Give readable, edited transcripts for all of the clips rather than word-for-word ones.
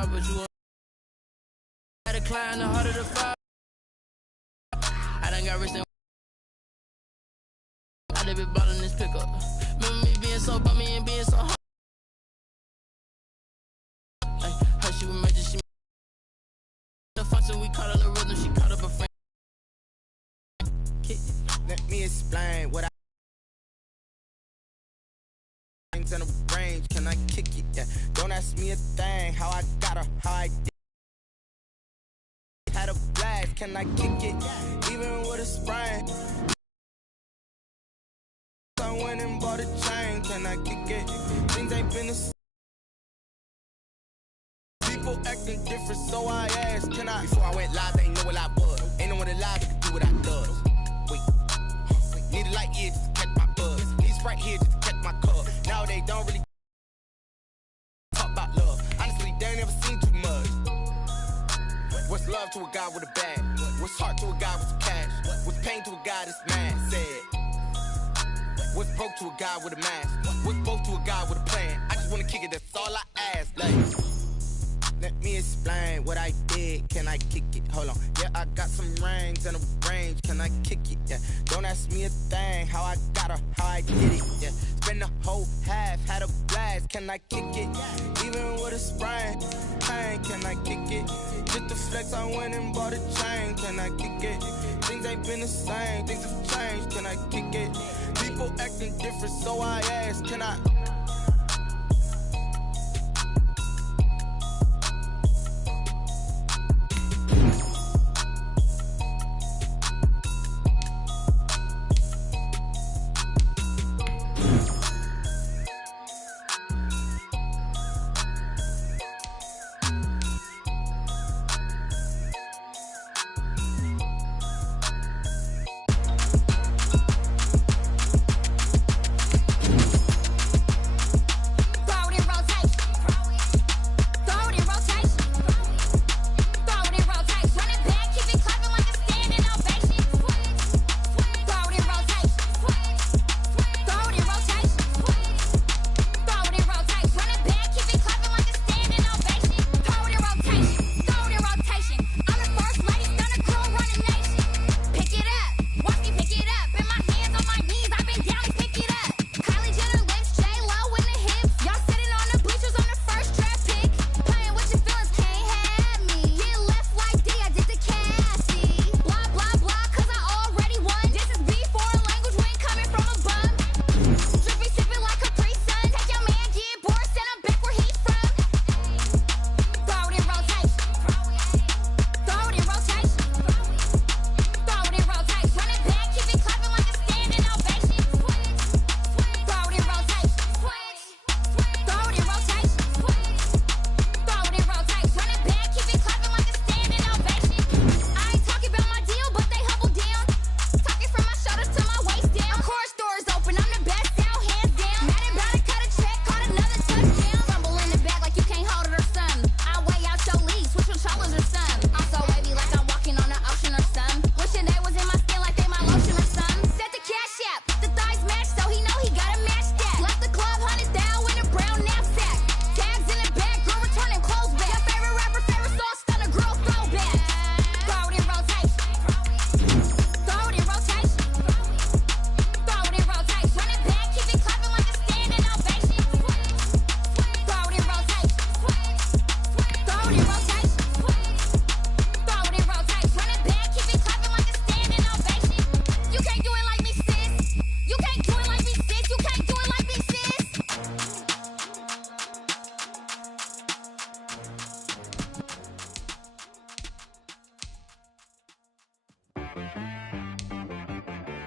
vibe, but you had to climb the heart of the fire. I done got rich and I done been ballin' this pickup. Remember me being so bummy and being so hot. Her she was major, she the function, we caught her the rhythm, she caught up a friend. Let me explain what I in the range, can I kick it? Yeah. Don't ask me a thing, how I got her, how I did. Had a blast, can I kick it? Even with a sprain. I went and bought a chain, can I kick it? Things ain't been the same. People acting different, so I asked, can I? Before I went live, they ain't know what I was. Ain't no one alive that could do what I does. Wait, need a light here just to catch my buzz. Need Sprite here just to catch my cup. Now they don't really talk about love. Honestly, they ain't never seen too much. What's love to a guy with a bag? What's heart to a guy with some cash? What's pain to a guy that's mad? Said. What's broke to a guy with a mask? What's broke to a guy with a plan? I just wanna kick it, that's all I ask. Like, let me explain what I did. Can I kick it? Hold on. Yeah, I got some rings and a range. Can I kick it? Yeah. Don't ask me a thing. How I got her, how I did it. Yeah. Spend the whole half, had a blast. Can I kick it? Even with a sprain, pain. Can I kick it? Just the flex, I went and bought a chain. Can I kick it? Things ain't been the same. Things have changed. Can I kick it? People acting different, so I ask. Can I?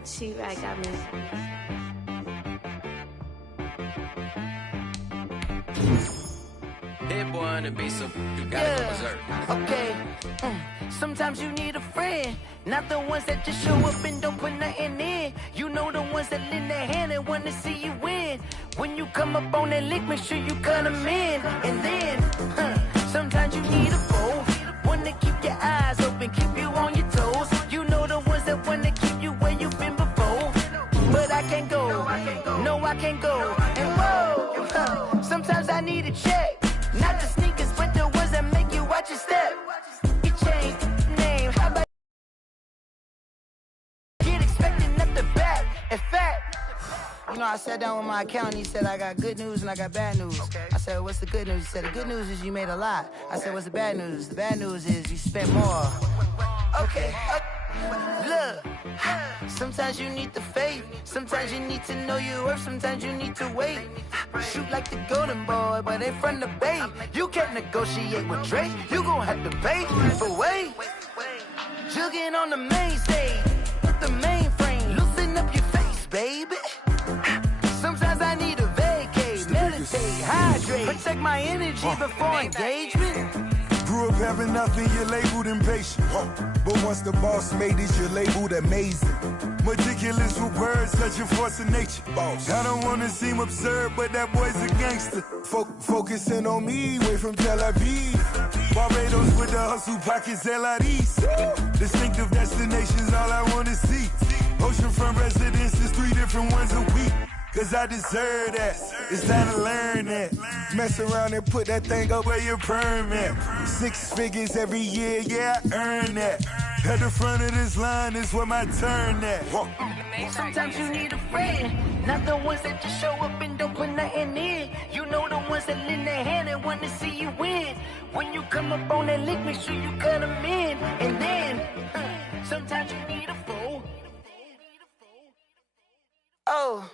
She-Rag got me. Hit boy on the beat, so you gotta go berserk. Okay. Sometimes you need a friend, not the ones that just show up and don't put nothing in. You know the ones that lend their hand and wanna see you win. When you come up on that lick, make sure you cut them in. And then, sometimes you need a foe, one to keep your eyes open, keep you on your toes. You know the ones that wanna keep you where you've been before. But I can't go, no I can't go. And whoa, sometimes I need a check, not the sneakers, but the ones that You know, I sat down with my accountant. He said, I got good news and I got bad news. Okay. I said, what's the good news? He said, the good news is you made a lot. I said, what's the bad news? The bad news is you spent more. Okay. Look, sometimes you need the faith. Sometimes you need to know your worth. Sometimes you need to wait. Shoot like the golden boy, but ain't from the bay. You can't negotiate with Drake. You gon' have to pay for wait. Jugging on the main stage with the mainframe. Loosen up your face, baby. Sometimes I need a vacate, meditate, hydrate, protect my energy before engagement. Grew up having nothing, you're labeled impatient. But once the boss made it, you're labeled amazing. Meticulous with words, such a force of nature. I don't wanna seem absurd, but that boy's a gangster. Focusing on me, way from Tel Aviv. Barbados with the hustle pockets, LIDs. Distinctive destinations, all I wanna see. Oceanfront residences, 3 different ones a week. Cause I deserve that, it's time to learn that. Mess around and put that thing up where your permit. 6 figures every year, yeah, I earn that. At the front of this line is where my turn at. Sometimes you need a friend, not the ones that just show up and don't put nothing in. You know the ones that lend their hand and wanna see you win. When you come up on that lick, make sure you cut them in. And then, sometimes you need a fool. Oh.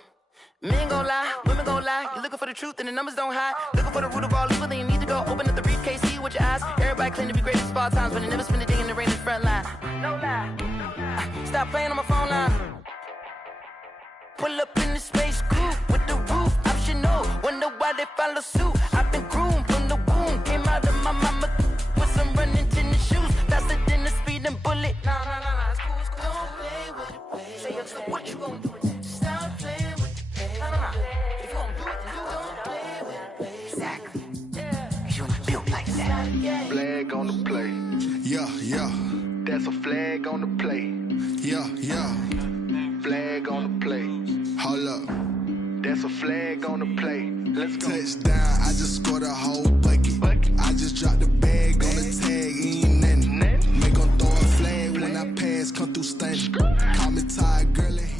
Men gon' lie, women gon' lie. You're looking for the truth and the numbers don't hide. Looking for the root of all evil, then you need to go open up the briefcase, see with your eyes. Everybody claim to be greatest of all times, but they never spend a day in the rain in the front line. No lie. Stop playing on my phone line. Pull up in the space coupe with the roof optional. Wonder why they follow suit. I've been groomed from the womb. Came out of my mama with some running tennis shoes. Faster than the speeding bullet. Nah, it's cool, it's cool. Don't play with it, baby. Say yo, so what you gon' do? Stop playing. If you gon' do it, then you don't play with it, baby. Exactly. Yeah. You built like that. Flag on the play. Yeah. That's a flag on the play. Yeah. Flag on the play. Hold up. That's a flag on the play. Let's go. Touchdown, I just scored a whole bucket. I just dropped the bag on the tag, ain't nothing. Make 'em throw a flag when I pass, come through stunning. Call me tired, girl, and hit.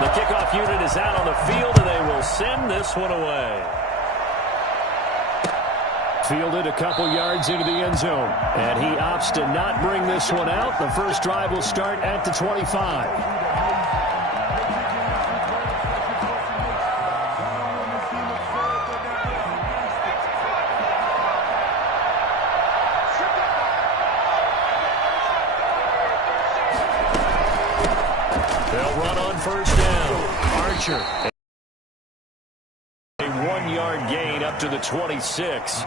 The kickoff unit is out on the field, and they will send this one away. Fielded a couple yards into the end zone, and he opts to not bring this one out. The first drive will start at the 25. First down, Archer. A 1-yard gain up to the 26.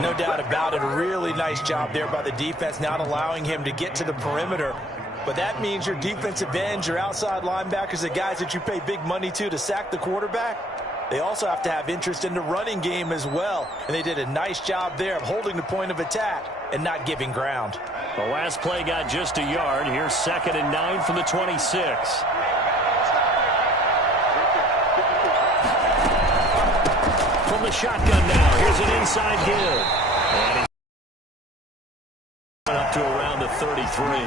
No doubt about it. A really nice job there by the defense, not allowing him to get to the perimeter. But that means your defensive ends, your outside linebackers, the guys that you pay big money to sack the quarterback, they also have to have interest in the running game as well. And they did a nice job there of holding the point of attack and not giving ground. The last play got just a yard. Here's 2nd and 9 from the 26. From the shotgun now, here's an inside give. And he's up to around the 33.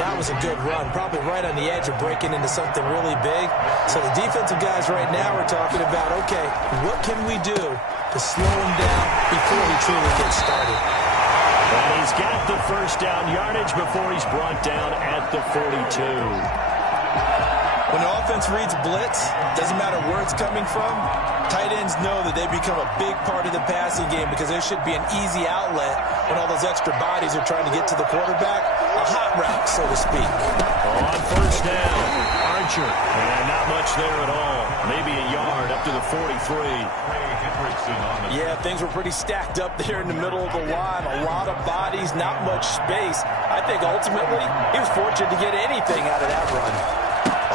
That was a good run, probably right on the edge of breaking into something really big. So the defensive guys right now are talking about, okay, what can we do to slow him down before he truly gets started? And he's got the first down yardage before he's brought down at the 42. When the offense reads blitz, doesn't matter where it's coming from, tight ends know that they become a big part of the passing game because there should be an easy outlet when all those extra bodies are trying to get to the quarterback. A hot route, so to speak. On first down, Archer. And now Not much there at all. Maybe a yard up to the 43. Yeah, things were pretty stacked up there in the middle of the line. A lot of bodies, not much space. I think ultimately he was fortunate to get anything out of that run.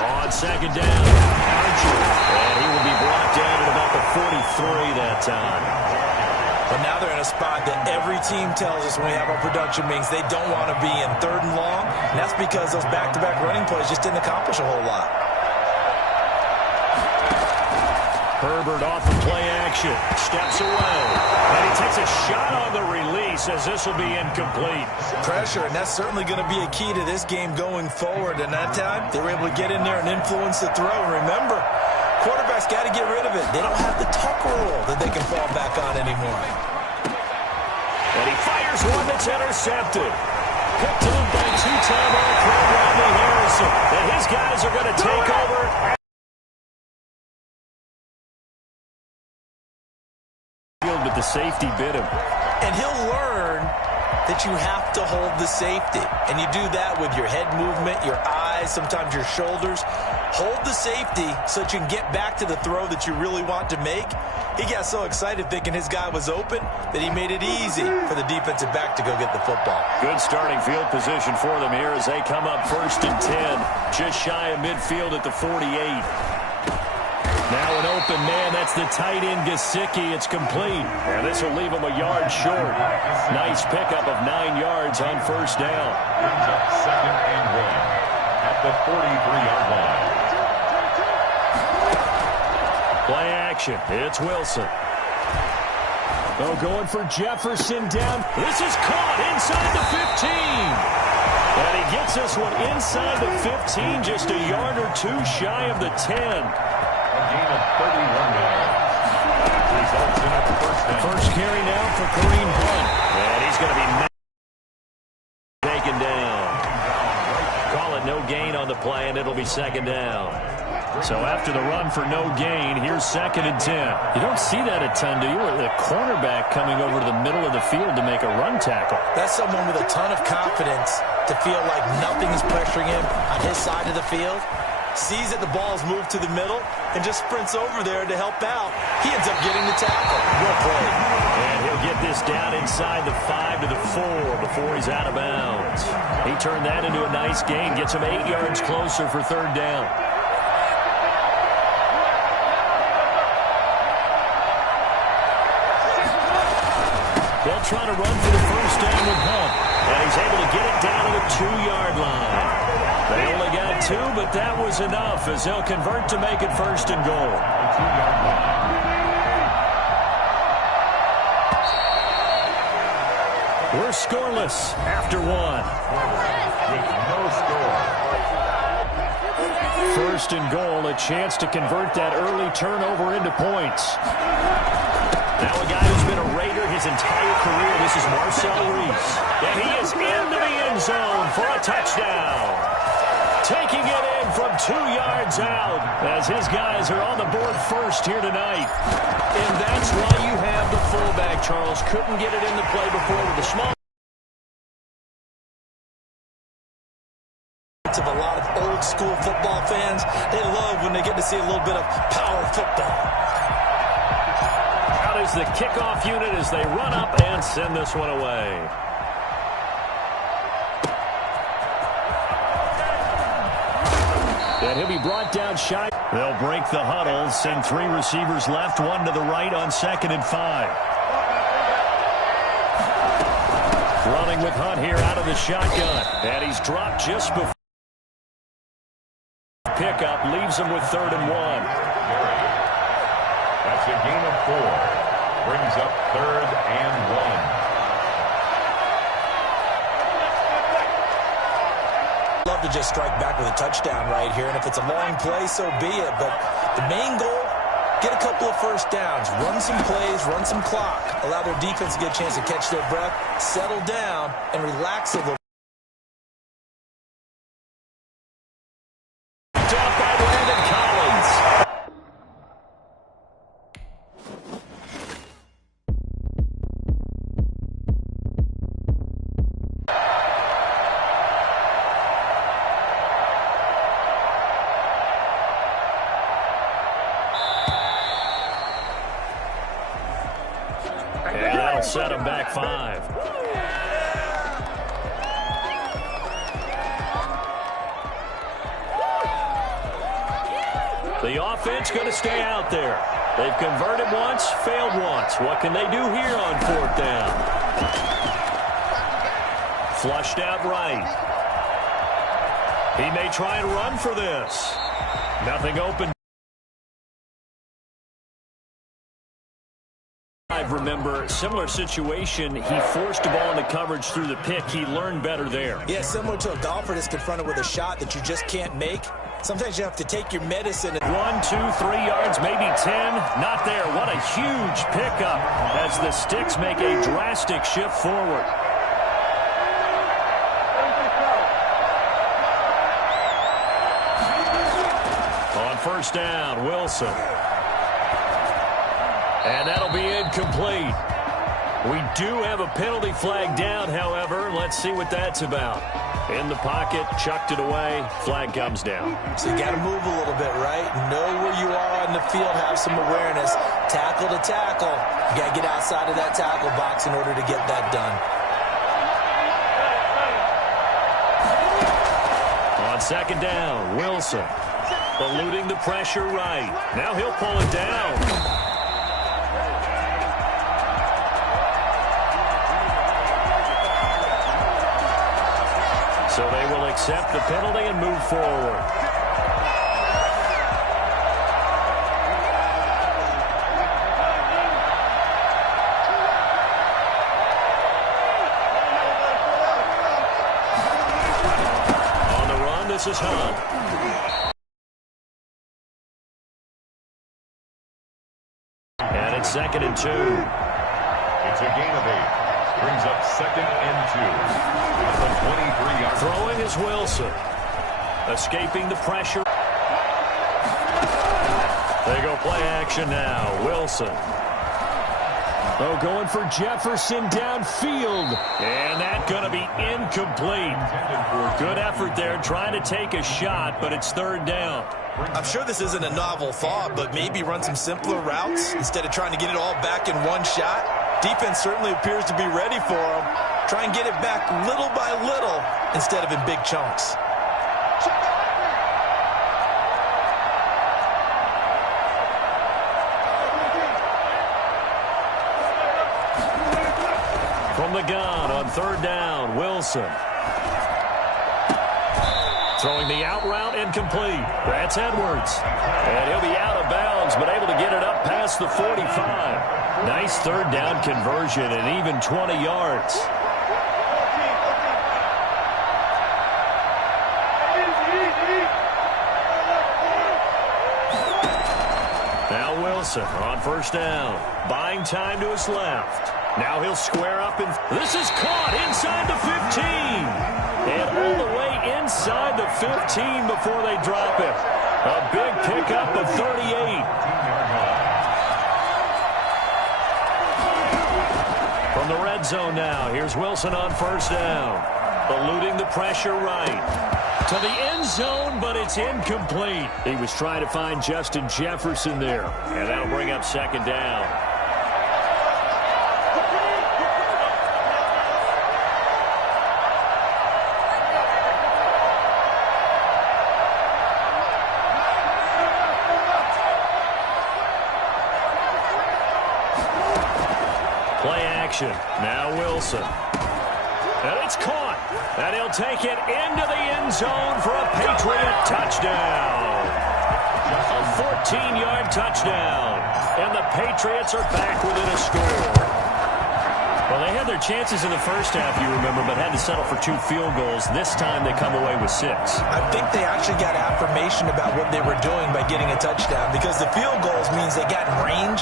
On second down, Archer. And he will be brought down at about the 43 that time. But now they're in a spot that every team tells us when we have our production meetings they don't want to be in, 3rd and long. And that's because those back-to-back running plays just didn't accomplish a whole lot. Herbert off the play action. Steps away. And he takes a shot on the release as this will be incomplete. Pressure, and that's certainly going to be a key to this game going forward. And that time, they were able to get in there and influence the throw. And remember, quarterbacks got to get rid of it. They don't have the tuck rule that they can fall back on anymore. And he fires one that's intercepted. Picked off by two-time All-Pro Rodney Harrison. And his guys are going to take over. But the safety bit him. And he'll learn that you have to hold the safety. And you do that with your head movement, your eyes, sometimes your shoulders. Hold the safety so that you can get back to the throw that you really want to make. He got so excited thinking his guy was open that he made it easy for the defensive back to go get the football. Good starting field position for them here as they come up 1st and 10. Just shy of midfield at the 48. Now an open man, that's the tight end Gesicki. It's complete. And this will leave him a yard short. Nice pickup of 9 yards on 1st down. Brings up 2nd and 1 at the 43-yard line. Play action. It's Wilson. Oh, going for Jefferson down. This is caught inside the 15. And he gets this one inside the 15, just a yard or two shy of the 10. A gain of 31 yards. Results in a first down. First carry now for Kareem Hunt. And he's going to be taken down. Call it no gain on the play, and it'll be 2nd down. So after the run for no gain, here's 2nd and 10. You don't see that a ton, do you? The cornerback coming over to the middle of the field to make a run tackle. That's someone with a ton of confidence to feel like nothing is pressuring him on his side of the field. Sees that the ball's moved to the middle and just sprints over there to help out. He ends up getting the tackle. Well played. And he'll get this down inside the 5 to the 4 before he's out of bounds. He turned that into a nice gain. Gets him 8 yards closer for 3rd down. They'll try to run for the 1st down with Hunt. And he's able to get it down to the 2-yard line. They only got 2, but that was enough as they'll convert to make it 1st and goal. We're scoreless after 1. With no score. 1st and goal, a chance to convert that early turnover into points. Now a guy who's been a Raider his entire career. This is Marcel Reese. And he is into the end zone for a touchdown. Taking it in from 2 yards out as his guys are on the board first here tonight. And that's why you have the fullback, Charles. Couldn't get it into play before with the small. Of a lot of old school football fans, they love when they get to see a little bit of power football. Out is the kickoff unit as they run up and send this one away. And he'll be brought down shy. They'll break the huddle, send 3 receivers left, 1 to the right on 2nd and 5. Running with Hunt here out of the shotgun. And he's dropped just before. Pickup leaves him with 3rd and 1. That's a gain of 4. Brings up 3rd and 1. Love to just strike back with a touchdown right here, and if it's a long play, so be it. But the main goal, get a couple of 1st downs, run some plays, run some clock, allow their defense to get a chance to catch their breath, settle down, and relax a little. That'll set them back 5. The offense going to stay out there. They've converted once, failed once. What can they do here on 4th down? Flushed out right. He may try and run for this. Nothing open. I remember, similar situation. He forced the ball into coverage through the pick. He learned better there. Yeah, similar to a golfer that's confronted with a shot that you just can't make. Sometimes you have to take your medicine. 1, 2, 3 yards, maybe 10. Not there. What a huge pickup as the Sticks make a drastic shift forward. On 1st down, Wilson. And that'll be incomplete. We do have a penalty flag down, however. Let's see what that's about. In the pocket, chucked it away, flag comes down. So you got to move a little bit, right? Know where you are on the field, have some awareness. Tackle to tackle. You got to get outside of that tackle box in order to get that done. On 2nd down, Wilson. Eluding the pressure right. Now he'll pull it down. So they will accept the penalty and move forward. On the run, this is Hunt. And it's 2nd and 2. It's a gain of 8. Brings up 2nd and 2. Throwing is Wilson. Escaping the pressure. They go play action now. Wilson. Oh, going for Jefferson downfield. And that's going to be incomplete. Good effort there trying to take a shot, but it's 3rd down. I'm sure this isn't a novel thought, but maybe run some simpler routes instead of trying to get it all back in one shot. Defense certainly appears to be ready for him. Try and get it back little by little instead of in big chunks. From the gun on 3rd down, Wilson. Throwing the out route incomplete. That's Edwards. And he'll be out of bounds, but able to get it up past the 45. Nice 3rd down conversion and even 20 yards. Now Wilson on 1st down. Buying time to his left. Now he'll square up, and this is caught inside the 15. And all the way inside the 15 before they drop it. A big pickup of 38. From the red zone now, here's Wilson on 1st down. Eluding the pressure right. To the end zone, but it's incomplete. He was trying to find Justin Jefferson there. And that'll bring up 2nd down. Play action. Now Wilson. And it's caught. And he'll take it into the end zone for a Patriot touchdown. A 14-yard touchdown. And the Patriots are back within a score. Well, they had their chances in the first half, you remember, but had to settle for 2 field goals. This time they come away with 6. I think they actually got affirmation about what they were doing by getting a touchdown, because the field goals means they got in range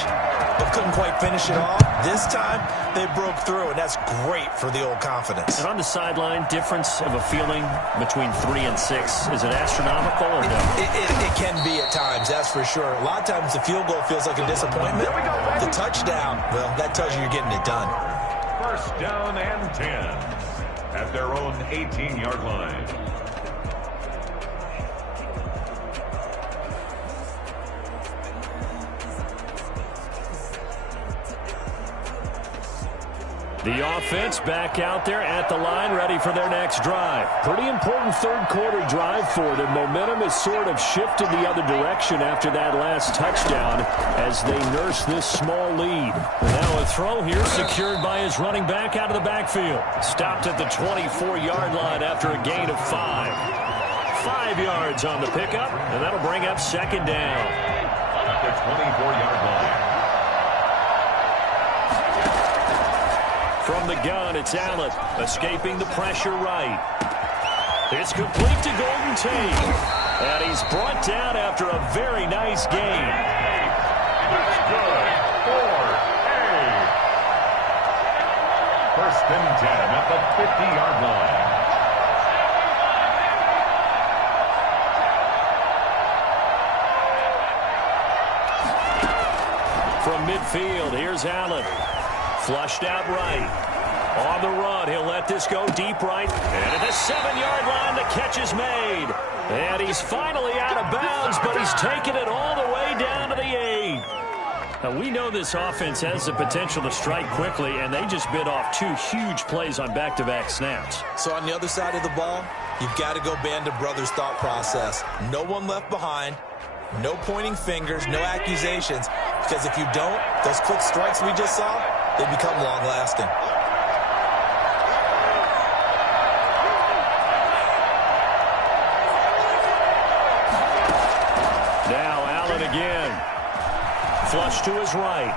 but couldn't quite finish it off. This time, they broke through, and that's great for the old confidence. And on the sideline, difference of a feeling between 3 and 6, is it astronomical or no? It can be at times, that's for sure. A lot of times the field goal feels like a disappointment. The touchdown, well, that tells you you're getting it done. 1st down and 10 at their own 18-yard line. The offense back out there at the line, ready for their next drive. Pretty important third quarter drive for them. Momentum has sort of shifted the other direction after that last touchdown as they nurse this small lead. And now a throw here secured by his running back out of the backfield. Stopped at the 24-yard line after a gain of 5. 5 yards on the pickup, and that'll bring up second down. At the 24-yard line. From the gun, it's Allen, escaping the pressure right. It's complete to Golden Tate. And he's brought down after a very nice gain. That's good for a first and 10 at the 50-yard line. From midfield, here's Allen. Flushed out right. On the run, he'll let this go deep right. And at the 7-yard line, the catch is made. And he's finally out of bounds, but he's taken it all the way down to the 8. Now, we know this offense has the potential to strike quickly, and they just bit off 2 huge plays on back-to-back snaps. So on the other side of the ball, you've got to go Band of Brothers thought process. No one left behind. No pointing fingers, no accusations. Because if you don't, those quick strikes we just saw, they become long-lasting. Now Allen again. Flush to his right.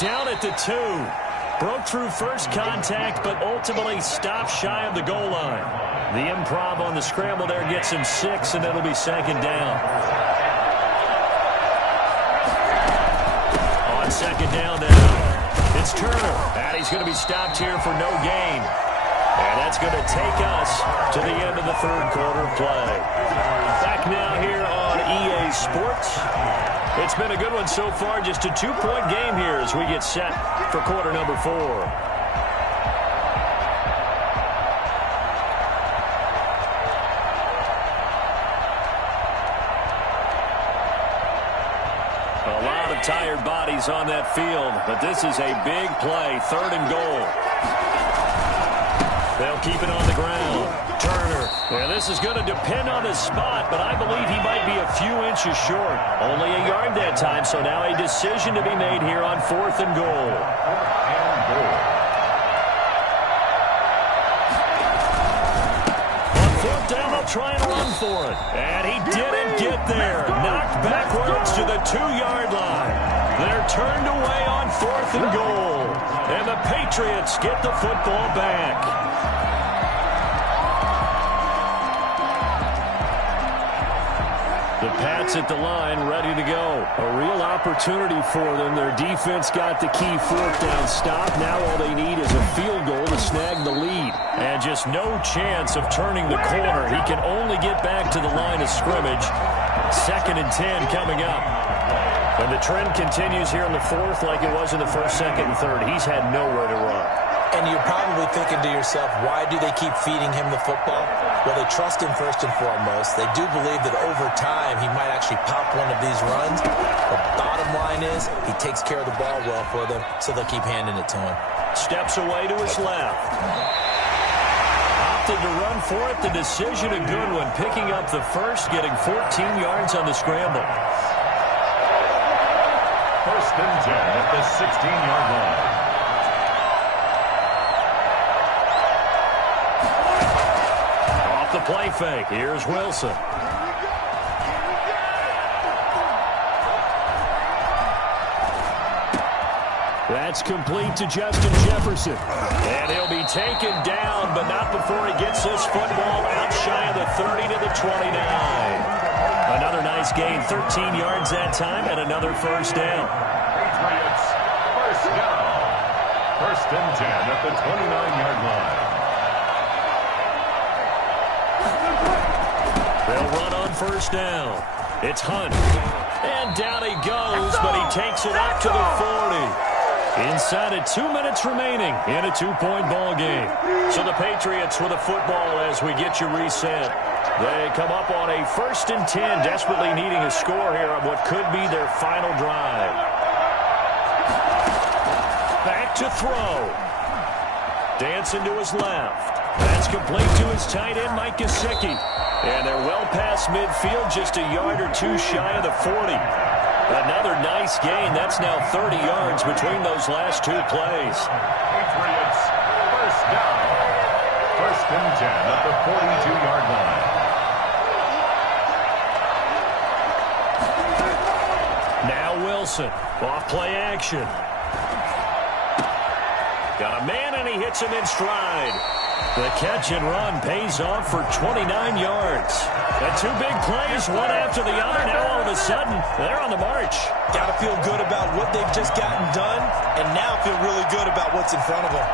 Down at the 2. Broke through first contact, but ultimately stopped shy of the goal line. The improv on the scramble there gets him 6, and it'll be second down. On second down now, it's Turner. And he's going to be stopped here for no gain. And that's going to take us to the end of the third quarter play. Back now here on EA Sports. It's been a good one so far. Just a 2-point game here as we get set for quarter number 4. Tired bodies on that field, but this is a big play. 3rd and goal. They'll keep it on the ground. Turner. Yeah, this is going to depend on his spot, but I believe he might be a few inches short. Only a yard that time, so now a decision to be made here on 4th and goal. On 4th down, they'll try and run for it. And he didn't get there. Knocked backwards to the 2-yard line. They're turned away on 4th and goal. And the Patriots get the football back. The Pats at the line, ready to go. A real opportunity for them. Their defense got the key 4th down stop. Now all they need is a field goal to snag the lead. And just no chance of turning the corner. He can only get back to the line of scrimmage. 2nd and 10 coming up. And the trend continues here in the 4th like it was in the 1st, 2nd, and 3rd. He's had nowhere to run. And you're probably thinking to yourself, why do they keep feeding him the football? Well, they trust him first and foremost. They do believe that over time he might actually pop one of these runs. The bottom line is he takes care of the ball well for them, so they'll keep handing it to him. Steps away to his left. Opted to run for it. The decision a good one. Picking up the first, getting 14 yards on the scramble. 1st and 10 at the 16-yard line. The play fake. Here's Wilson. That's complete to Justin Jefferson. And he'll be taken down, but not before he gets this football out shy of the 30 to the 29. Another nice gain, 13 yards that time, and another first down. Patriots, first down. 1st and 10 at the 29-yard line. They'll run on first down. It's Hunt. And down he goes, but he takes it up to the 40. Inside of 2 minutes remaining in a 2-point ball game. So the Patriots with a football as we get you reset. They come up on a 1st and 10, desperately needing a score here on what could be their final drive. The to throw. Dancing to his left. That's complete to his tight end, Mike Gesicki. And they're well past midfield, just a yard or two shy of the 40. Another nice gain. That's now 30 yards between those last two plays. Patriots, first down. First and 10 at the 42-yard line. Now Wilson, off play action. Got a man and he hits him in stride. The catch and run pays off for 29 yards. And two big plays, one after the other. Now all of a sudden, they're on the march. Got to feel good about what they've just gotten done, and now feel really good about what's in front of them.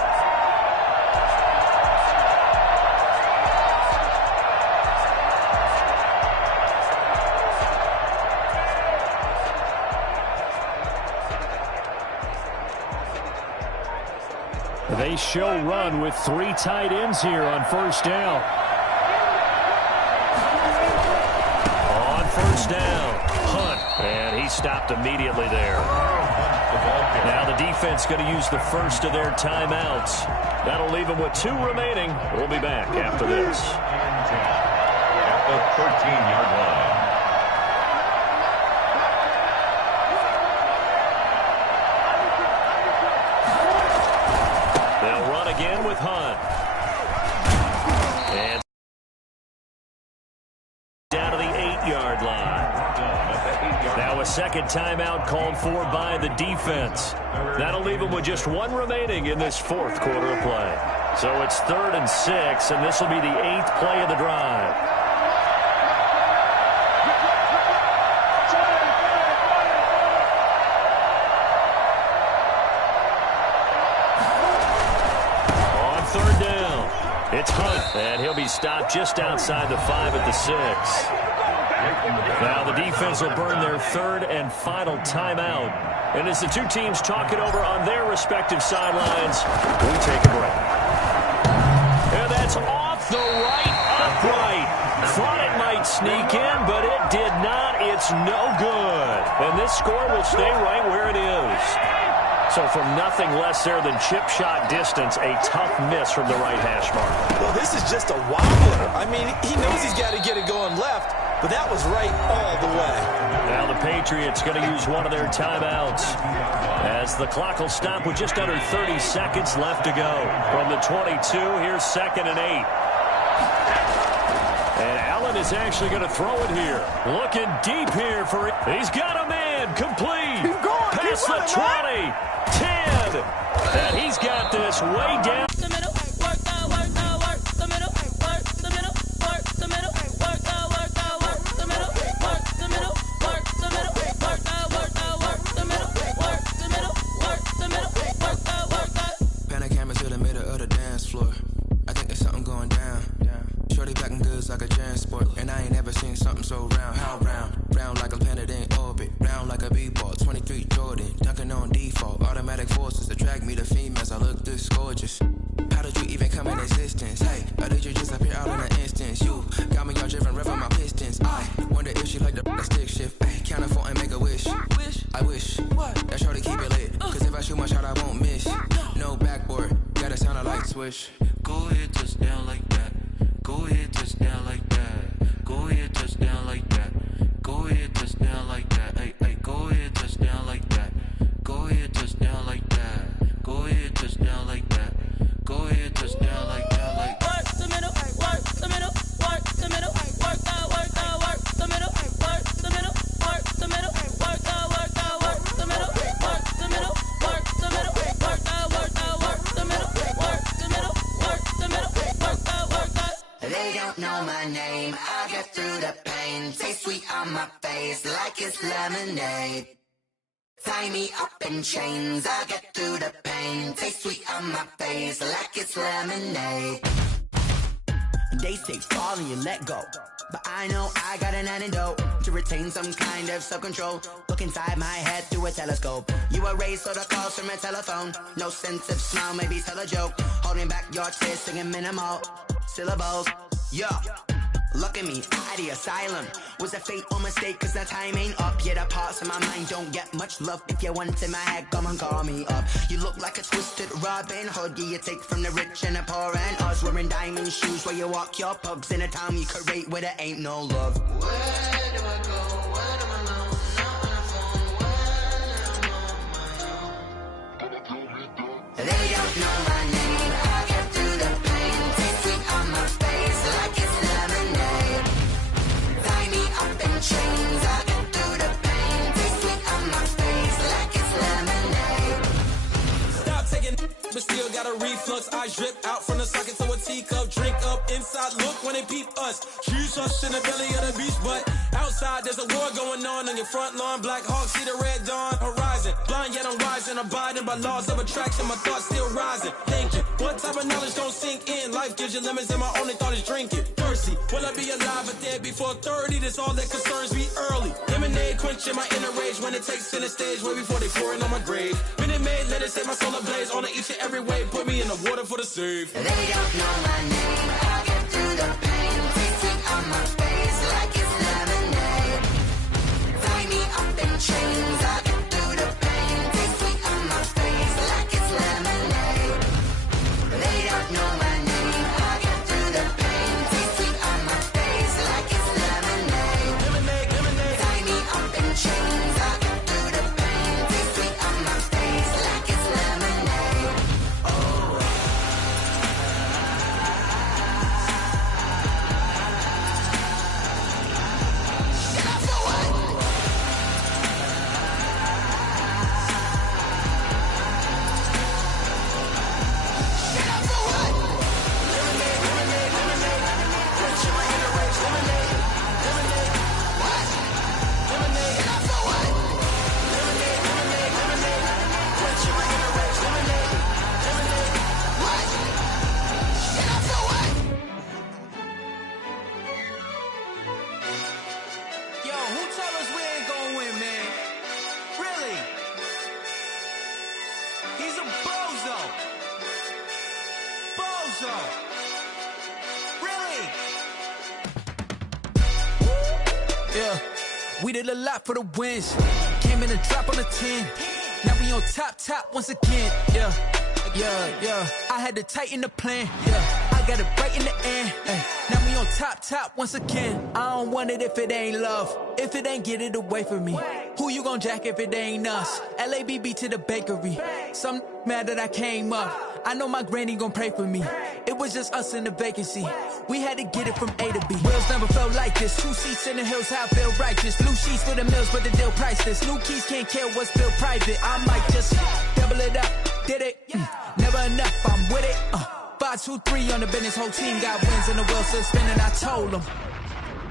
They show run with three tight ends here on first down. On first down, Hunt, and he stopped immediately there. Now the defense going to use the first of their timeouts. That'll leave them with two remaining. We'll be back after this. At the 13-yard line. Again with Hunt. And down to the 8-yard line. Now a second timeout called for by the defense. That'll leave them with just one remaining in this fourth quarter of play. So it's 3rd and 6, and this will be the 8th play of the drive. It's Hunt, and he'll be stopped just outside the 5 at the 6. Now the defense will burn their 3rd and final timeout. And as the two teams talk it over on their respective sidelines, we take a break. And that's off the right upright. Thought it might sneak in, but it did not. It's no good. And this score will stay right where it is. So from nothing less there than chip shot distance, a tough miss from the right hash mark. Well, this is just a wobbler. I mean, he knows he's got to get it going left, but that was right all the way. Now the Patriots going to use one of their timeouts as the clock will stop with just under 30 seconds left to go. From the 22, here's 2nd and 8. And Allen is actually going to throw it here. Looking deep here for it. He's got a man complete. Keep going. Past the 20. 10. And he's got this way down. The middle, work the middle, work the middle, work the middle, work the middle, work the middle, work the middle, work the middle, work the middle, work the middle, work the. Panic camera to the middle of the dance floor. I think there's something going down. Shorty packing goods like a transport, and I ain't never seen something so round. How round? Round like a planet in orbit, round like a b-ball. 23 Jordan, dunking on default. Automatic forces attract me to females. I look this gorgeous. How did you even come in existence? Hey, or did you just appear out in an instance? You got me all driven, revving my pistons. I wonder if she like the stick shift. Hey, count a 4 and make a wish. I wish that shorty keep it lit. Cause if I shoot my shot, I won't miss. No backboard, gotta sound a light switch. Go ahead, touch down like that. Go ahead, touch down like that. Go ahead, touch down like that. Go ahead, touch down like that. Hey, hey, go ahead, touch down like that. Go ahead, touch down like that. Go ahead, touch down like that. Go ahead, touch down like that. Like Work the middle, work the middle, work the middle, work the middle, work the middle, work the middle, work the middle, work the middle, work the middle, work the middle, work the middle, work the middle, work the. They don't know my name. I get through the pain. Taste sweet on my face like it's lemonade. Tie me up in chains. I get through the pain. Taste sweet on my face like it's lemonade. They say fall and you let go, but I know I got an antidote to retain some kind of self-control. Look inside my head through a telescope. You erase all the calls from a telephone. No sense of smile, maybe tell a joke. Holding back your tears, singing minimal syllables. Yeah, Look at me, out of the asylum. Was a fate or mistake, cause the time ain't up. Yeah, the parts of my mind don't get much love. If you want in my head, come and call me up. You look like a twisted Robin Hood. Yeah, you take from the rich and the poor and us. Wearing diamond shoes where you walk your pugs. In a town you create where there ain't no love. Where do I go? Where am I alone? Not on the phone. When I'm on my own. They don't know my name. I get through the pain. Taste sweet on my face like it's lemonade. Tie me up in chains. I get through the pain. Taste sweet on my face like it's lemonade. Stop taking, but still got a reflux. Eyes drip out from the socket to a teacup. Drink up inside, look when they peep us. Choose us in the belly of the beast, but outside there's a war going on your front lawn. Black Hawk, see the red dawn horizon. Blind yet I'm rising, abiding by laws of attraction. My thoughts still rising. Thinking, what type of knowledge don't sink in? Life gives you lemons and my only thought is drinking. Thirsty, will I be alive or dead before 30? That's all that concerns me early. Lemonade quenching my inner rage when it takes center stage way before they pour it on my grave. Minute Maid, let it set my soul ablaze on each and every way. Put me in the water for the save. They don't know my name. I get through the pain. Taste sweet on my face like it's lemonade. Tie me up in chains. I get through the pain. Taste sweet on my face like it's lemonade. They don't know my name. I get through the pain. Taste sweet on my face like it's lemonade. Lemonade, lemonade. Tie me up in chains. I get through the pain. Taste sweet on my face like it's lemonade. Oh. Yo, who told us we ain't gonna win, man? Really? He's a bozo. Bozo. Really? Yeah, we did a lot for the wins. Came in a drop on a 10. Now we on top once again. Yeah. I had to tighten the plan. Yeah, I got it right in the end. Ay. Now we on top once again. I don't want it if it ain't love. If it ain't, get it away from me. Who you gon' jack if it ain't us? LABB to the bakery. Some mad that I came up. I know my granny gon' pray for me. It was just us in the vacancy. We had to get it from A to B. Wheels never felt like this. 2 seats in the hills, how I feel righteous. Blue sheets for the mills, but the deal priceless. New keys can't kill what's built private. I might just double it up. Did it? Never enough, I'm with it. 5, 2, 3 on the business. Whole team got wins and the wheels still spinning. I told them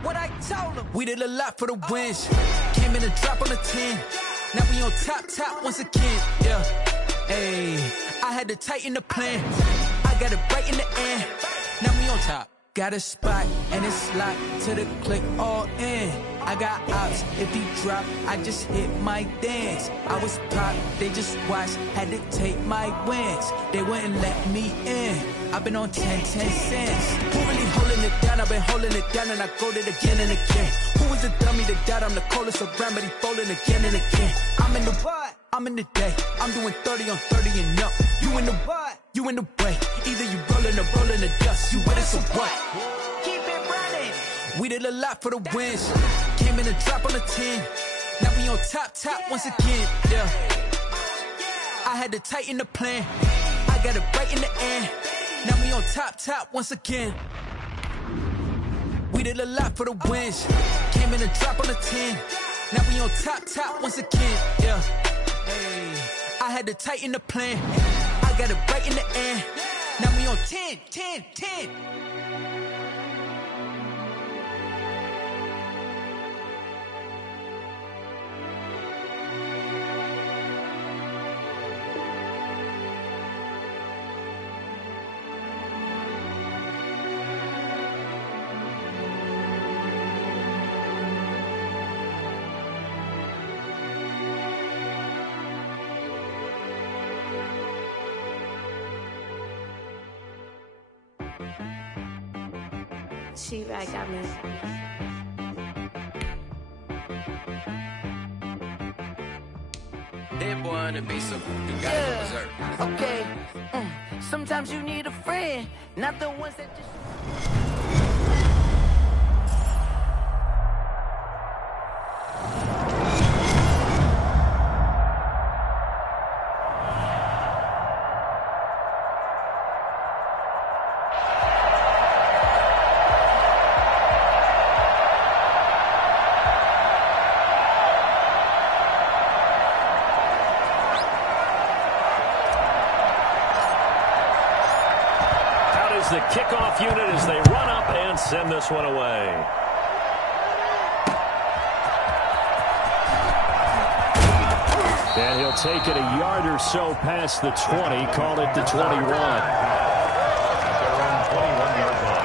what I told them. We did a lot for the wins. Came in a drop on the 10. Now we on top once again. Yeah. Hey, I had to tighten the plan. I got it right in the end. Now we on top. Got a spot and it's locked to the click all in. I got ops, if he drop, I just hit my dance. I was pop, they just watched, had to take my wins. They wouldn't let me in. I've been on 10 cents. Who really holding it down? I've been holding it down and I go it again and again. Who was the dummy to doubt? I'm the coldest around, but he folding again and again. I'm in the what? I'm in the day. I'm doing 30 on 30 and up. You in the what? You in the way. Either you rolling or rolling the dust. You with us or what? Keep it running. We did a lot for the wins. Came in a drop on the 10. Now we on top once again. Yeah. I had to tighten the plan. I got it right in the end. Now we on top once again. We did a lot for the wins. Came in a drop on the 10. Now we on top once again. Yeah. Hey, I had to tighten the plan. I got it right in the end. Now we on 10. She-Rag got me. That boy on the beat, so you gotta go berserk. Okay. Sometimes you need a friend, not the ones that just... The kickoff unit as they run up and send this one away. And he'll take it a yard or so past the 20, call it the 21. Their own 21-yard line.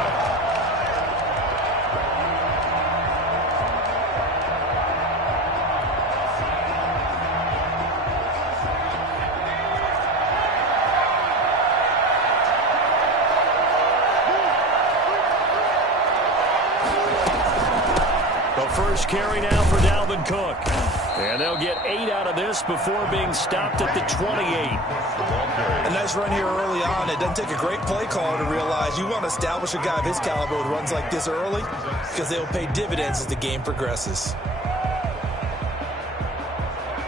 First carry now for Dalvin Cook. And they'll get 8 out of this before being stopped at the 28. A nice run here early on. It doesn't take a great play caller to realize you want to establish a guy of his caliber with runs like this early because they'll pay dividends as the game progresses.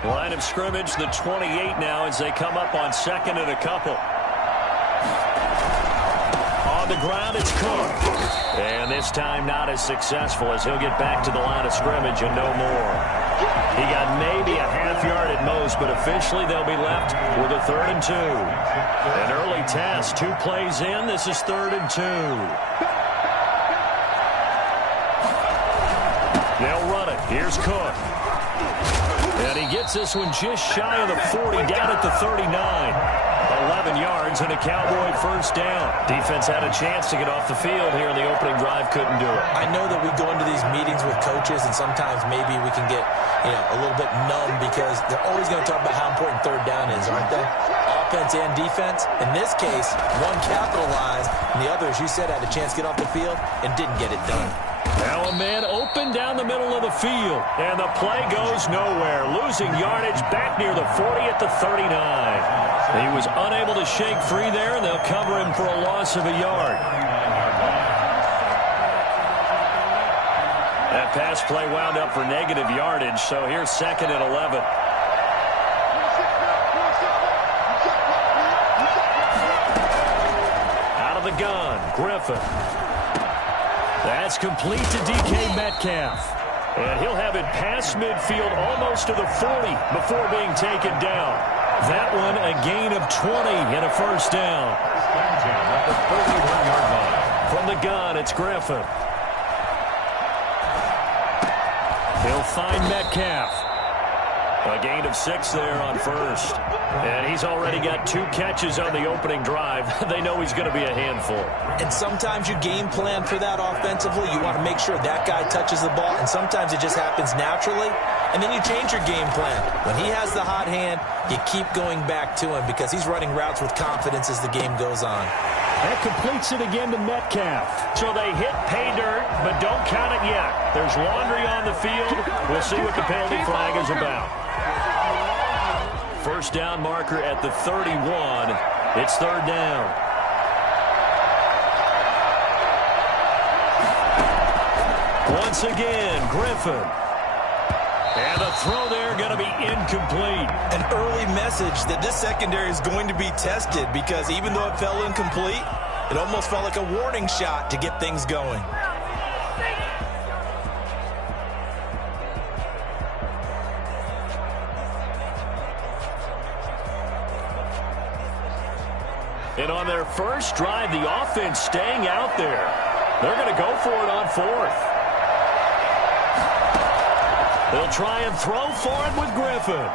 Line of scrimmage, the 28 now as they come up on second and a couple. On the ground, it's Cook. And this time not as successful as he'll get back to the line of scrimmage and no more. He got maybe a half yard at most, but officially they'll be left with a 3rd and 2. An early test, 2 plays in. This is 3rd and 2. They'll run it. Here's Cook. And he gets this one just shy of the 40, down at the 39. 11 yards and a Cowboy first down. Defense had a chance to get off the field here in the opening drive, couldn't do it. I know that we go into these meetings with coaches and sometimes maybe we can get, a little bit numb because they're always going to talk about how important 3rd down is, aren't they? Offense and defense. In this case, one capitalized and the other, as you said, had a chance to get off the field and didn't get it done. Now a man open down the middle of the field, and the play goes nowhere. Losing yardage back near the 40 at the 39. He was unable to shake free there, and they'll cover him for a loss of a yard. That pass play wound up for negative yardage, so here's 2nd and 11. Out of the gun, Griffin. That's complete to DK Metcalf. And he'll have it past midfield almost to the 40 before being taken down. That one a gain of 20 and a first down. From the gun, it's Griffin. He'll find Metcalf. A gain of 6 there on first. And he's already got 2 catches on the opening drive. They know he's going to be a handful. And sometimes you game plan for that offensively. You want to make sure that guy touches the ball. And sometimes it just happens naturally. And then you change your game plan. When he has the hot hand, you keep going back to him because he's running routes with confidence as the game goes on. That completes it again to Metcalf. So they hit pay dirt, but don't count it yet. There's laundry on the field. We'll see what the penalty flag is about. First down marker at the 31. It's 3rd down. Once again, Griffin. And the throw there going to be incomplete. An early message that this secondary is going to be tested because even though it fell incomplete, it almost felt like a warning shot to get things going. And on their first drive, the offense staying out there. They're going to go for it on 4th. They'll try and throw for it with Griffin.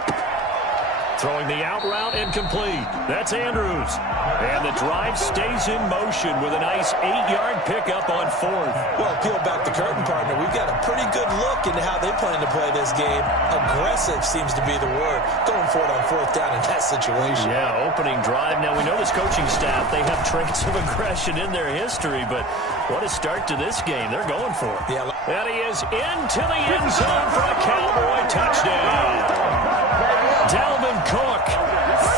Throwing the out route incomplete. That's Andrews. And the drive stays in motion with a nice 8-yard pickup on 4th. Well, peel back the curtain, partner. We've got a pretty good look into how they plan to play this game. Aggressive seems to be the word. Going for it on 4th down in that situation. Yeah, opening drive. Now, we know this coaching staff, they have traits of aggression in their history, but what a start to this game. They're going for it. Yeah. And he is into the end zone for a Cowboy touchdown. Dalvin Cook,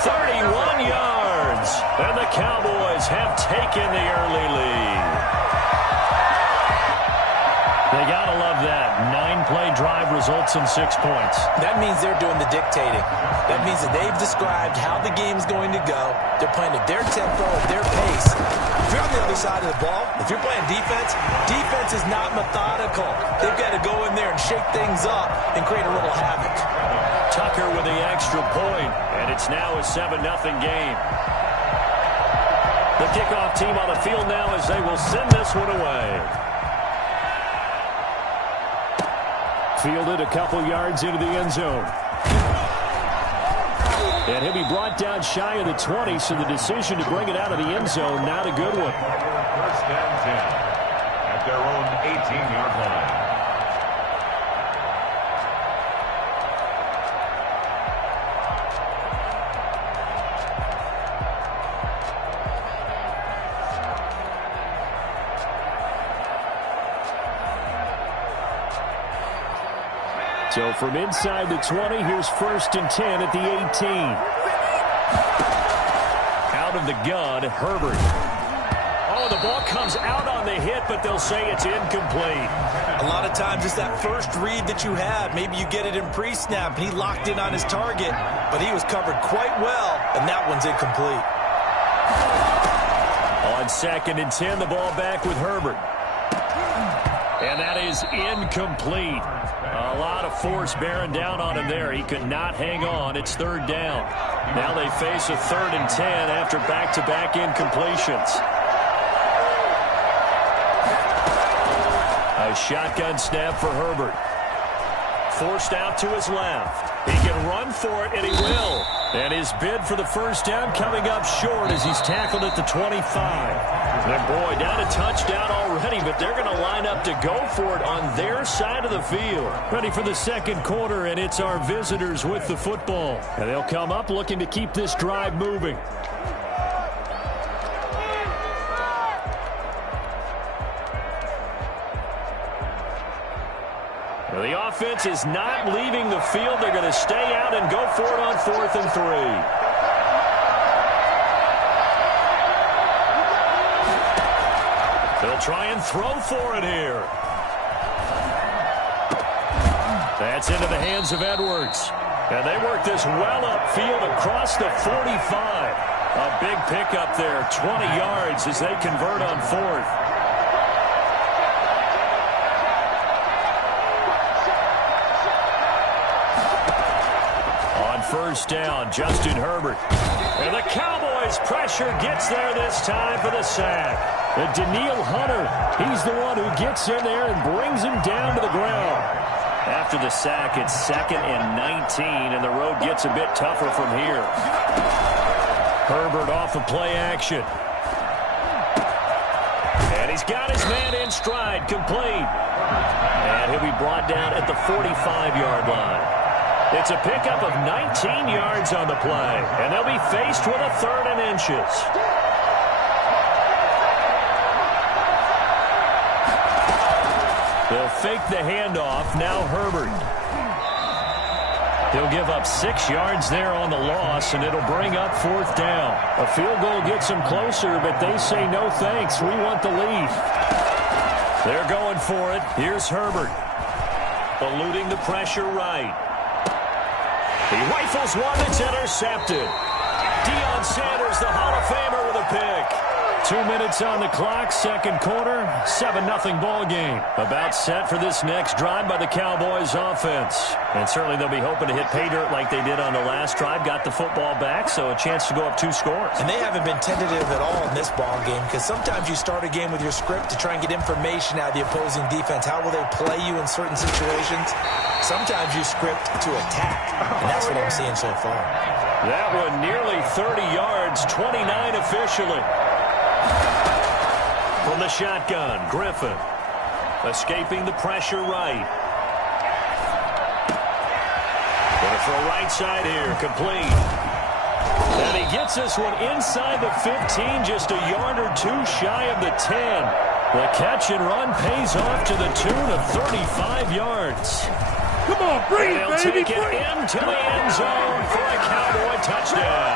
31 yards. And the Cowboys have taken the early lead. They got to love that. 9-play drive results in 6 points. That means they're doing the dictating. That means that they've described how the game's going to go. They're playing at their tempo, at their pace. If you're on the other side of the ball, if you're playing defense, defense is not methodical. They've got to go in there and shake things up and create a little havoc. Tucker with the extra point, and it's now a 7-0 game. The kickoff team on the field now as they will send this one away. Fielded a couple yards into the end zone. And he'll be brought down shy of the 20, so the decision to bring it out of the end zone, not a good one. First and 10 at their own 18-yard line. So from inside the 20, here's 1st and 10 at the 18. Out of the gun, Herbert. Oh, the ball comes out on the hit, but they'll say it's incomplete. A lot of times it's that first read that you have. Maybe you get it in pre-snap, and he locked in on his target, but he was covered quite well, and that one's incomplete. On 2nd and 10, the ball back with Herbert. And that is incomplete. A lot of force bearing down on him there. He could not hang on. It's 3rd down. Now they face a 3rd and 10 after back-to-back incompletions. A shotgun snap for Herbert. Forced out to his left. He can run for it, and he will. And his bid for the 1st down coming up short as he's tackled at the 25. And boy, down a touchdown already, but they're going to line up to go for it on their side of the field. Ready for the 2nd quarter, and it's our visitors with the football. And they'll come up looking to keep this drive moving. Well, the offense is not leaving the field. They're going to stay out and go for it on 4th and 3. They'll try and throw for it here. That's into the hands of Edwards. And they work this well upfield across the 45. A big pickup there, 20 yards as they convert on 4th. On 1st down, Justin Herbert. And the Cowboys' pressure gets there this time for the sack. And Danielle Hunter, he's the one who gets in there and brings him down to the ground. After the sack, it's 2nd and 19, and the road gets a bit tougher from here. Herbert off of play action. And he's got his man in stride, complete. And he'll be brought down at the 45-yard line. It's a pickup of 19 yards on the play, and they'll be faced with a 3rd and inches. They'll fake the handoff. Now Herbert. He'll give up 6 yards there on the loss, and it'll bring up 4th down. A field goal gets them closer, but they say no thanks. We want the lead. They're going for it. Here's Herbert. Eluding the pressure right. He rifles one that's intercepted. Deion Sanders, the Hall of Famer, with a pick. 2 minutes on the clock, 2nd quarter, 7-0 ball game. About set for this next drive by the Cowboys offense. And certainly they'll be hoping to hit pay dirt like they did on the last drive. Got the football back, so a chance to go up 2 scores. And they haven't been tentative at all in this ball game, because sometimes you start a game with your script to try and get information out of the opposing defense. How will they play you in certain situations? Sometimes you script to attack, and that's what I'm seeing so far. That one nearly 30 yards, 29 officially. From the shotgun, Griffin. Escaping the pressure right. Going for a right side here, complete. And he gets this one inside the 15, just a yard or two shy of the 10. The catch and run pays off to the tune of 35 yards. Come on, bring it, baby. They'll take it into the end zone for a Cowboy touchdown.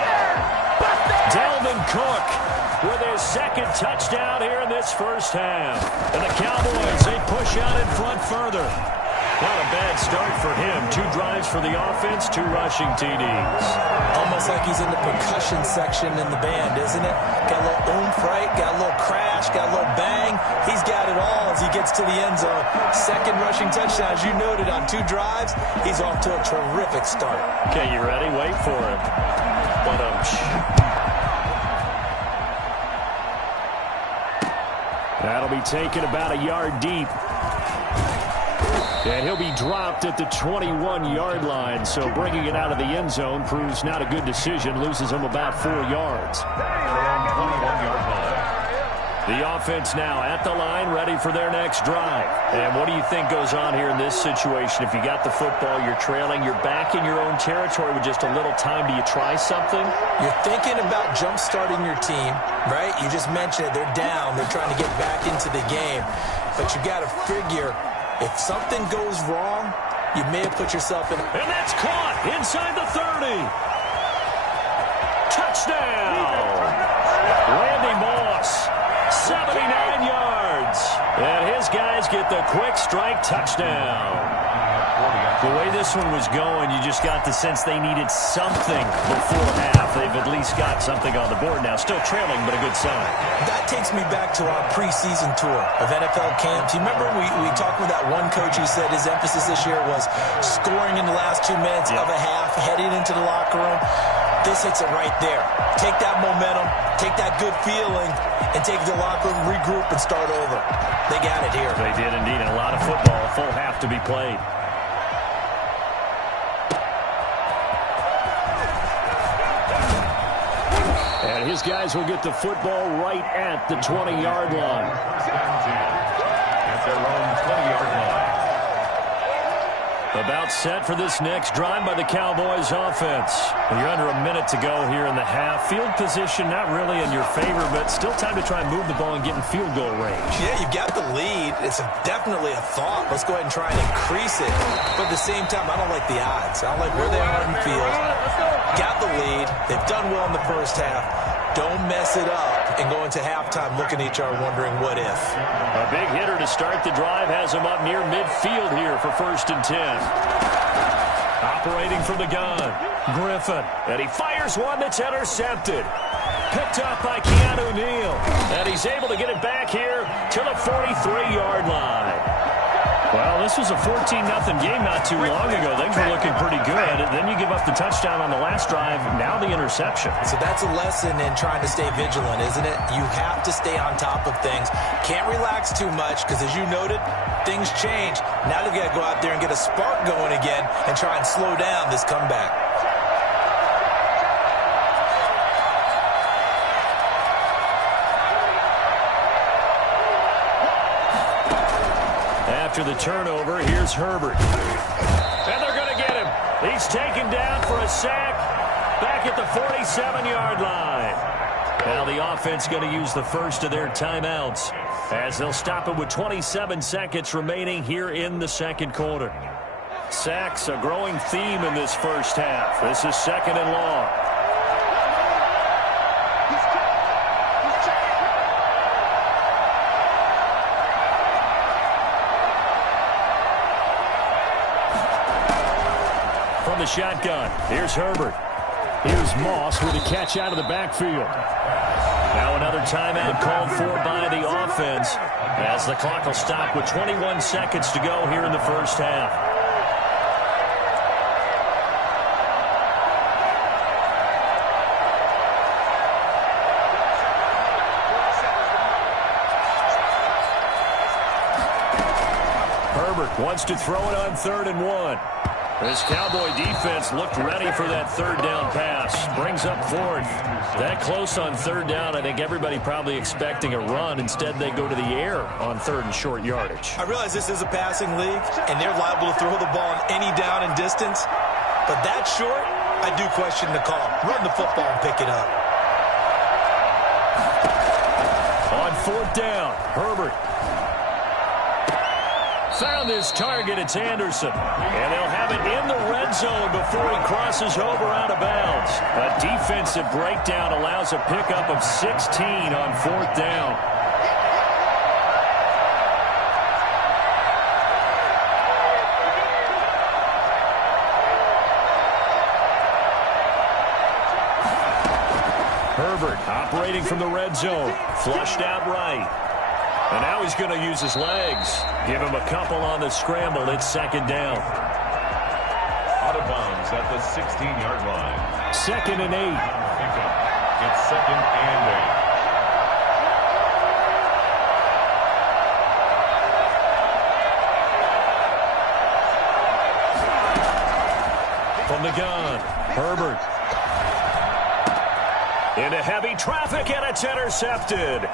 Dalvin Cook with his second touchdown here in this first half. And the Cowboys, they push out in front further. Not a bad start for him. 2 drives for the offense, 2 rushing TDs. Almost like he's in the percussion section in the band, isn't it? Got a little oomph, right? Got a little crash, got a little bang. He's got it all as he gets to the end zone. Second rushing touchdown, as you noted, on 2 drives. He's off to a terrific start. Okay, you ready? Wait for it. That'll be taken about a yard deep. And he'll be dropped at the 21-yard line, so bringing it out of the end zone proves not a good decision, loses him about 4 yards. The offense now at the line, ready for their next drive. And what do you think goes on here in this situation? If you got the football, you're trailing, you're back in your own territory with just a little time. Do you try something? You're thinking about jump-starting your team, right? You just mentioned it. They're down. They're trying to get back into the game. But you got to figure, if something goes wrong, you may have put yourself in. And that's caught inside the 30. Touchdown. Randy Moss, 79 yards. And his guys get the quick strike touchdown. The way this one was going, you just got the sense they needed something before half. They've at least got something on the board now. Still trailing, but a good sign. That takes me back to our preseason tour of NFL camps. You remember we talked with that one coach who said his emphasis this year was scoring in the last 2 minutes of a half, heading into the locker room. This hits it right there. Take that momentum, take that good feeling, and take the locker room, regroup, and start over. They got it here. They did indeed, and a lot of football, a full half to be played. And his guys will get the football right at the 20-yard line. At their own 20-yard line. About set for this next drive by the Cowboys offense. You're under a minute to go here in the half. Field position not really in your favor, but still time to try and move the ball and get in field goal range. Yeah, you've got the lead. It's definitely a thought. Let's go ahead and try and increase it. But at the same time, I don't like the odds. I don't like where they are in the field. Got the lead. They've done well in the first half. Don't mess it up and go into halftime looking at each other wondering what if. A big hitter to start the drive has him up near midfield here for 1st and 10. Operating from the gun, Griffin. And he fires one that's intercepted. Picked up by Keanu Neal. And he's able to get it back here to the 43-yard line. Well, this was a 14-0 game not too long ago. Things were looking pretty good. Then you give up the touchdown on the last drive. Now the interception. So that's a lesson in trying to stay vigilant, isn't it? You have to stay on top of things. Can't relax too much because, as you noted, things change. Now they've got to go out there and get a spark going again and try and slow down this comeback. After the turnover, here's Herbert. And they're going to get him. He's taken down for a sack back at the 47-yard line. Now the offense going to use the first of their timeouts as they'll stop it with 27 seconds remaining here in the second quarter. Sacks, a growing theme in this first half. This is 2nd and long. From the shotgun, here's Herbert. Here's Moss with a catch out of the backfield. Now another timeout called for by the offense as the clock will stop with 21 seconds to go here in the first half. Herbert wants to throw it on 3rd and 1. This Cowboy defense looked ready for that third down pass. Brings up fourth. That close on third down, I think everybody probably expecting a run. Instead, they go to the air on third and short yardage. I realize this is a passing league, and they're liable to throw the ball on any down and distance. But that short, I do question the call. Run the football and pick it up. On fourth down, Herbert. Found his target. It's Anderson. And they'll have it in the red zone before he crosses over out of bounds. A defensive breakdown allows a pickup of 16 on fourth down. Herbert operating from the red zone. Flushed out right. And now he's going to use his legs. Give him a couple on the scramble. It's second down. Out of bounds at the 16-yard line. 2nd and 8. It's 2nd and 8. From the gun, Herbert. Into heavy traffic, and it's intercepted.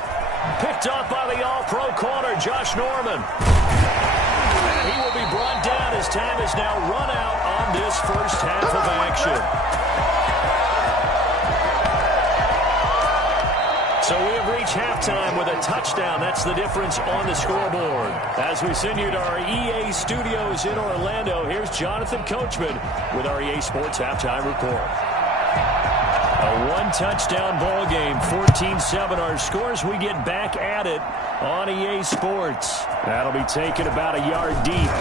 Picked up by the all-pro corner, Josh Norman. And he will be brought down as time is now run out on this first half of action. So we have reached halftime with a touchdown. That's the difference on the scoreboard. As we send you to our EA studios in Orlando, here's Jonathan Coachman with our EA Sports Halftime Report. A one-touchdown ball game, 14-7 our scores. We get back at it on EA Sports. That'll be taken about a yard deep.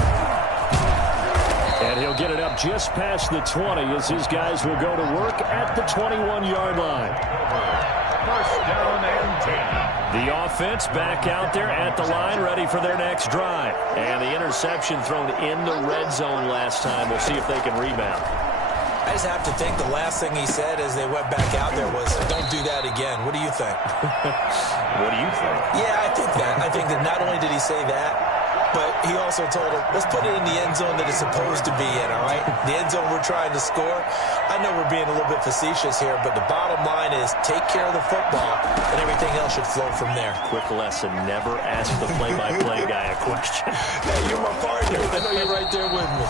And he'll get it up just past the 20 as his guys will go to work at the 21-yard line. First down and 10. The offense back out there at the line, ready for their next drive. And the interception thrown in the red zone last time. We'll see if they can rebound. I just have to think the last thing he said as they went back out there was, don't do that again. What do you think? What do you think? Yeah, I think that. I think that not only did he say that, but he also told him, let's put it in the end zone that it's supposed to be in, all right? The end zone we're trying to score. I know we're being a little bit facetious here, but the bottom line is take care of the football, and everything else should flow from there. Quick lesson, never ask the play-by-play guy a question. Hey, you're my partner. I know you're right there with me.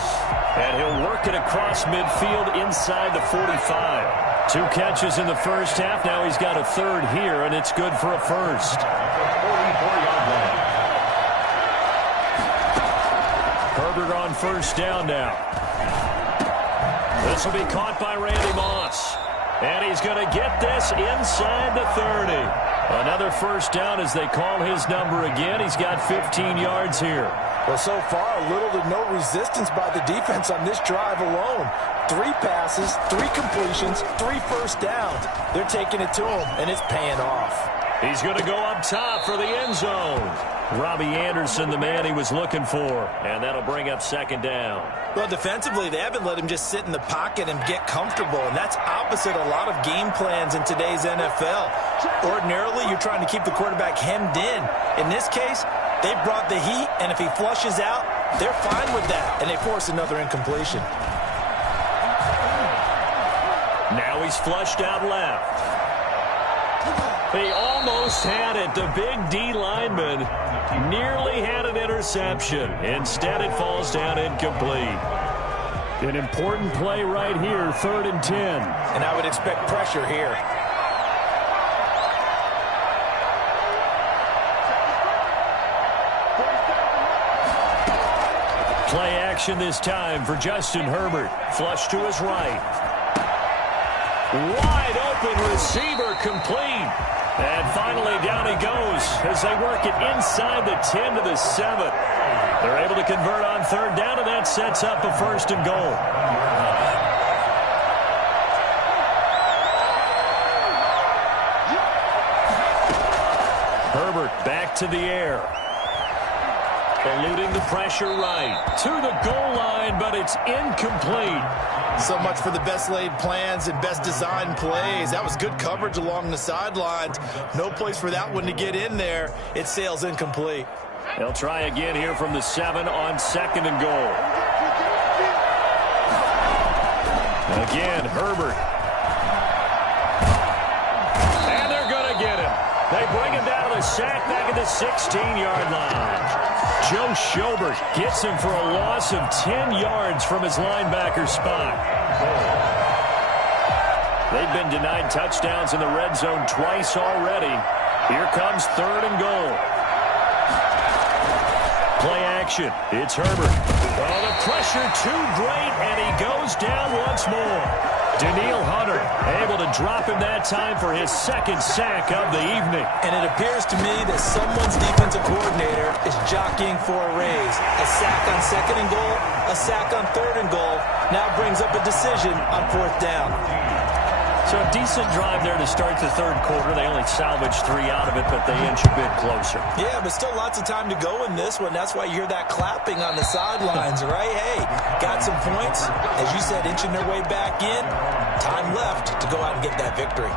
And he'll work it across midfield inside the 45. 2 catches in the first half. Now he's got a third here, and it's good for a first. 44-yard line. Herbert on first down now. This will be caught by Randy Moss. And he's going to get this inside the 30. Another first down as they call his number again. He's got 15 yards here. Well, so far, little to no resistance by the defense on this drive alone. 3 passes, 3 completions, 3 first downs. They're taking it to him, and it's paying off. He's going to go up top for the end zone. Robbie Anderson, the man he was looking for. And that'll bring up second down. Well, defensively, they haven't let him just sit in the pocket and get comfortable, and that's opposite a lot of game plans in today's NFL. Ordinarily, you're trying to keep the quarterback hemmed in. In this case, they brought the heat, and if he flushes out, they're fine with that, and they force another incompletion. Now he's flushed out left. He almost had it. The big D lineman nearly had an interception. Instead, it falls down incomplete. An important play right here, 3rd and 10. And I would expect pressure here. Play action this time for Justin Herbert. Flush to his right. Wide open receiver complete. And finally down he goes as they work it inside the 10 to the 7. They're able to convert on third down, and that sets up a 1st and goal. Herbert back to the air. Eluding the pressure right. To the goal line, but it's incomplete. So much for the best laid plans and best designed plays. That was good coverage along the sidelines. No place for that one to get in there. It sails incomplete. They'll try again here from the 7 on 2nd and goal. Again, Herbert. And they're going to get him. They bring him down to the sack back at the 16-yard line. Joe Schobert gets him for a loss of 10 yards from his linebacker spot. They've been denied touchdowns in the red zone twice already. Here comes 3rd and goal. Play action. It's Herbert. Oh, the pressure too great, and he goes down once more. Danielle Hunter able to drop him that time for his 2nd sack of the evening. And it appears to me that someone's defensive coordinator is jockeying for a raise. A sack on 2nd and goal, a sack on 3rd and goal, now brings up a decision on 4th down. So a decent drive there to start the 3rd quarter. They only salvaged 3 out of it, but they inch a bit closer. Yeah, but still lots of time to go in this one. That's why you hear that clapping on the sidelines, right? Hey, got some points. As you said, inching their way back in. Time left to go out and get that victory.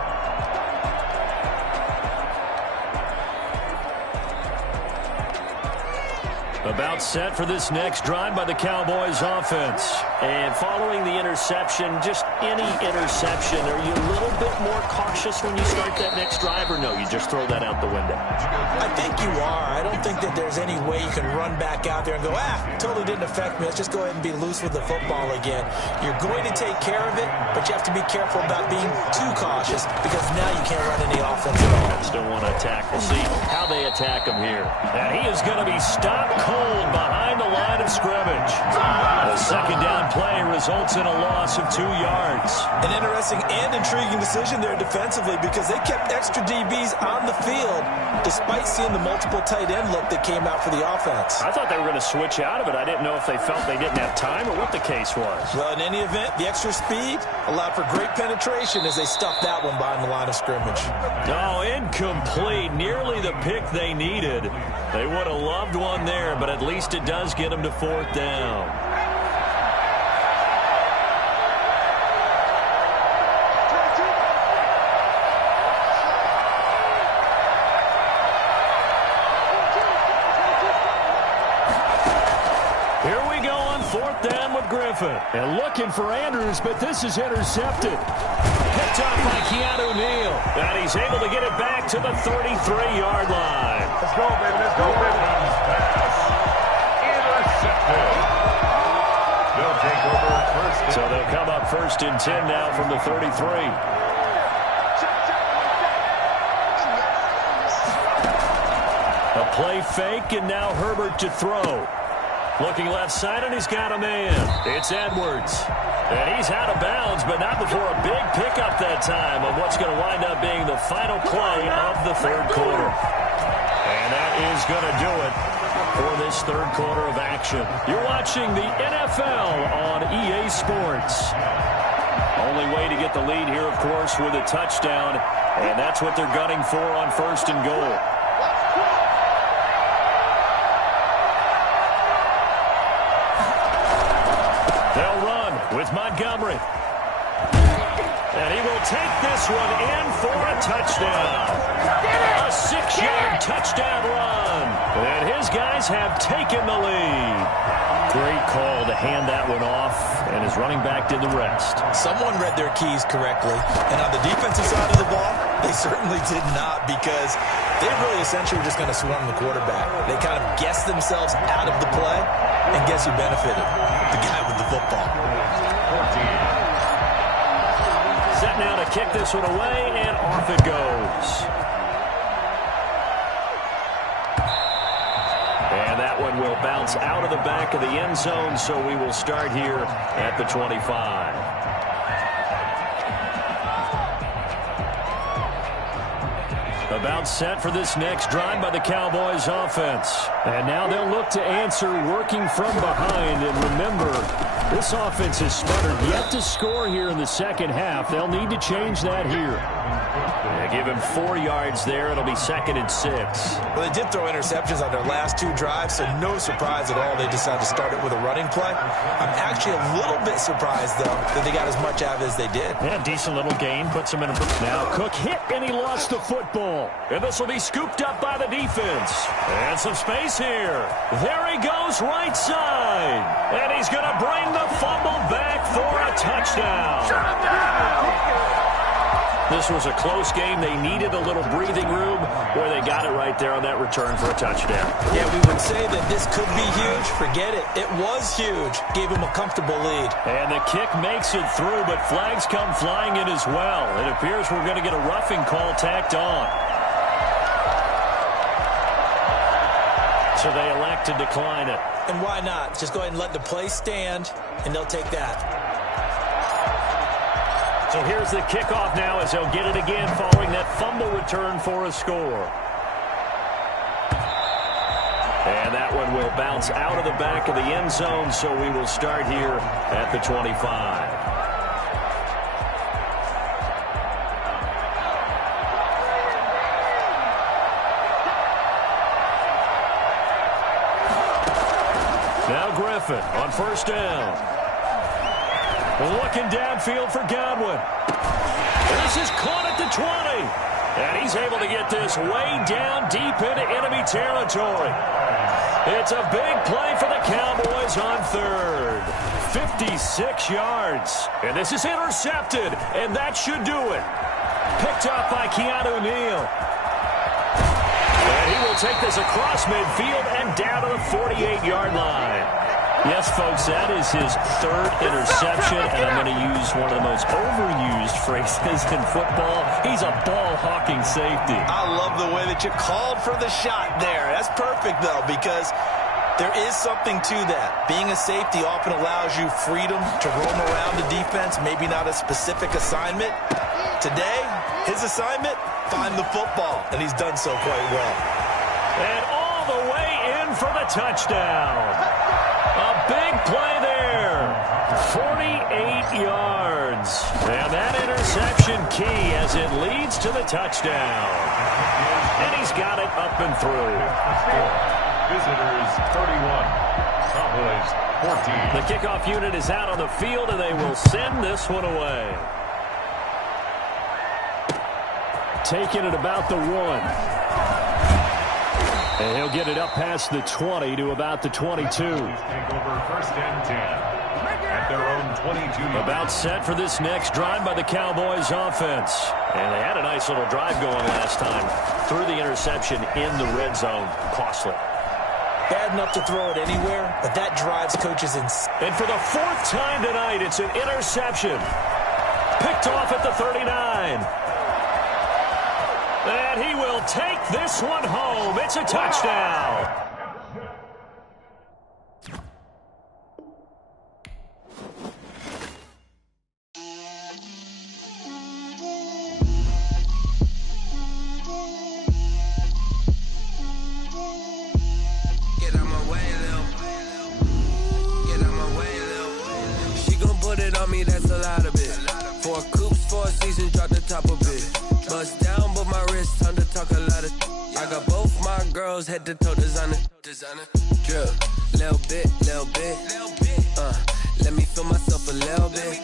About set for this next drive by the Cowboys offense. And following the interception, just any interception, are you a little bit more cautious when you start that next drive, or no, you just throw that out the window? I think you are. I don't think that there's any way you can run back out there and go, totally didn't affect me. Let's just go ahead and be loose with the football again. You're going to take care of it, but you have to be careful about being too cautious because now you can't run any offense at all. Still want to attack. We'll see how they attack him here. And he is going to be stopped cold behind the line of scrimmage. A 2nd down play results in a loss of 2 yards. An interesting and intriguing decision there defensively because they kept extra DBs on the field despite seeing the multiple tight end look that came out for the offense. I thought they were going to switch out of it. I didn't know if they felt they didn't have time or what the case was. Well, in any event, the extra speed allowed for great penetration as they stuffed that one behind the line of scrimmage. Oh, incomplete. Nearly the pick they needed. They would have loved one there, but at least it does get them to 4th down. Here we go on 4th down with Griffin. And looking for Andrews, but this is intercepted. Picked up by Keanu Neal. And he's able to get it back to the 33-yard line. Let's go, baby. Let's go, baby. Intercepted. They'll take over 1st. So they'll come up 1st and 10 now from the 33. A play fake, and now Herbert to throw. Looking left side, and he's got a man. It's Edwards. And he's out of bounds, but not before a big pickup that time of what's going to wind up being the final play of the 3rd quarter. And that is going to do it for this 3rd quarter of action. You're watching the NFL on EA Sports. Only way to get the lead here, of course, with a touchdown, and that's what they're gunning for on 1st and goal. They'll run with Montgomery. And he will take this one in for a touchdown. A 6-yard touchdown run. And his guys have taken the lead. Great call to hand that one off, and his running back did the rest. Someone read their keys correctly, and on the defensive side of the ball, they certainly did not because they really essentially were just going to swarm the quarterback. They kind of guessed themselves out of the play, and guess who benefited? The guy with the football. Set now to kick this one away, and off it goes. And that one will bounce out of the back of the end zone, so we will start here at the 25. About set for this next drive by the Cowboys offense. And now they'll look to answer working from behind. And remember, this offense has sputtered yet to score here in the second half. They'll need to change that here. They give him 4 yards there. It'll be 2nd and 6. Well, they did throw interceptions on their last 2 drives, so no surprise at all they decided to start it with a running play. I'm actually a little bit surprised, though, that they got as much out of it as they did. Yeah, decent little gain. Puts him in a... Now Cook hit, and he lost the football. And this will be scooped up by the defense. And some space here. There he goes right side. And he's going to bring the fumble back for a touchdown. Shut him down. This was a close game. They needed a little breathing room where they got it right there on that return for a touchdown. Yeah, we would say that this could be huge. Forget it. It was huge. Gave him a comfortable lead. And the kick makes it through, but flags come flying in as well. It appears we're going to get a roughing call tacked on. So they elect to decline it. And why not? Just go ahead and let the play stand, and they'll take that. So here's the kickoff now as they'll get it again following that fumble return for a score. And that one will bounce out of the back of the end zone, so we will start here at the 25. Now Griffin on first down. Looking downfield for Godwin. This is caught at the 20. And he's able to get this way down deep into enemy territory. It's a big play for the Cowboys on third. 56 yards. And this is intercepted. And that should do it. Picked up by Keanu Neal. And he will take this across midfield and down to the 48-yard line. Yes, folks, that is his third interception, and I'm going to use one of the most overused phrases in football. He's a ball-hawking safety. I love the way that you called for the shot there. That's perfect, though, because there is something to that. Being a safety often allows you freedom to roam around the defense, maybe not a specific assignment. Today, his assignment, find the football, and he's done so quite well. And all the way in for the touchdown. A big play there. 48 yards. And that interception key as it leads to the touchdown. And he's got it up and through. Visitors 31. Cowboys 14. The kickoff unit is out on the field, and they will send this one away. Taking it about the 1. And he'll get it up past the 20 to about the 22. Take over first and 10 at their own 22. About set for this next drive by the Cowboys offense. And they had a nice little drive going last time. Threw the interception in the red zone. Costly. Bad enough to throw it anywhere, but that drives coaches in. And for the fourth time tonight, it's an interception. Picked off at the 39. And he will take this one home. It's a touchdown. Get out my way, Lil. Get out my way, Lil. She gon' put it on me, that's a lot of it. 4 coops, 4 seasons, drop the top of it. Bust down, but my wrist, time to talk a lot of. I got both my girls head to toe designer. Drip, little bit. Let me feel myself a little bit.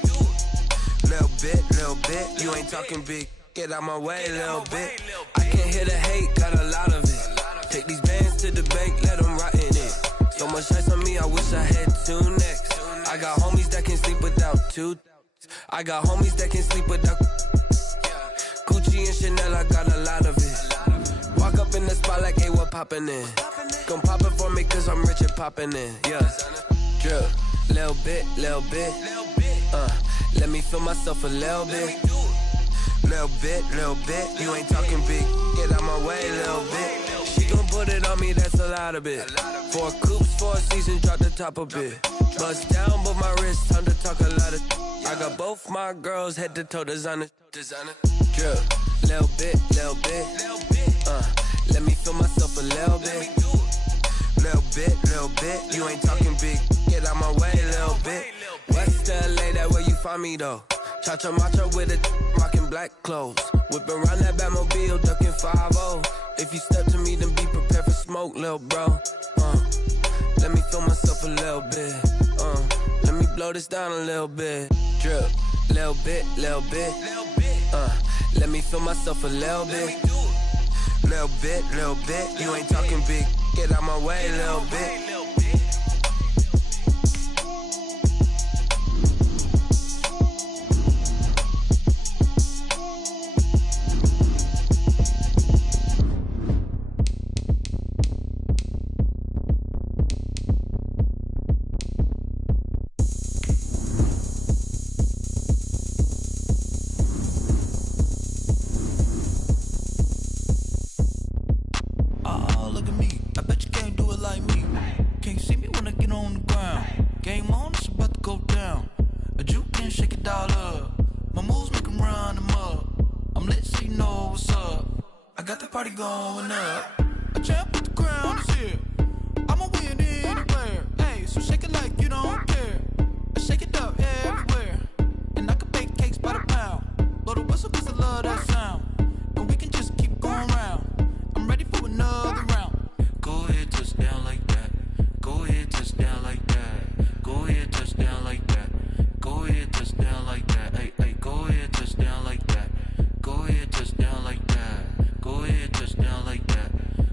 Little bit. You ain't talking big. Get out my way, little bit. I can't hear the hate, got a lot of it. Take these bands to the bank, let them rot in it. So much ice on me, I wish I had 2 necks. I got homies that can sleep without 2. I got homies that can sleep without. Gucci and Chanel, I got a lot of it. Walk up in the spot like, hey, what poppin' in? Gon' pop it for me cause I'm rich and poppin' in. Yeah, drip, little bit. Let me feel myself a little bit. Little bit. You ain't talking big. Get out my way, little bit. She gon' put it on me, that's a lot of it. 4 coops, 4 seasons, drop the top a bit. Bust down, but my wrist, time to talk a lot of. I got both my girls head to toe designer. Drip, little bit. Let me feel myself a little bit. Little bit. You ain't talking big. Get out my way, little bit. West LA, that where you find me though. Cha-cha matcha with it, rocking black clothes. Whipping around that Batmobile, ducking 5-0. If you step to me, then be prepared for smoke, little bro. Let me feel myself a little bit. Let me blow this down a little bit. Drip, little bit. Let me feel myself a little bit. Little bit. You ain't talking big. Get out my way, little bit. party going up. A champ with the crown is here. I'ma win anywhere. Hey, so shake it like you don't care. I shake it up everywhere. And I can bake cakes by the pound. Blow the whistle 'cause I love that sound. And we can just keep going round. I'm ready for another round. Go ahead, touch down like that. Go ahead, touch down like that. Go ahead, touch down like that. Go ahead, touch down like that. Hey, hey, go ahead, touch down like that. Go ahead, touch down like that. Go ahead, touch down like that.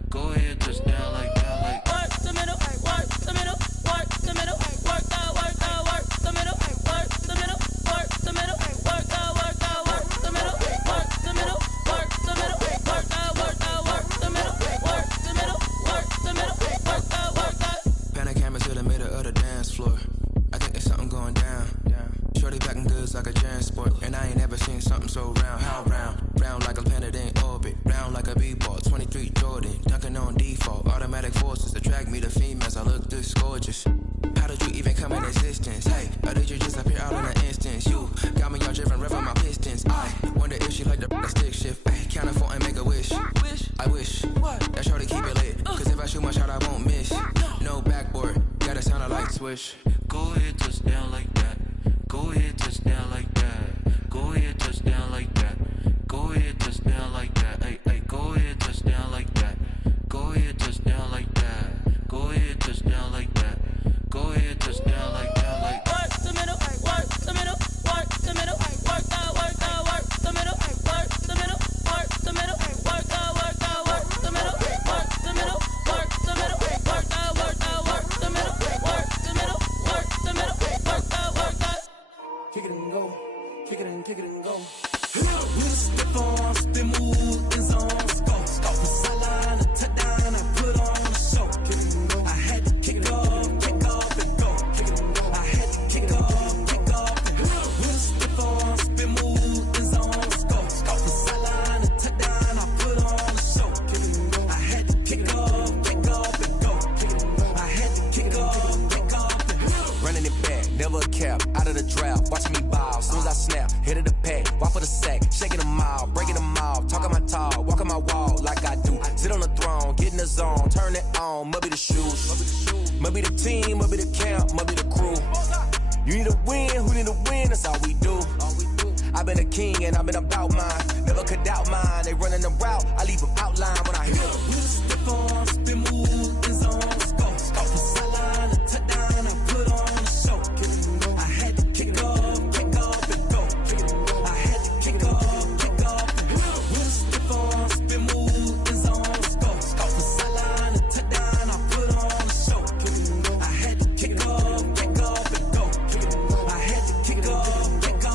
Go ahead, touch down like that. Like work the middle, work the middle, work the middle, work that, work that, work the middle, work the middle, work the middle, work that, work that, work the middle, work the middle, work the middle, work that, work that, work the middle, work the middle, work the middle, work that, work that. Pan a camera to the middle of the dance floor. I think there's something going down. Shorty backing goods like a transport, and I ain't never seen something so round. How round? Round like a planet in orbit, round like a b-ball. 23 Jordan, dunking on default. Automatic forces attract me to females. I look this gorgeous. How did you even come in existence? Hey, or did you just appear out in an instance? You got me all driven, revving my pistons. I wonder if she like the stick shift. Hey, count it 4 and make a wish. I wish that shorty keep it lit. 'Cause if I shoot my shot, I won't miss. No backboard, gotta sound a light switch. Go ahead, touch down like that. Go ahead, touch down like that. Go ahead, touch down like that. Go ahead, touch down like that. Hey, hey, go ahead, touch down like that. Go ahead, touch down like that. Go ahead, touch down like that. Go ahead, touch down like that. Like work the middle, work the middle, work the middle, work that, work that, work the middle, work the middle, work the middle, work that, work that, work the middle, work the middle, work the middle, work that, work that, work the middle, work the middle, work the middle, work that, work that. kick it and go, kick it and kick it and go. we the step on, spin move, and zones go. From sideline to touchdown, I put on a show. I had to kick off and go. I had to kick off and go. We the step on, spin move, and zones go. From sideline to touchdown, I put on a show. I had to kick off and go. I had to kick off and go. Running it back, never a cap, out of the draft, watching me ball. Soon as I snap, hit of the pack, walk for the sack, shaking them all, breaking them all, talking my talk, walking my wall like I do. Sit on the throne, get in the zone, turn it on, must be the shoes, must be the team, must be the camp, must be the crew. You need a win, who need a win, that's all we do. I've been a king and I've been about mine, never could doubt mine. They running the route, I leave them outline when I hit them. We the step on, spin move, and zones go. From sideline to touchdown, I put on a show. I had to kick off and go. I had to kick off and go. We the step on, spin move, and zones go. From sideline to touchdown, I put on a show. I had to kick off and go. I had to kick off and go.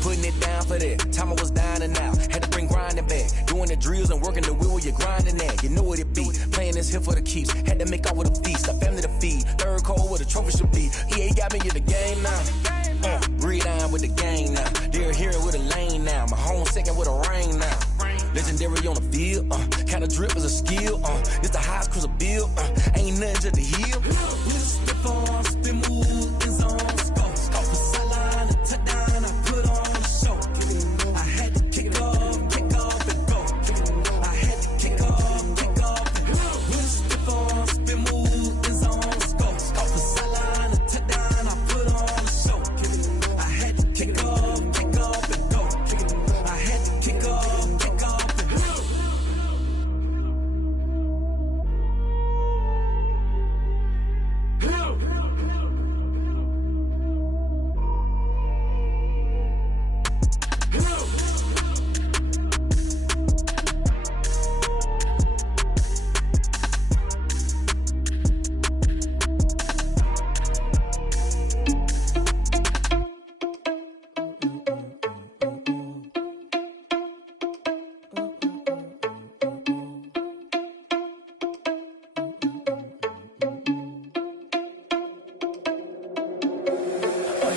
Putting it down for that, time I was down and out. Had to bring grinding back, doing the drills and working the wheel where you're grinding at. You know what it be, playing this here for the keeps. Had to make out with a feast, a family to feed. Third cold where the trophy should be. EA got me in the game now. Breed on with the game now. They're here with a lane now. My home second with a rain now. Legendary on the field, kind of drip is a skill. It's the highest cruiser bill, ain't nothing just the hill. We the step on, spin move, and zones go. From sideline to touchdown, I put on a show. I had to kick off and go. I had to kick off and go. We the step on, spin move, and zones go. From sideline to touchdown, I put on a show. I had to kick off and go. I had to kick off and go.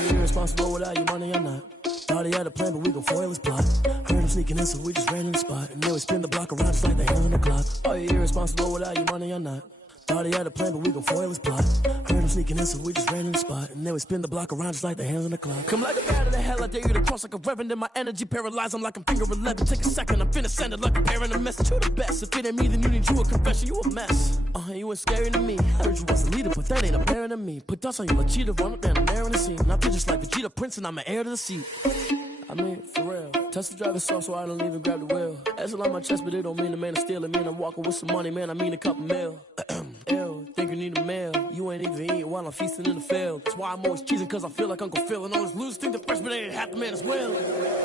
Irresponsible without your money or not. Thought he had a plan, but we gon' foil his plot. Heard him sneaking in, so we just ran in the spot. And then we spin the block around just like the hands on the clock. Are you irresponsible without your money or not? Thought he had a plan, but we gon' foil his plot. Heard him sneaking in, so we just ran in the spot. And then we spin the block around just like the hands on the clock. Come like a bat of the hell, I dare you to cross like a reverend. In my energy paralyzed, I'm like I'm finger 11. Take a second, I'm finna send it like a parent a message. You the best, if it ain't me, then you need you a confession. You a mess, you ain't scary to me. Heard you was a leader, but that ain't apparent to me. Put dust on you like Cheetah, run up down the air in the scene. I feel just like Vegeta Prince, and I'm an heir to the seat. I mean, for real. Touch the driver's soft, so I don't even grab the wheel. That's a lot on my chest, but it don't mean the man is stealing. Man, I'm walking with some money, man, I mean a couple mil. Ew, think you need a meal. You ain't even eating while I'm feasting in the field. That's why I'm always cheesing, cause I feel like Uncle Phil. And all those losers think the freshman ain't half the man as well.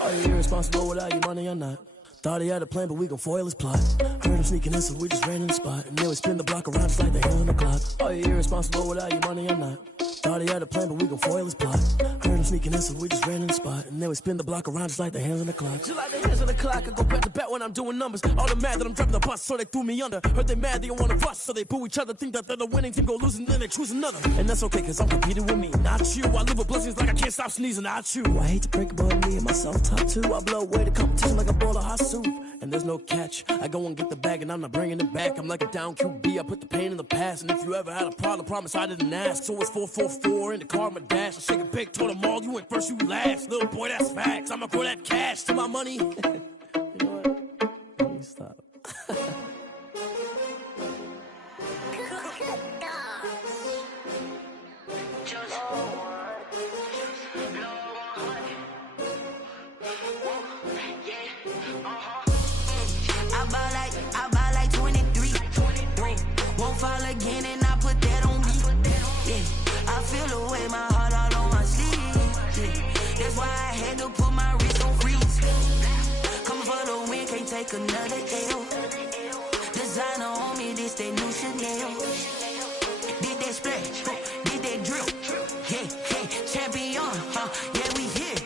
Are you irresponsible without your money or not? Thought he had a plan, but we gon' foil his plot. Heard him sneaking in, so we just ran in the spot. And then we spin the block around just like the hands on the clock. Are you irresponsible without your money or not? Thought he had a plan, but we gon' foil his plot. Heard him sneaking in, so we just ran in the spot. And then we spin the block around just like the hands on the clock. Just like the hands on the clock, I go back to back when I'm doing numbers. All the mad that I'm driving the bus, so they threw me under. Heard they mad, they don't wanna bust, so they boo each other. Think that they're the winning team, go losing, then they choose another. And that's okay, cause I'm competing with me, not you. I live with blessings like I can't stop sneezing, not you. I hate to break it, but me and myself top two. I blow away the competition like a bowl of hot soup. And there's no catch. I go and get the bag and I'm not bringing it back. I'm like a down QB, I put the pain in the past. And if you ever had a problem, promise I didn't ask. So it's 444 in the car, my dash. I shake a big, told them all, you went first, you last. Little boy, that's facts. I'ma throw that cash to my money. You know what? Let me stop. Fall again and I put that on me. Yeah, I feel the way, my heart all on my sleeve. Yeah, that's why I had to put my wrist on freeze. Coming for the win, can't take another L. Designer on me, this that new Chanel. Did that splash, did that drill. Yeah, champion, yeah, we here.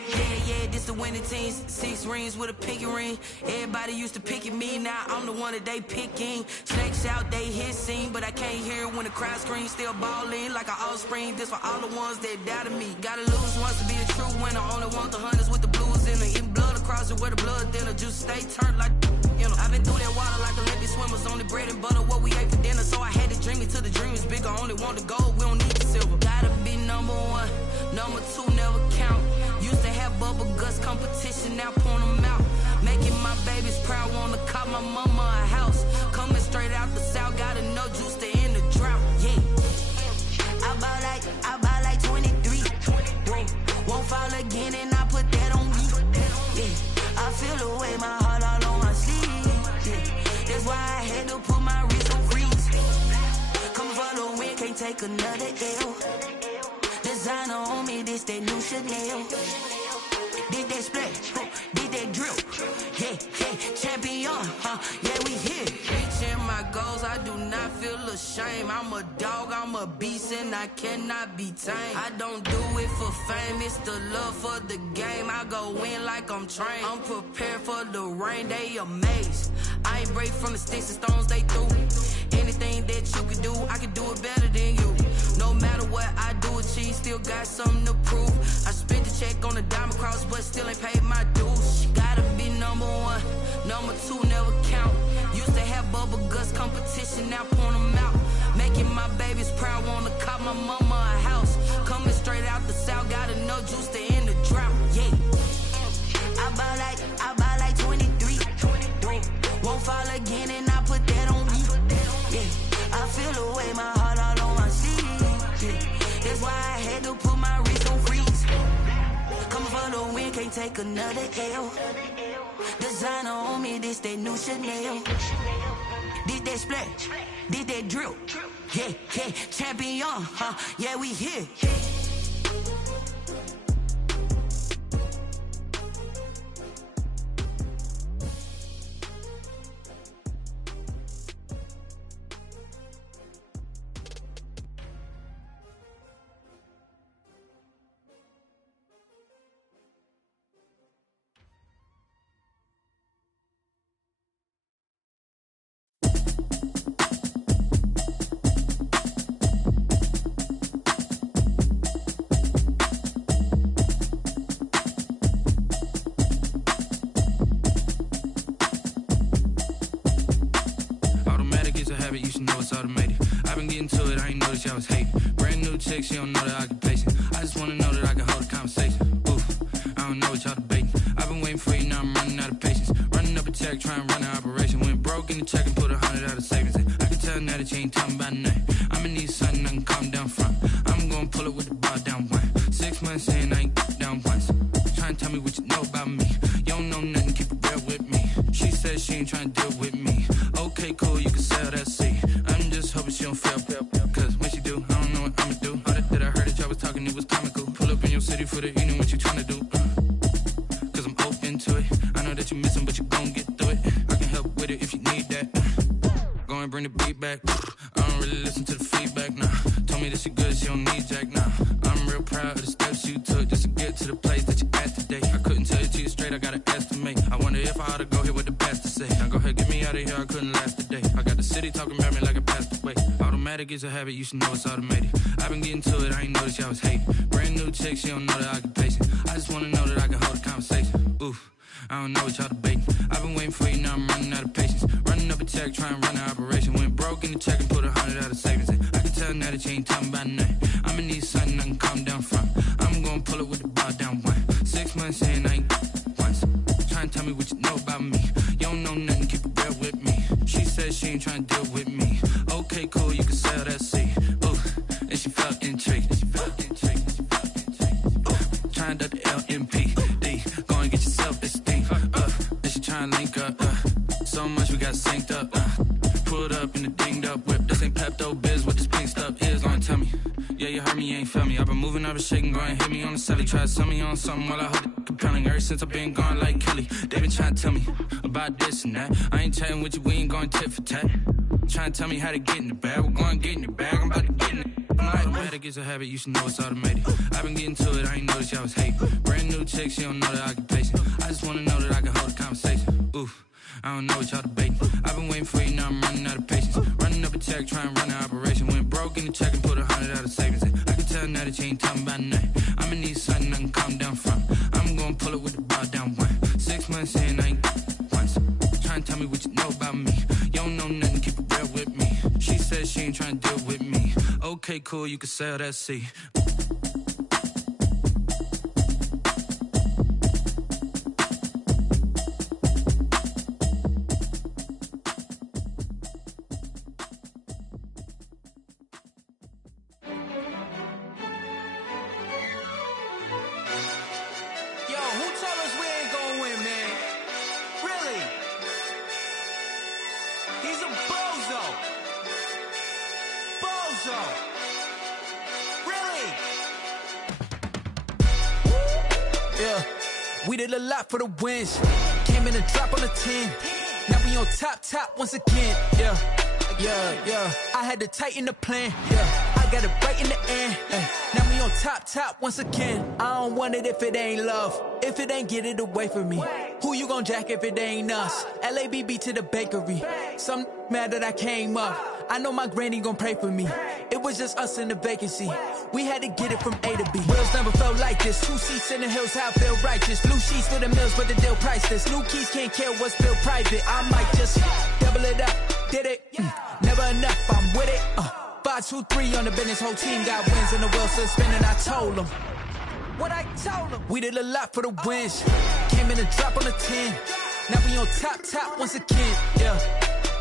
Yeah, this the winning teams. 6 rings with a pinky ring. Everybody used to pick at me, now I'm the one that they picking. Snakes out, they hit scene, but I can't hear when the crowd screams. Still ballin' like an offspring. This for all the ones that doubted me. Gotta lose once to be a true winner. Only want the hunters with the blues in it. Eating blood across it where the blood dinner. Juice stay turned like, you know. I've been through that water like Olympic swimmers. Only bread and butter, what we ate for dinner. So I had to dream it till the dream is bigger. Only want the gold, we don't need the silver. Gotta be number 1, number 2 never count. Used to have bubble guts competition, now point them out. Making my babies proud, wanna call my mama a house. Coming straight out the south, gotta know juice to end the drought. Yeah, I bought like 23. Won't fall again and I put that on me. Yeah, I feel the way, my heart all on my sleeve. Yeah, that's why I had to put my wrist on freeze. Coming for the win, can't take another L. Designer on me, this that new Chanel. Did that splash, did that drill. Yeah, champion, yeah, we here. Reaching my goals, I do not feel ashamed. I'm a dog, I'm a beast, and I cannot be tamed. I don't do it for fame, it's the love for the game. I go in like I'm trained. I'm prepared for the rain, they amazed. I ain't break from the sticks and stones they threw. Anything that you can do, I can do it better than you. No matter what I do, achieve, still got something to prove. I spent the check on the diamond cross, but still ain't paid my dues. Gotta be number 1, number 2 never count. Used to have bubble guts competition, now point them out. Making my babies proud, wanna call my mama a house. Coming straight out the south, gotta know juice to end the drought. Yeah, I bought like 23. Won't fall again and I put that on me. Yeah, I feel the way, my heart all on my sleeve. Yeah, that's why I had to put my wrist on freeze. Coming for the win, can't take another L. Designer on me, this that new Chanel. Did that splash, did that drill. Yeah, champion, yeah, we here. been getting to it, I ain't noticed y'all was hating. Brand new chick, she don't know the occupation. I just wanna know that I can hold a conversation. Oof, I don't know what y'all debating. I've been waiting for you, now I'm running out of patience. Running up a check, trying to run an operation. Went broke in the check and put 100 out of savings. I can tell now that you ain't talking about nothing. I'ma need something I can calm down from. I'm gonna pull it with the bar down one. 6 months in, I ain't down once. Trying to tell me what you know about me. You don't know nothing, keep it real with me. She said she ain't trying to deal with me. Okay, cool, you can sell that seat. I'm just hoping she don't fail. Cause when she do, I don't know what I'ma do. All that I heard that y'all was talking, it was comical. Pull up in your city for the evening, what you trying to do? Cause I'm open to it. I know that you missing, but you gon' get through it. I can help with it if you need that. Go and bring the beat back. I don't really listen to the feedback, nah. Told me that she good, she don't need Jack, nah. I'm real proud of the steps you took just to get to the place that you at today. I couldn't tell you to you straight, I gotta estimate. I wonder if I ought to go here with the best to say. Now go ahead, get me out of here, I couldn't last a day. I got the city talking about me like I passed away. Automatic is a habit, you should know it's automated. I've been getting to it, I ain't noticed y'all was hating. Brand new chick, she don't know the occupation. I just wanna know that I can hold a conversation. Oof, I don't know what y'all debating. I've been waiting for you, now I'm running out of patience. Running up a check, trying to run an operation. Went broke in the check and put 100 out of savings. I can tell now that you ain't talking about nothing. I'ma need something I can calm down from. I'm gonna pull it with the bar down one. 6 months in, I ain't once. Trying to tell me what you know about me. You don't know nothing, keep it real with me. She said she ain't trying to deal with me. Okay, cool, you can sell that seat. Ooh, and she felt intrigued. Trying to the LMPD. Go and get yourself this thing. And she trying to link up. So much we got synced up. Pulled up in the dinged up whip. This ain't Pepto-Biz, what this pink stuff is. Gonna tell me. Yeah, you heard me, you ain't felt me. I've been moving, I've been shaking, go and hit me on the celly. Try to sell me on something while I hold it compelling. Ever since I've been gone like Kelly, they been trying to tell me about this and that. I ain't chatting with you, we ain't going tit for tat. Trying to tell me how to get in the bag, we're going to get in the bag, I'm about to get in it. Automatic is a habit, you should know it's automated. I've been getting to it, I ain't noticed y'all was hating. Brand new chick, she don't know the occupation. I just wanna know that I can hold a conversation. Oof, I don't know what y'all debating. I've been waiting for you, now I'm running out of patience. Running up a check, trying to run an operation. Went broke in the check and put 100 out of savings. I can tell now that you ain't talking about nothing. I'ma need something I can calm down from. I'm gonna pull it with the bar down one. 6 months in, I ain't once. Trying to tell me what you know about me. You don't know nothing, keep it real with me. She said she ain't trying to deal with me. Okay, cool, you can sell that seat. We did a lot for the wins. Came in a drop on a 10. Now we on top once again. Yeah. I had to tighten the plan. Yeah. I got it right in the end. Now we on top once again. I don't want it if it ain't love. If it ain't, get it away from me. Who you gon' jack if it ain't us? LABB to the bakery. Some mad that I came up. I know my granny gon' pray for me. It was just us in the vacancy. We had to get it from A to B. Wheels never felt like this. 2 seats in the hills, how I feel righteous. Blue sheets for the mills, but the deal priceless. New keys can't care what's still private. I might just double it up. Did it? Never enough, I'm with it. 5, 2, 3 on the business. Whole team got wins and the wheels still spinning. I told them what I told them. We did a lot for the wins. Came in a drop on a 10. Now we on top once again. Yeah.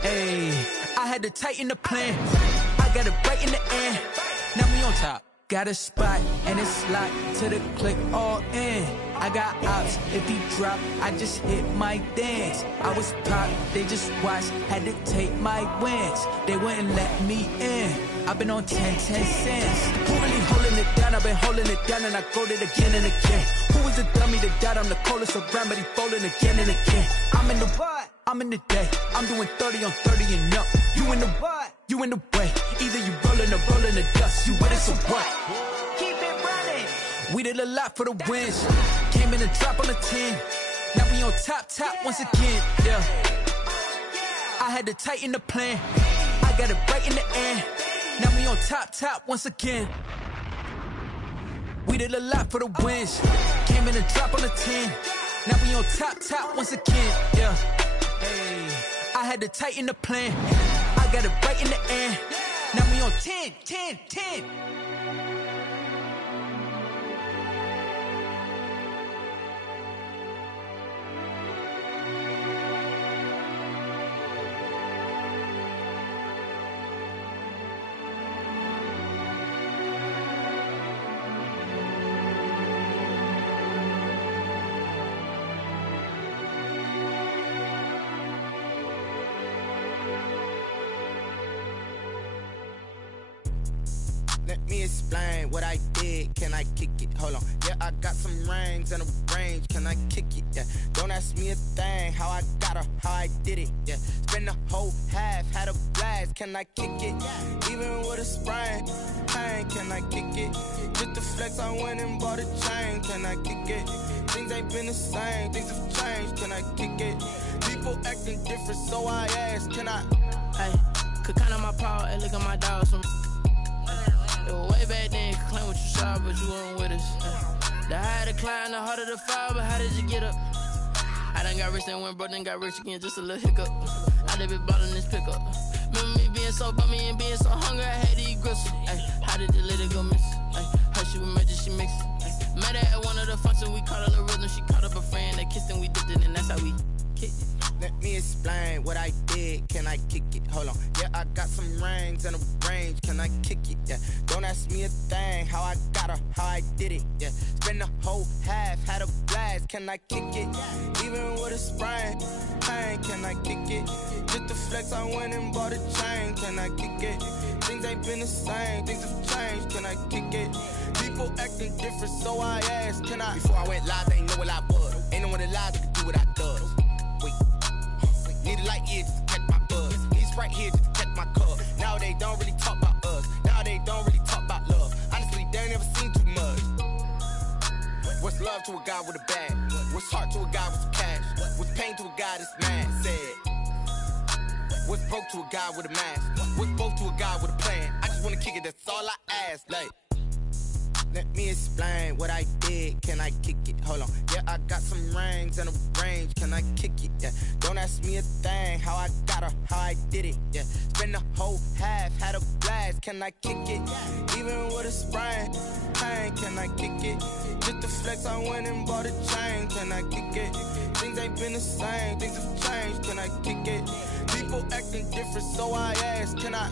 Hey, I had to tighten the plan. I got it right in the end. Now we on top. Got a spot and it's locked to the click all in. I got ops, if he drop, I just hit my dance. I was pop, they just watched, had to take my wins. They wouldn't let me in. I've been on 10 cents. Who really holding it down? I've been holding it down and I go it again and again. Who was the dummy that died? I'm the coldest around, but he folding again and again. I'm in the what? I'm in the day. I'm doing 30 on 30 and up. You in the what? You in the way. Either you rolling or rolling the dust. You with it, so what? Keep it running. We did a lot for the wins. Came in a drop on a 10. Now we on top once again. Yeah. I had to tighten the plan. I got it right in the end. Now we on top once again. We did a lot for the wins. Came in a drop on a 10. Now we on top once again. Yeah. Hey, I had to tighten the plan. I got it right in the end. Now we on 10, 10, 10. Let me explain what I did. Can I kick it? Hold on. Yeah, I got some rings and a range. Can I kick it? Yeah. Don't ask me a thing. How I got her, how I did it. Yeah. Spend the whole half, had a blast. Can I kick it? Even with a sprain, pain. Can I kick it? Just the flex, I went and bought a chain. Can I kick it? Things ain't been the same. Things have changed. Can I kick it? People acting different, so I ask. Can I? Hey, could count on my power and look at my dogs from. It was way back then, you could claim what you saw, but you weren't with us. The higher the climb, the harder the fall, but how did you get up? I done got rich, then went broke, then got rich again, just a little hiccup. I done been bought in this pickup. Remember me being so bummy and being so hungry, I had to eat gristle. Ay, how did the little go miss? Ay, her she was magic, she mixed. Ay, met her at one of the functions, we caught a little rhythm, she caught up a friend, they kissed and we dipped it, and that's how we kicked it. Let me explain what I did. Can I kick it? Hold on. Yeah, I got some rings and a range. Can I kick it? Yeah. Don't ask me a thing. How I got her, how I did it. Yeah. Spend the whole half, had a blast. Can I kick it? Even with a sprain, pain. Can I kick it? Just the flex, I went and bought a chain. Can I kick it? Things ain't been the same. Things have changed. Can I kick it? People acting different, so I asked. Can I? Before I went live, they ain't know what I was. Ain't no one alive that could do what I does. Need a light year just to catch my buzz. Need Sprite here just to catch my cup. Now they don't really talk about us. Now they don't really talk about love. Honestly, they ain't never seen too much. What's love to a guy with a bag? What's heart to a guy with some cash? What's pain to a guy that's mad? Said. What's broke to a guy with a mask? What's both to a guy with a plan? I just wanna kick it, that's all I ask. Like, let me explain what I did. Can I kick it? Hold on. Yeah, I got some rings and a range. Can I kick it? Yeah. Don't ask me a thing. How I got her, how I did it. Yeah. Spend the whole half, had a blast. Can I kick it? Even with a sprain, pain. Can I kick it? Just the flex, I went and bought a chain. Can I kick it? Things ain't been the same. Things have changed. Can I kick it? People acting different, so I ask. Can I?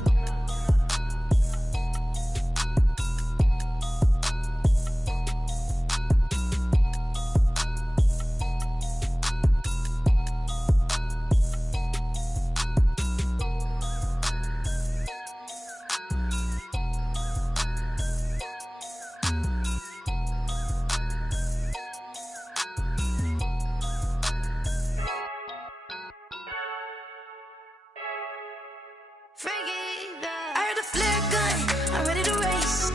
I heard the flare gun, I'm ready to race.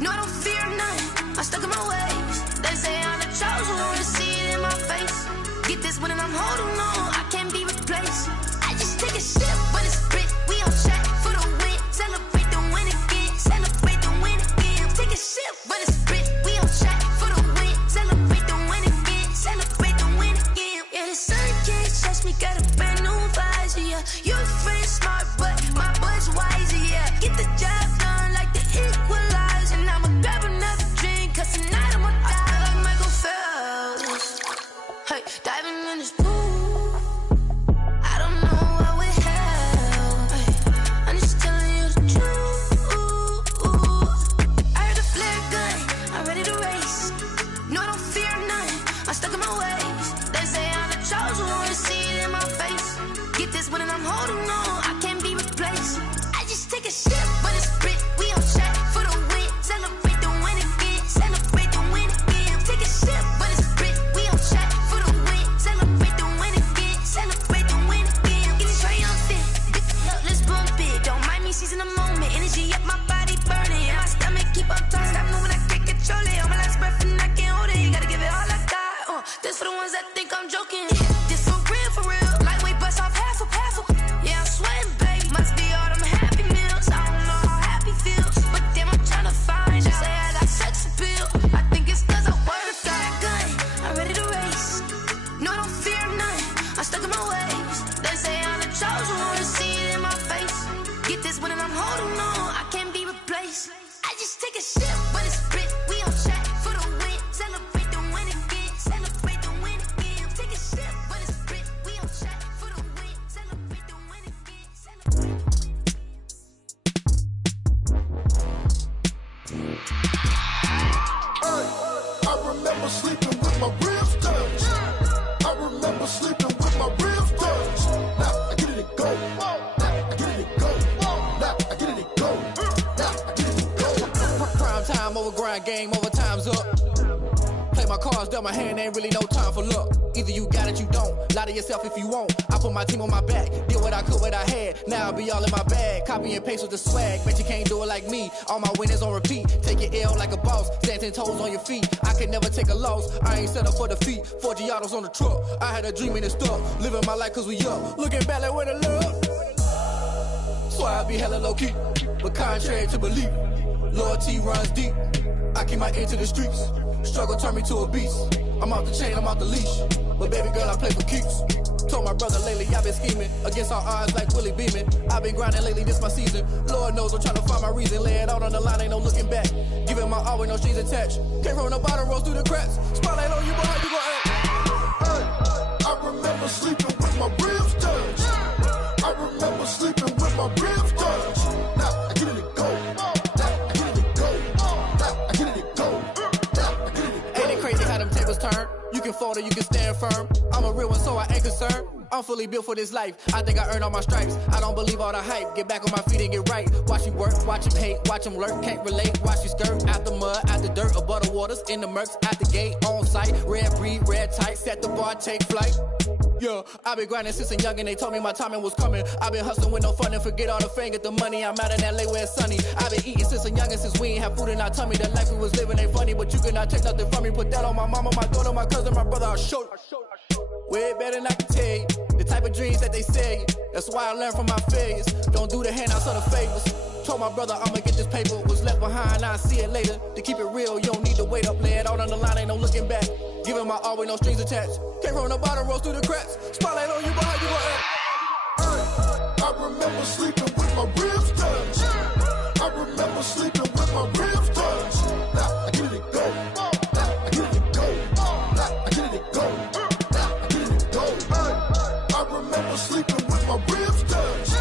No, I don't fear none, I'm stuck in my ways. They say I'm the chosen one, to see it in my face. Get this one and I'm holding on, I can't be replaced. I just take a sip when it's split, we on track for the win. Celebrate the win again, celebrate the win again. Take a sip when it's split, we on track for the win. Celebrate the win again, celebrate the win again. Yeah, the sun can't touch me, got a brand new visor, yeah. You're a friend smart, but my boy's wiser, yeah. Get the job done like the equalizer. And I'ma grab another drink, cause tonight I'ma die like Michael Phelps. Hey, diving in this pool, I don't know what would help. Hey, I'm just telling you the truth. I heard the flare gun, I'm ready to race. No, I don't fear none, I'm stuck in my ways. They say I'm the chosen one, to see it in my face. Get this one and I'm holding on, I can't be replaced. I just take a sip when it's split, we on track for the win. Celebrate the win again, celebrate the win again. Take a sip when it's split, we on track for the win. Celebrate the win again, celebrate the win again. Get it triumphant, let's bump it. Don't mind me seizing the moment, energy up my body burning. And my stomach keep up talking, stop moving, I can't control it. On my last breath and I can't hold it, you gotta give it all I got. This for the ones that think I'm joking. This for real. Lightweight bust off half a. Yeah, I'm sweating, baby. Must be all them happy meals. I don't know how happy feels, but damn, I'm trying to find out. Say I got sex appeal. I think it's cause I wear the fire gun. I'm ready to race. No, I don't fear none, I'm stuck in my ways. They say I'm the chosen one, to see it in my face. Get this one and I'm holding on, mind game, overtime's up. Play my cards, dealt my hand, ain't really no time for luck. Either you got it, you don't. Lie to yourself if you won't. I put my team on my back, did what I could, what I had. Now I'll be all in my bag, copy and paste with the swag. Bet you can't do it like me. All my winners on repeat. Take your L like a boss, stand 10 toes on your feet. I can never take a loss. I ain't set up for defeat. 4 Giottos on the truck. I had a dream and it stuck. Living my life cause we up. Looking back like where the love. So I be hella low key, but contrary to belief, loyalty runs deep. I keep my ear to the streets. Struggle turned me to a beast. I'm off the chain, I'm off the leash. But baby girl, I play for keeps. Told my brother lately, I've been scheming against all odds like Willie Beeman. I've been grinding lately, this my season. Lord knows I'm trying to find my reason. Lay it out on the line, ain't no looking back. Giving my all with no strings attached. Came from the bottom, rose through the cracks. Spotlight on you, boy, how you gon' act? I remember sleeping with my ribs touched. I remember sleeping with my ribs touched. Now I get it to go. Now I get it to go. Now I get it to go. Now I get it to go. Ain't it crazy how them tables turn? You can fold or you can stand firm. I'm a real one, so I ain't concerned. I'm fully built for this life. I think I earned all my stripes. I don't believe all the hype. Get back on my feet and get right. Watch you work, watch him hate, watch him lurk. Can't relate, watch you skirt. Out the mud, out the dirt, above the waters, in the murks, out the gate, on site. Red breed, red tight, set the bar, take flight. Yeah, I've been grinding since a youngin', they told me my timing was coming. I've been hustling with no fun and forget all the fame, get the money. I'm out in LA where it's sunny. I've been eating since a youngin', since we ain't have food in our tummy. The life we was living ain't funny, but you cannot take nothing from me. Put that on my mama, my daughter, my cousin, my brother, I'll show you. Way better than I can tell you. The type of dreams that they sell you. That's why I learned from my failures. Don't do the handouts or the favors. Told my brother I'ma get this paper. Was left behind, I'll see it later. To keep it real, you don't need to wait up. Lay it out on the line, ain't no looking back. Giving my all with no strings attached. Came from the bottom, rose through the cracks. Spotlight on you, but how you gon' act? I remember sleeping with my ribs touched. I remember sleeping with my ribs touched. Now I get it to go. Now I get it to go. Now I get it to go. Now I get it to go. I remember sleeping with my ribs touched.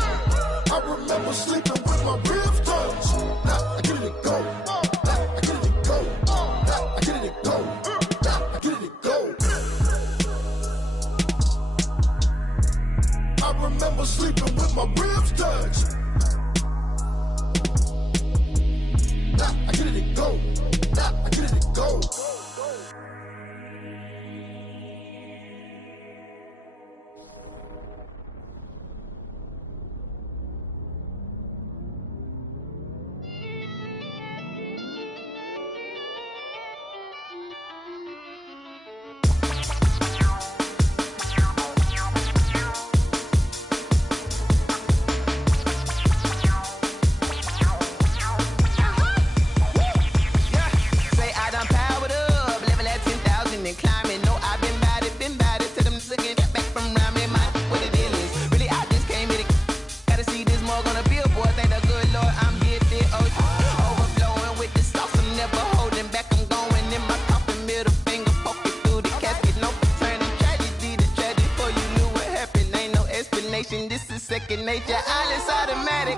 I remember sleeping with my ribs touched. Now I get it to go. Now I get it to go. Now I get it to go. Now I get it to go. I remember sleeping with my ribs touched. Now I get it to go. Now I get it to go. This is second nature, all is automatic.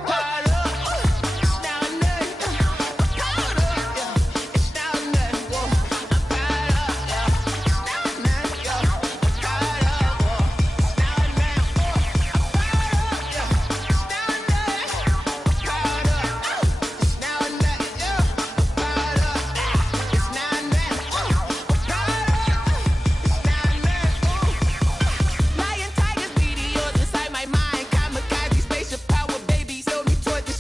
Lion, tigers, meteors inside my mind. Kamikaze, spaceship power, baby. Sold me toward the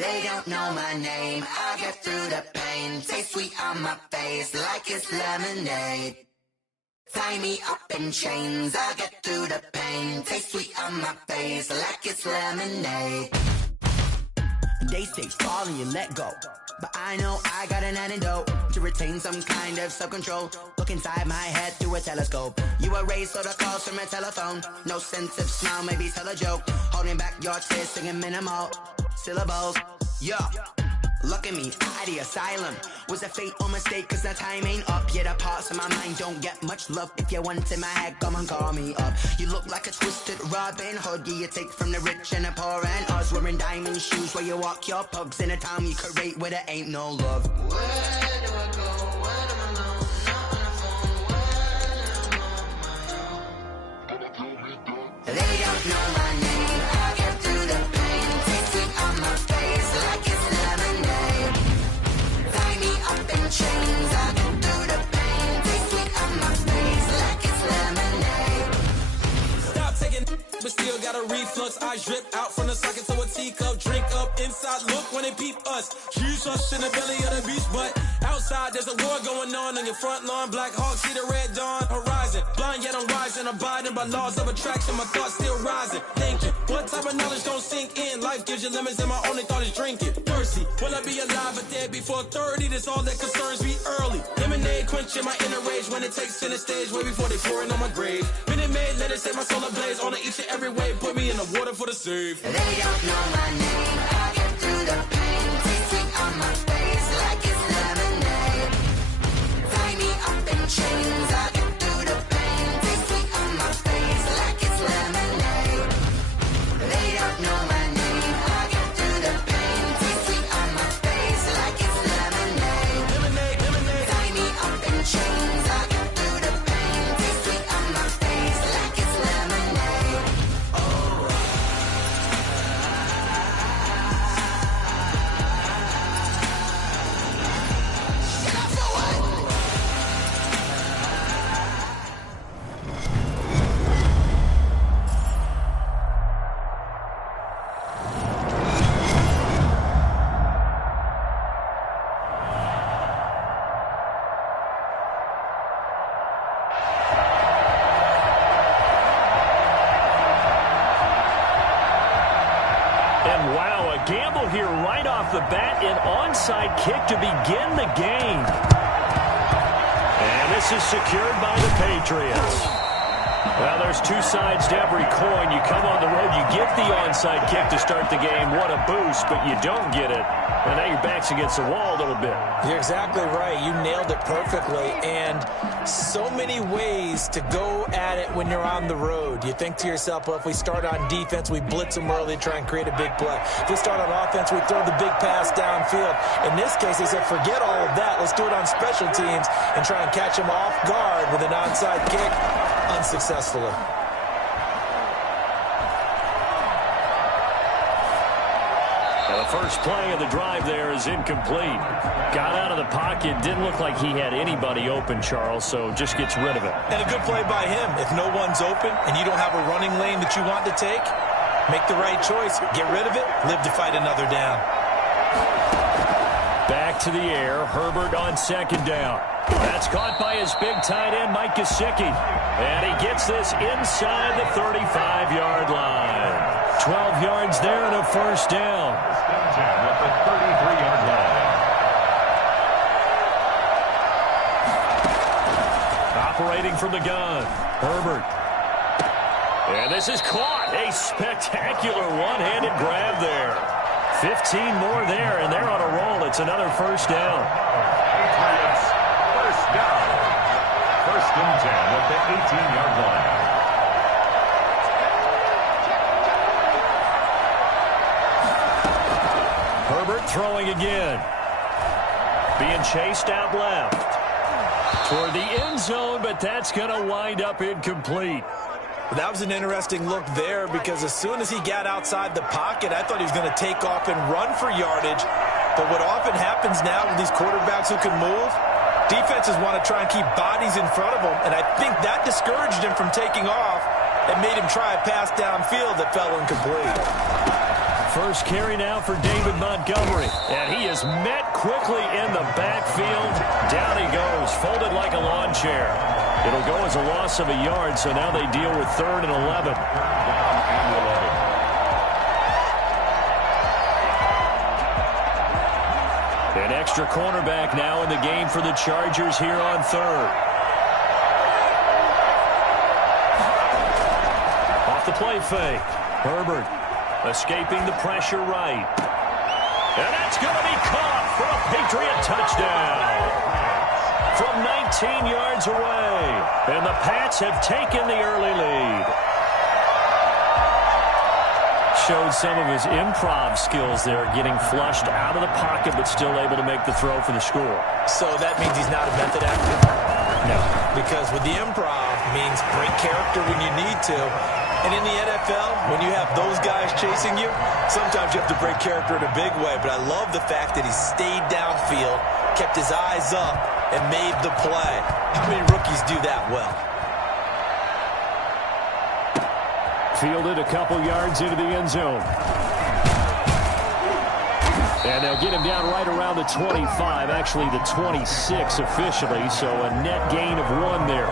They don't know my name, I'll get through the pain. Taste sweet on my face like it's lemonade. Tie me up in chains, I'll get through the pain. Taste sweet on my face like it's lemonade. They say fall and you let go, but I know I got an antidote to retain some kind of self-control. Look inside my head through a telescope. You erase all the calls from a telephone. No sense of smile, maybe tell a joke. Holding back your tears, singing minimal syllables. Yeah, look at me, out the asylum. Was a fate or mistake, cause the time ain't up. Yet the parts of my mind don't get much love. If you want in my head, come and call me up. You look like a twisted Robin Hood. Yeah, you take from the rich and the poor and us. Wearing diamond shoes where you walk your pugs. In a town you create where there ain't no love. Where do I go? When I'm alone, not on the phone. When I'm on my own. They don't know my name, I'll get through the pain. Taste sweet on my face like it's lemonade. Tie me up in chains, I'll get through the pain. Taste sweet on my face like it's lemonade. Stop taking, but still got a reflux. Eyes drip out from the socket to a teacup. Drink up inside, look when they peep us. Huge us in the belly of the beach, but outside there's a war going on your front lawn. Black Hawk see the red dawn horizon. Blind yet I'm rising, abiding by laws of attraction. My thoughts still rising. Thinking, what type of knowledge don't sink in? Life gives you lemons and my only thought is drinking. Thirsty, will I be alive or dead before 30? That's all that concerns me early. Lemonade quenching my inner rage when it takes center stage way before they pour it on my grave. Minute Maid, let it set my soul ablaze. On each and every way, put me in the water for the save. They don't know my name, I'll get through the pain. Taste sweet on my face like it's lemonade. Tie me up in chains, I'll get through the pain. Taste sweet on my face like it's lemonade. They don't know my name, I'll get through the pain. Taste sweet on my face like it's lemonade. Tie me up in chains, I'll get through the pain. Taste sweet on my face like it's lemonade. And wow, a gamble here right off the bat. An onside kick to begin the game. And this is secured by the Patriots. Well, there's two sides to every coin. You come on the road, you get the onside kick to start the game. What a boost, but you don't get it. And now your back's against the wall a little bit. You're exactly right. You nailed it perfectly. And so many ways to go at it when you're on the road. You think to yourself, well, if we start on defense, we blitz them early, try and create a big play. If we start on offense, we throw the big pass downfield. In this case, they said, forget all of that. Let's do it on special teams and try and catch them off guard with an onside kick unsuccessfully. The first play of the drive there is incomplete. Got out of the pocket. Didn't look like he had anybody open, Charles, so just gets rid of it. And a good play by him. If no one's open and you don't have a running lane that you want to take, make the right choice. Get rid of it. Live to fight another down. Back to the air. Herbert on second down. That's caught by his big tight end, Mike Gesicki. And he gets this inside the 35-yard line. 12 yards there and a first down. At the 33-yard line. Operating from the gun, Herbert. And this is caught. A spectacular one-handed grab there. 15 more there, and they're on a roll. It's another first down. Patriots, first down. First and 10 at the 18-yard line. Herbert throwing again. Being chased out left. Toward the end zone, but that's going to wind up incomplete. That was an interesting look there because as soon as he got outside the pocket, I thought he was going to take off and run for yardage. But what often happens now with these quarterbacks who can move, defenses want to try and keep bodies in front of them, and I think that discouraged him from taking off and made him try a pass downfield that fell incomplete. First carry now for David Montgomery. And he is met quickly in the backfield. Down he goes, folded like a lawn chair. It'll go as a loss of a yard, so now they deal with 3rd and 11. An extra cornerback now in the game for the Chargers here on 3rd. Off the play fake. Herbert escaping the pressure right. And that's going to be caught for a Patriot touchdown. From 19 yards away. And the Pats have taken the early lead. Showed some of his improv skills there, getting flushed out of the pocket but still able to make the throw for the score. So that means he's not a method actor? No. Because with the improv means break character when you need to. And in the NFL, when you have those guys chasing you, sometimes you have to break character in a big way. But I love the fact that he stayed downfield, kept his eyes up, and made the play. How many rookies do that well? Fielded a couple yards into the end zone. And they'll get him down right around the 25, actually the 26 officially, so a net gain of 1 there.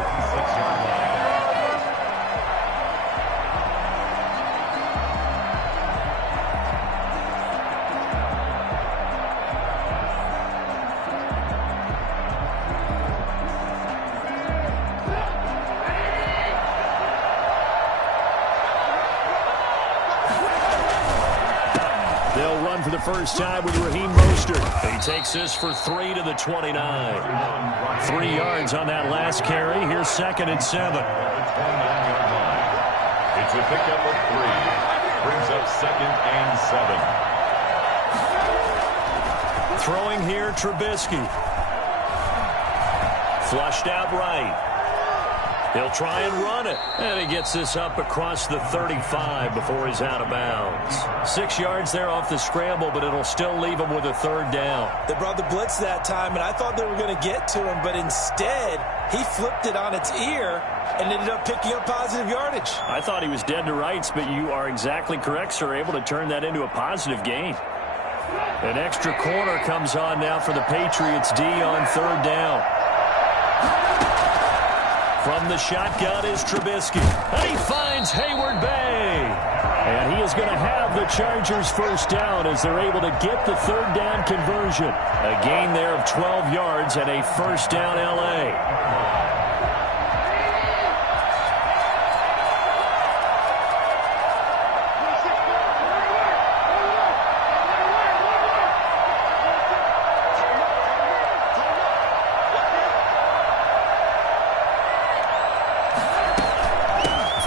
For the first time with Raheem Mostert. He takes this for 3 to the 29. 3 yards on that last carry. Here's 2nd and 7. It's a pickup of 3. Brings up 2nd and 7. Throwing here, Trubisky. Flushed out right. He'll try and run it. And he gets this up across the 35 before he's out of bounds. 6 yards there off the scramble, but it'll still leave him with a 3rd down. They brought the blitz that time, and I thought they were going to get to him, but instead, he flipped it on its ear and ended up picking up positive yardage. I thought he was dead to rights, but you are exactly correct, sir. Able to turn that into a positive gain. An extra corner comes on now for the Patriots D on 3rd down. From the shotgun is Trubisky. And he finds Hayward Bay. And he is going to have the Chargers first down as they're able to get the 3rd down conversion. A gain there of 12 yards and a first down L.A.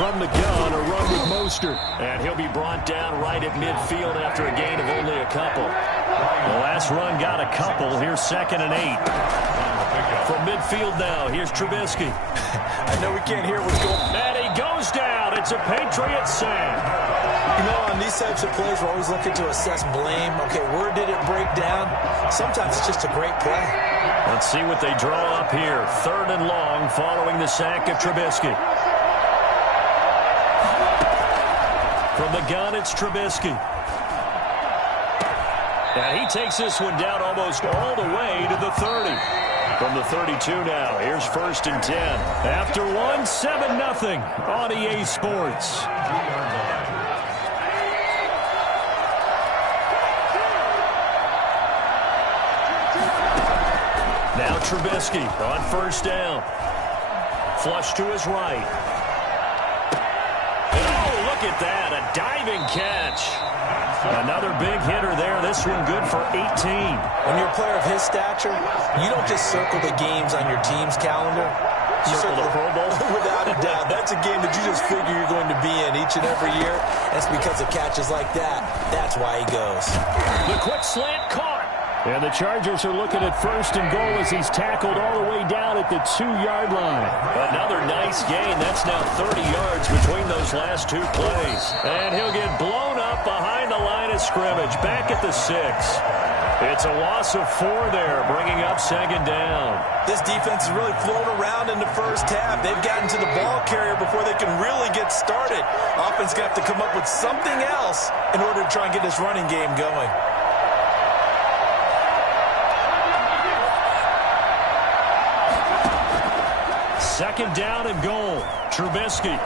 From the gun, a run with Mostert. And he'll be brought down right at midfield after a gain of only a couple. The last run got a couple. Here's 2nd and 8. From midfield now, here's Trubisky. I know we can't hear what's going on. And he goes down. It's a Patriot sack. You know, on these types of plays, we're always looking to assess blame. Okay, where did it break down? Sometimes it's just a great play. Let's see what they draw up here. 3rd and long following the sack of Trubisky. From the gun, it's Trubisky. And he takes this one down almost all the way to the 30. From the 32 now, here's 1st and 10. After 1, 7-0 on EA Sports. Now Trubisky on 1st down. Flush to his right. Look at that, a diving catch. Another big hitter there. This one good for 18. When you're a player of his stature, you don't just circle the games on your team's calendar. You circle the Pro Bowl. Without a doubt. That's a game that you just figure you're going to be in each and every year. That's because of catches like that. That's why he goes. The quick slant caught. And the Chargers are looking at 1st and goal as he's tackled all the way down at the 2-yard line. Another nice gain. That's now 30 yards between those last 2 plays. And he'll get blown up behind the line of scrimmage. Back at the 6. It's a loss of 4 there, bringing up second down. This defense is really flown around in the first half. They've gotten to the ball carrier before they can really get started. Offense got to come up with something else in order to try and get this running game going. Second down and goal. Trubisky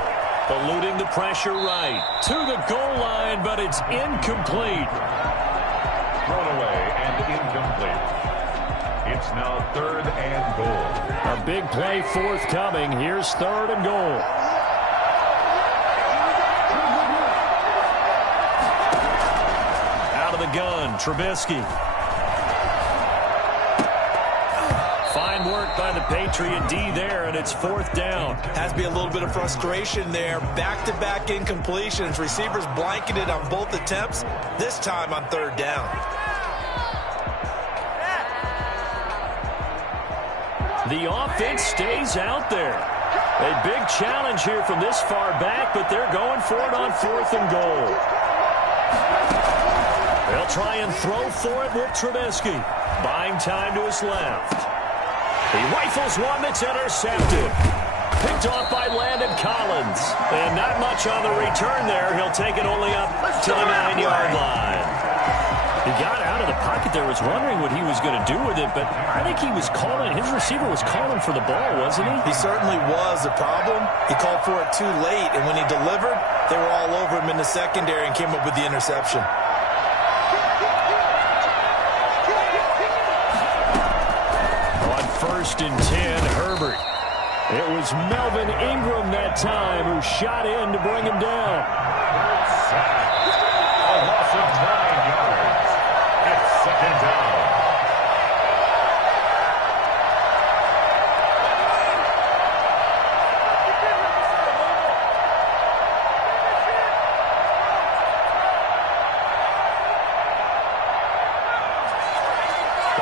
eluding the pressure right to the goal line, but it's incomplete. Thrown away and incomplete. It's now 3rd and goal. A big play forthcoming. Here's 3rd and goal. Out of the gun, Trubisky. Fine work by the Patriot D there, and it's 4th down. Has to be a little bit of frustration there. Back-to-back incompletions. Receivers blanketed on both attempts, this time on 3rd down. The offense stays out there. A big challenge here from this far back, but they're going for it on 4th and goal. They'll try and throw for it with Trubisky. Buying time to his left. He rifles one that's intercepted. Picked off by Landon Collins. And not much on the return there. He'll take it only up to the 9-yard line. He got out of the pocket there, was wondering what he was going to do with it, but I think he was calling, his receiver was calling for the ball, wasn't he? He certainly was. The problem, he called for it too late, and when he delivered, they were all over him in the secondary and came up with the interception. On 1st and 10, Herbert. It was Melvin Ingram that time who shot in to bring him down. A loss of 9 yards. It's 2nd down.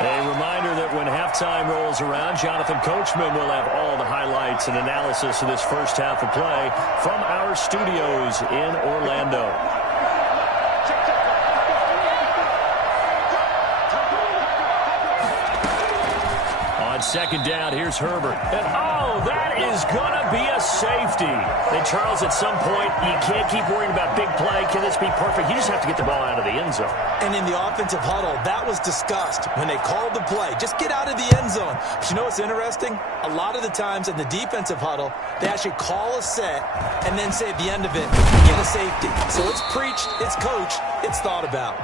A reminder that when halftime rolls around, Jonathan Coachman will have all the highlights and analysis of this first half of play from our studios in Orlando. On 2nd down, here's Herbert. And oh, that is going to be a safety. And Charles, at some point, you can't keep worrying about big play. Can this be perfect? You just have to get the ball out of the end zone. And in the offensive huddle, that was discussed when they called the play. Just get out of the end zone. But you know what's interesting? A lot of the times in the defensive huddle, they actually call a set and then say at the end of it, get a safety. So it's preached, it's coached, it's thought about.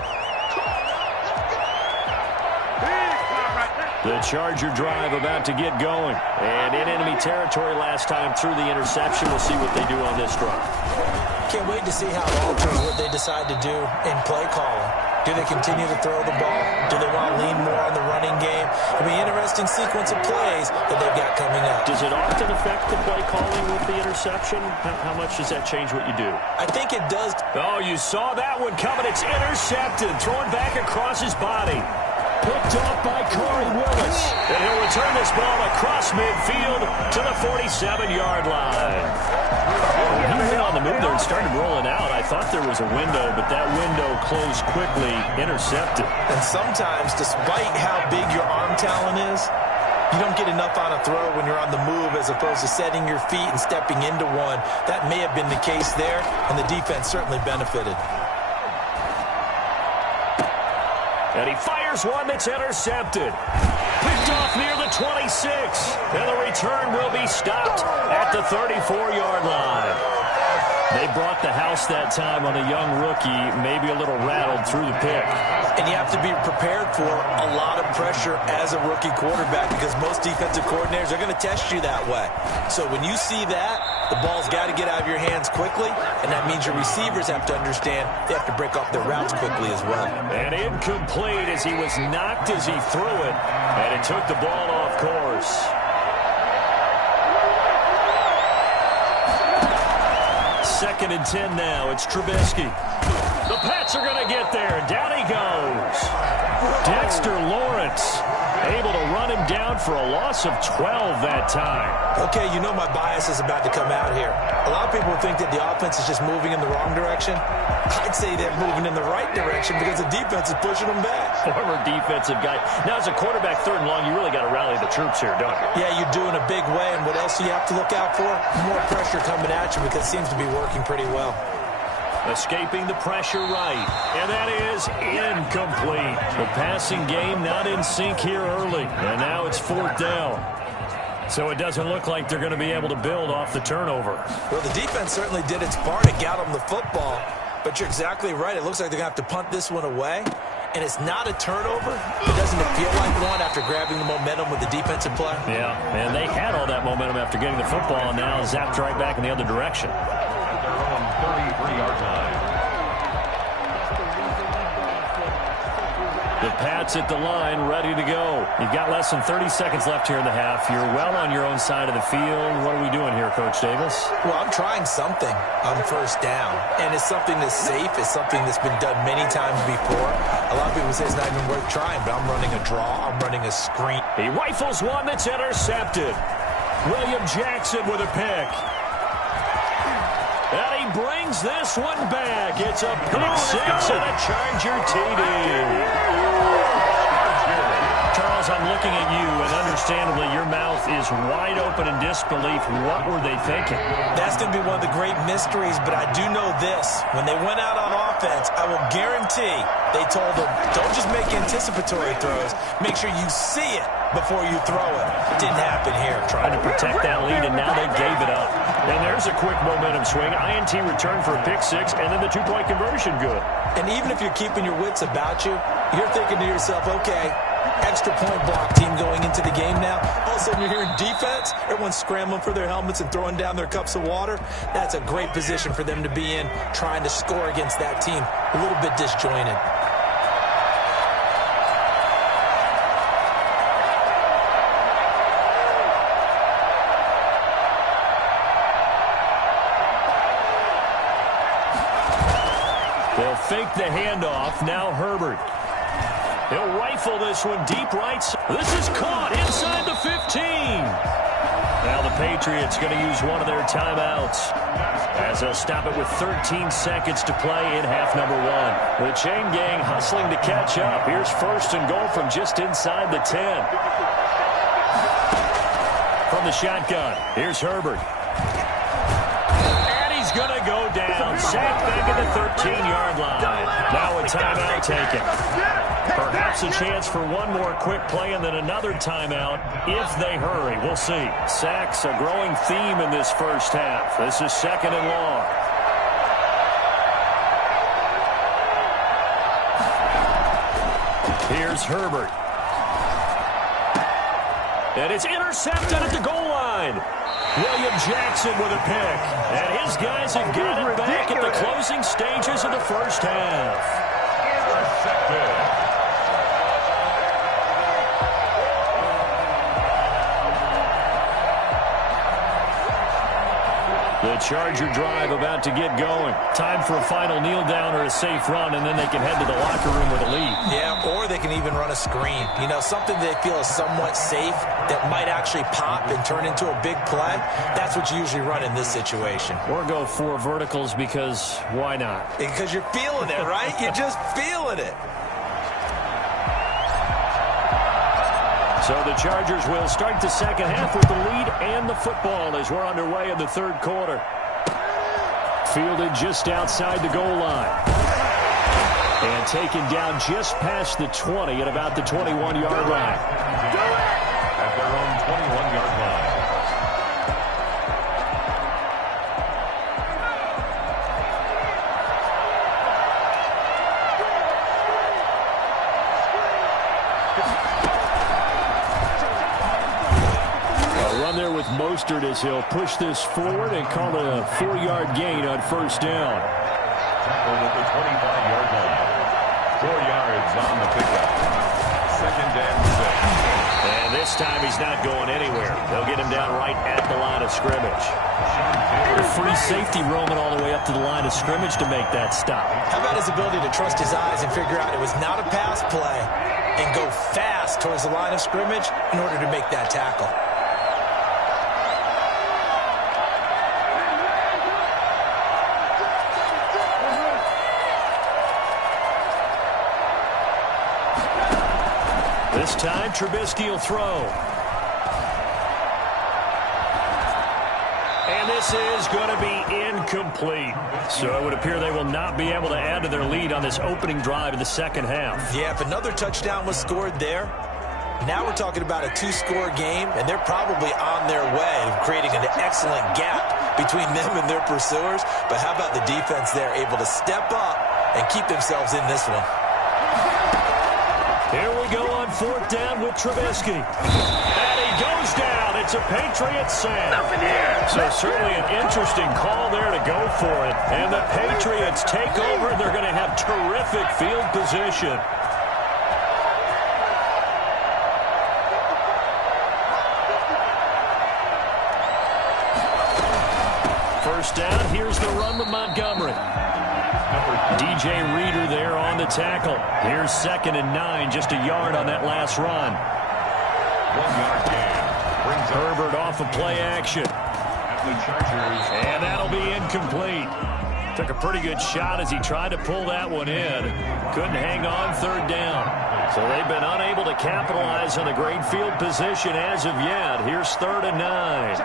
The Charger drive about to get going. And in enemy territory last time through the interception. We'll see what they do on this drive. Can't wait to see how it alters what they decide to do in play calling. Do they continue to throw the ball? Do they want to lean more on the running game? It'll be an interesting sequence of plays that they've got coming up. Does it often affect the play calling with the interception? How much does that change what you do? I think it does. Oh, you saw that one coming. It's intercepted. Thrown back across his body. Picked off by Corey Willis. And he'll return this ball across midfield to the 47-yard line. He went on the move there and started rolling out. I thought there was a window, but that window closed quickly, intercepted. And sometimes, despite how big your arm talent is, you don't get enough on a throw when you're on the move as opposed to setting your feet and stepping into one. That may have been the case there, and the defense certainly benefited. And he fires one that's intercepted. Picked off near the 26. And the return will be stopped at the 34-yard line. They brought the house that time on a young rookie, maybe a little rattled through the pick. And you have to be prepared for a lot of pressure as a rookie quarterback because most defensive coordinators are going to test you that way. So when you see that, the ball's got to get out of your hands quickly, and that means your receivers have to understand they have to break off their routes quickly as well. And incomplete as he was knocked as he threw it, and it took the ball off course. Second and 10 now. It's Trubisky. The Pats are going to get there. Down he goes. Dexter Lawrence able to run him down for a loss of 12 that time. Okay, you know my bias is about to come out here. A lot of people think that the offense is just moving in the wrong direction. I'd say they're moving in the right direction because the defense is pushing them back. Former defensive guy. Now, as a quarterback, 3rd and long, you really got to rally the troops here, don't you? Yeah, you do in a big way. And what else do you have to look out for? More pressure coming at you because it seems to be working pretty well. Escaping the pressure right. And that is incomplete. The passing game not in sync here early. And now it's 4th down. So it doesn't look like they're going to be able to build off the turnover. Well, the defense certainly did its part to get them the football. But you're exactly right. It looks like they're going to have to punt this one away. And it's not a turnover. It doesn't feel like one after grabbing the momentum with the defensive play. Yeah, and they had all that momentum after getting the football, and now zapped right back in the other direction. Their own 33-yard line. The Pats at the line, ready to go. You've got less than 30 seconds left here in the half. You're well on your own side of the field. What are we doing here, Coach Davis? Well, I'm trying something on 1st down, and it's something that's safe. It's something that's been done many times before. A lot of people say it's not even worth trying, but I'm running a draw. I'm running a screen. He rifles one that's intercepted. William Jackson with a pick. And he brings this one back. It's a pick 6 and a Charger TD. Charles, I'm looking at you, and understandably, your mouth is wide open in disbelief. What were they thinking? That's going to be one of the great mysteries, but I do know this. When they went out on offense, I will guarantee they told them, don't just make anticipatory throws. Make sure you see it before you throw it. Didn't happen here. Trying to protect that lead, and now they gave it up. And there's a quick momentum swing. INT return for a pick 6, and then the 2-point conversion good. And even if you're keeping your wits about you, you're thinking to yourself, okay, extra point block team going into the game now. All of a sudden you're hearing defense. Everyone's scrambling for their helmets and throwing down their cups of water. That's a great position for them to be in, trying to score against that team. A little bit disjointed. They'll fake the handoff. Now Herbert. He'll rifle this one deep right. This is caught inside the 15. Now the Patriots going to use one of their timeouts as they'll stop it with 13 seconds to play in half number 1. The chain gang hustling to catch up. Here's 1st and goal from just inside the 10. From the shotgun, here's Herbert. And he's going to go down. Sacked back at the 13-yard line. Now a timeout taken. Perhaps a chance for one more quick play and then another timeout if they hurry. We'll see. Sacks a growing theme in this first half. This is 2nd and long. Here's Herbert. And it's intercepted at the goal line. William Jackson with a pick. And his guys have got it back at the closing stages of the first half. Intercepted. The Charger drive about to get going. Time for a final kneel down or a safe run, and then they can head to the locker room with a lead. Yeah, or they can even run a screen. You know, something they feel is somewhat safe that might actually pop and turn into a big play. That's what you usually run in this situation. Or go 4 verticals because why not? Because you're feeling it, right? You're just feeling it. So the Chargers will start the second half with the lead and the football as we're underway in the 3rd quarter. Fielded just outside the goal line. And taken down just past the 20 at about the 21-yard line. At their own 21-yard line. There with Mostert as he'll push this forward and call it a 4-yard gain on 1st down. Tackled at the 25-yard line. 4 yards on the pickup. 2nd and 6. And this this time he's not going anywhere. They'll get him down right at the line of scrimmage. The free safety roaming all the way up to the line of scrimmage to make that stop. How about his ability to trust his eyes and figure out it was not a pass play and go fast towards the line of scrimmage in order to make that tackle. This time, Trubisky will throw. And this is going to be incomplete. So it would appear they will not be able to add to their lead on this opening drive in the second half. Yeah, if another touchdown was scored there, now we're talking about a two-score game, and they're probably on their way of creating an excellent gap between them and their pursuers. But how about the defense there, able to step up and keep themselves in this one? Here we go on fourth down with Trubisky. And he goes down. It's a Patriots sack. Nothing here. So certainly an interesting call there to go for it. And the Patriots take over, and they're going to have terrific field position. First down, here's the run with Montgomery. DJ Reader there on the tackle. Here's 2nd and 9, just a yard on that last run. 1 yard gain. Herbert off of play action. And that'll be incomplete. Took a pretty good shot as he tried to pull that one in. Couldn't hang on third down. So they've been unable to capitalize on the great field position as of yet. Here's 3rd and 9.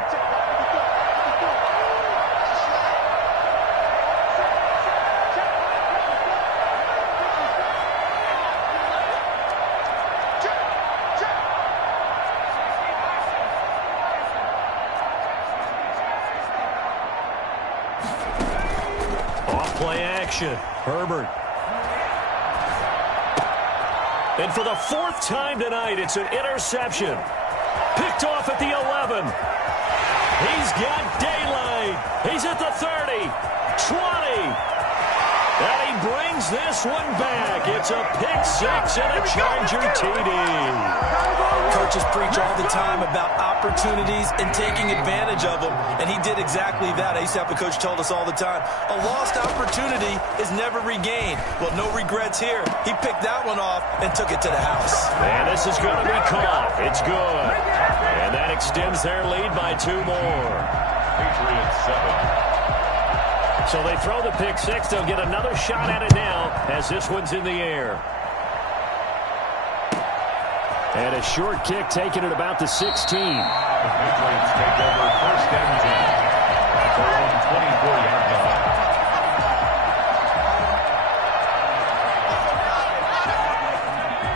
Herbert. And for the 4th time tonight, it's an interception. Picked off at the 11. He's got daylight. He's at the 30, 20. And he brings this one back. It's a pick 6 and a Charger TD. Coaches preach all the time about opportunities and taking advantage of them, and he did exactly that. I used to have a coach told us all the time, a lost opportunity is never regained. Well, no regrets here. He picked that one off and took it to the house. And this is going to be caught. It's good. And that extends their lead by 2 more. Patriots 7. So they throw the pick 6. They'll get another shot at it now as this one's in the air. And a short kick taken at about the 16. The Patriots take over 1st and 10 at their own 24-yard line.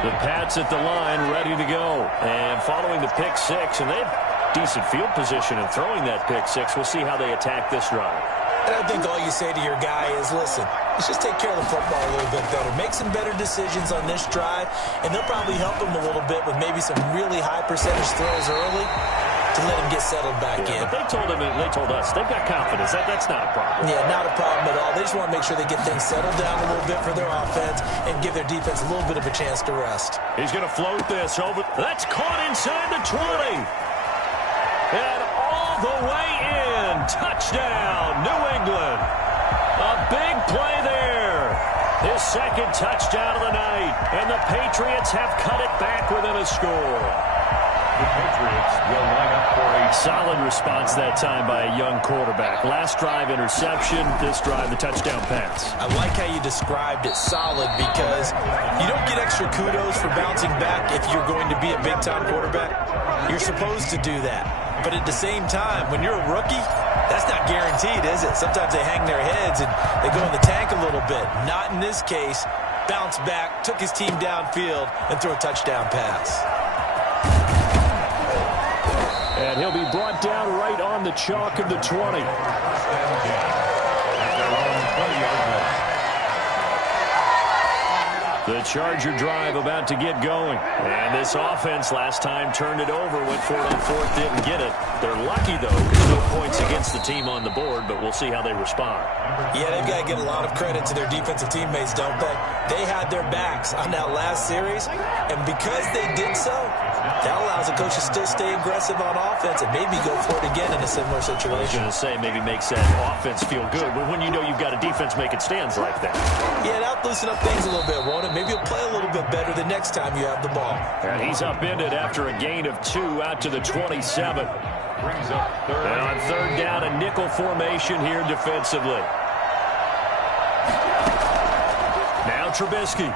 The Pats at the line ready to go. And following the pick 6, and they have decent field position in throwing that pick 6. We'll see how they attack this drive. And I think all you say to your guy is, listen, let's just take care of the football a little bit better. Make some better decisions on this drive, and they'll probably help him a little bit with maybe some really high percentage throws early to let him get settled back in. But they told us they've got confidence. That's not a problem. Yeah, not a problem at all. They just want to make sure they get things settled down a little bit for their offense and give their defense a little bit of a chance to rest. He's going to float this over. That's caught inside the 20. And all the way in. Touchdown, New England. A big play there. His 2nd touchdown of the night. And the Patriots have cut it back within a score. The Patriots will line up for a solid response that time by a young quarterback. Last drive, interception. This drive, the touchdown pass. I like how you described it solid because you don't get extra kudos for bouncing back if you're going to be a big-time quarterback. You're supposed to do that. But at the same time, when you're a rookie, that's not guaranteed, is it? Sometimes they hang their heads and they go in the tank a little bit. Not in this case. Bounced back, took his team downfield, and threw a touchdown pass. And he'll be brought down right on the chalk of the 20. The Charger drive about to get going. And this offense last time turned it over, went for it on fourth, didn't get it. They're lucky, though, because no points against the team on the board, but we'll see how they respond. Yeah, they've got to give a lot of credit to their defensive teammates, don't they? They had their backs on that last series, and because they did so, that allows the coach to still stay aggressive on offense and maybe go for it again in a similar situation. I was going to say, maybe makes that offense feel good, but when you know you've got a defense making stands like that. Yeah, that'll loosen up things a little bit, won't it? Maybe you'll play a little bit better the next time you have the ball. And he's upended after a gain of 2 out to the 27. And on third down, a nickel formation here defensively. Now Trubisky.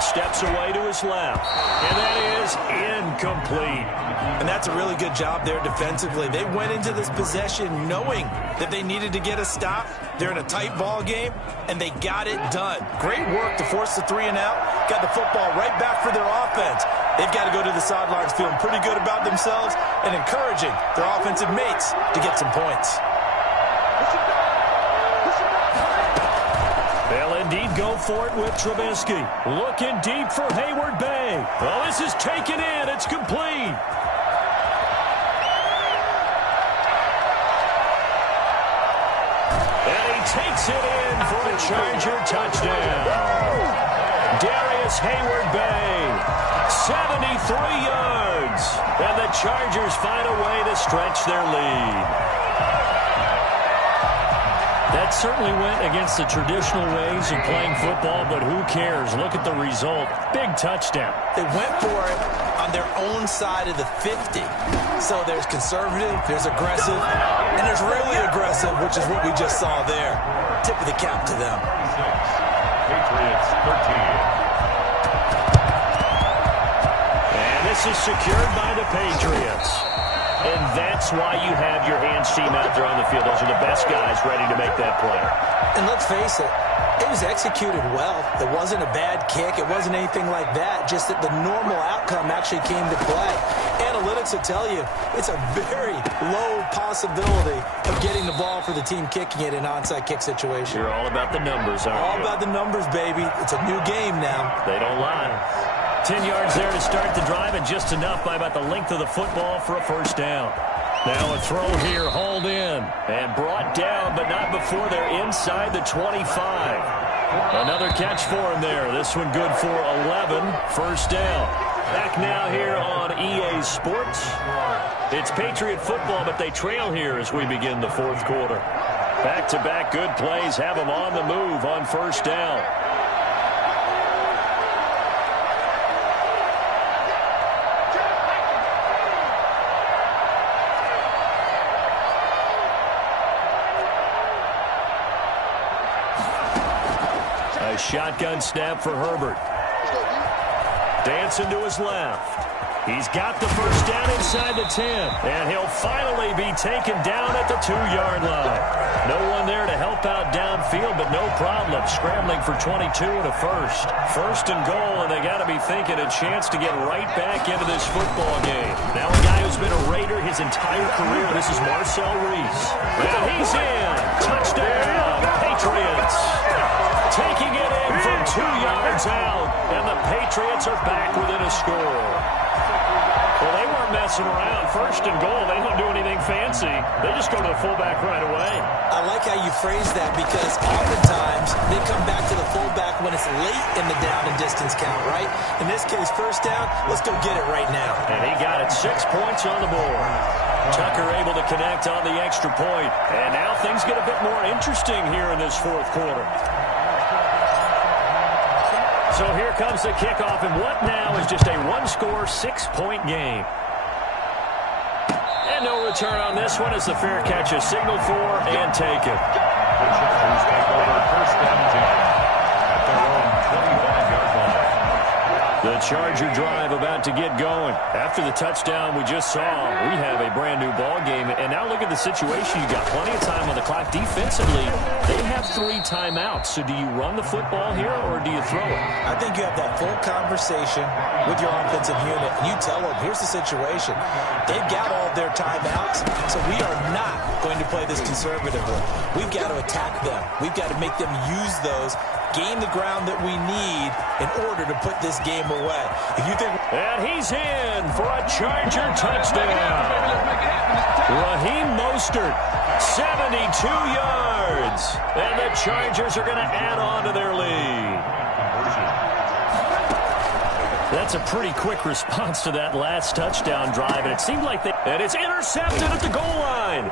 Steps away to his left. And that is incomplete. And that's a really good job there defensively. They went into this possession knowing that they needed to get a stop. They're in a tight ball game, and they got it done. Great work to force the 3 and out. Got the football right back for their offense. They've got to go to the sidelines feeling pretty good about themselves and encouraging their offensive mates to get some points. They'll indeed go for it with Trubisky. Looking deep for Hayward Bay. Well, this is taken in. It's complete. And he takes it in for a Charger touchdown. Darius Hayward Bay, 73 yards. And the Chargers find a way to stretch their lead. That certainly went against the traditional ways of playing football, but who cares? Look at the result. Big touchdown. They went for it on their own side of the 50. So there's conservative, there's aggressive, and there's really aggressive, which is what we just saw there. Tip of the cap to them. Patriots 13. And this is secured by the Patriots. And that's why you have your hands team out there on the field. Those are the best guys ready to make that play. And let's face it, it was executed well. It wasn't a bad kick. It wasn't anything like that. Just that the normal outcome actually came to play. Analytics will tell you it's a very low possibility of getting the ball for the team kicking it in an onside kick situation. You're all about the numbers, aren't you? All about the numbers, baby. It's a new game now. They don't lie. 10 yards there to start the drive, and just enough by about the length of the football for a first down. Now a throw here, hauled in, and brought down, but not before they're inside the 25. Another catch for him there. This one good for 11, first down. Back now here on EA Sports. It's Patriot football, but they trail here as we begin the fourth quarter. Back-to-back good plays have them on the move on first down. A shotgun snap for Herbert. Dancing to his left. He's got the first down inside the 10. And he'll finally be taken down at the 2-yard line. No one there to help out downfield, but no problem. Scrambling for 22 and a first. First and goal, and they got to be thinking a chance to get right back into this football game. Now a guy who's been a Raider his entire career. This is Marcel Reese. And he's in. Touchdown, Patriots. Taking it in from 2 yards out, and the Patriots are back within a score. Well, they weren't messing around. First and goal, they don't do anything fancy. They just go to the fullback right away. I like how you phrase that because oftentimes they come back to the fullback when it's late in the down and distance count, right? In this case, first down, let's go get it right now. And he got it, 6 points on the board. Tucker able to connect on the extra point. And now things get a bit more interesting here in this fourth quarter. So here comes the kickoff, and what now is just a one-score, 6-point game. And no return on this one as the fair catch is signaled for and taken. The Chargers take over first and 10 at their own 25-yard line. The Charger drive about to get going. After the touchdown we just saw, we have a brand new ball game. And now look at the situation. You got plenty of time on the clock. Defensively, they have 3 timeouts. So do you run the football here or do you throw it? I think you have that full conversation with your offensive unit. And you tell them, here's the situation. They've got all their timeouts, so we are not going to play this conservatively. We've got to attack them. We've got to make them use those gain the ground that we need in order to put this game away. If you think... And he's in for a Charger touchdown. Raheem Mostert, 72 yards. And the Chargers are going to add on to their lead. That's a pretty quick response to that last touchdown drive, and it seemed like and it's intercepted at the goal line.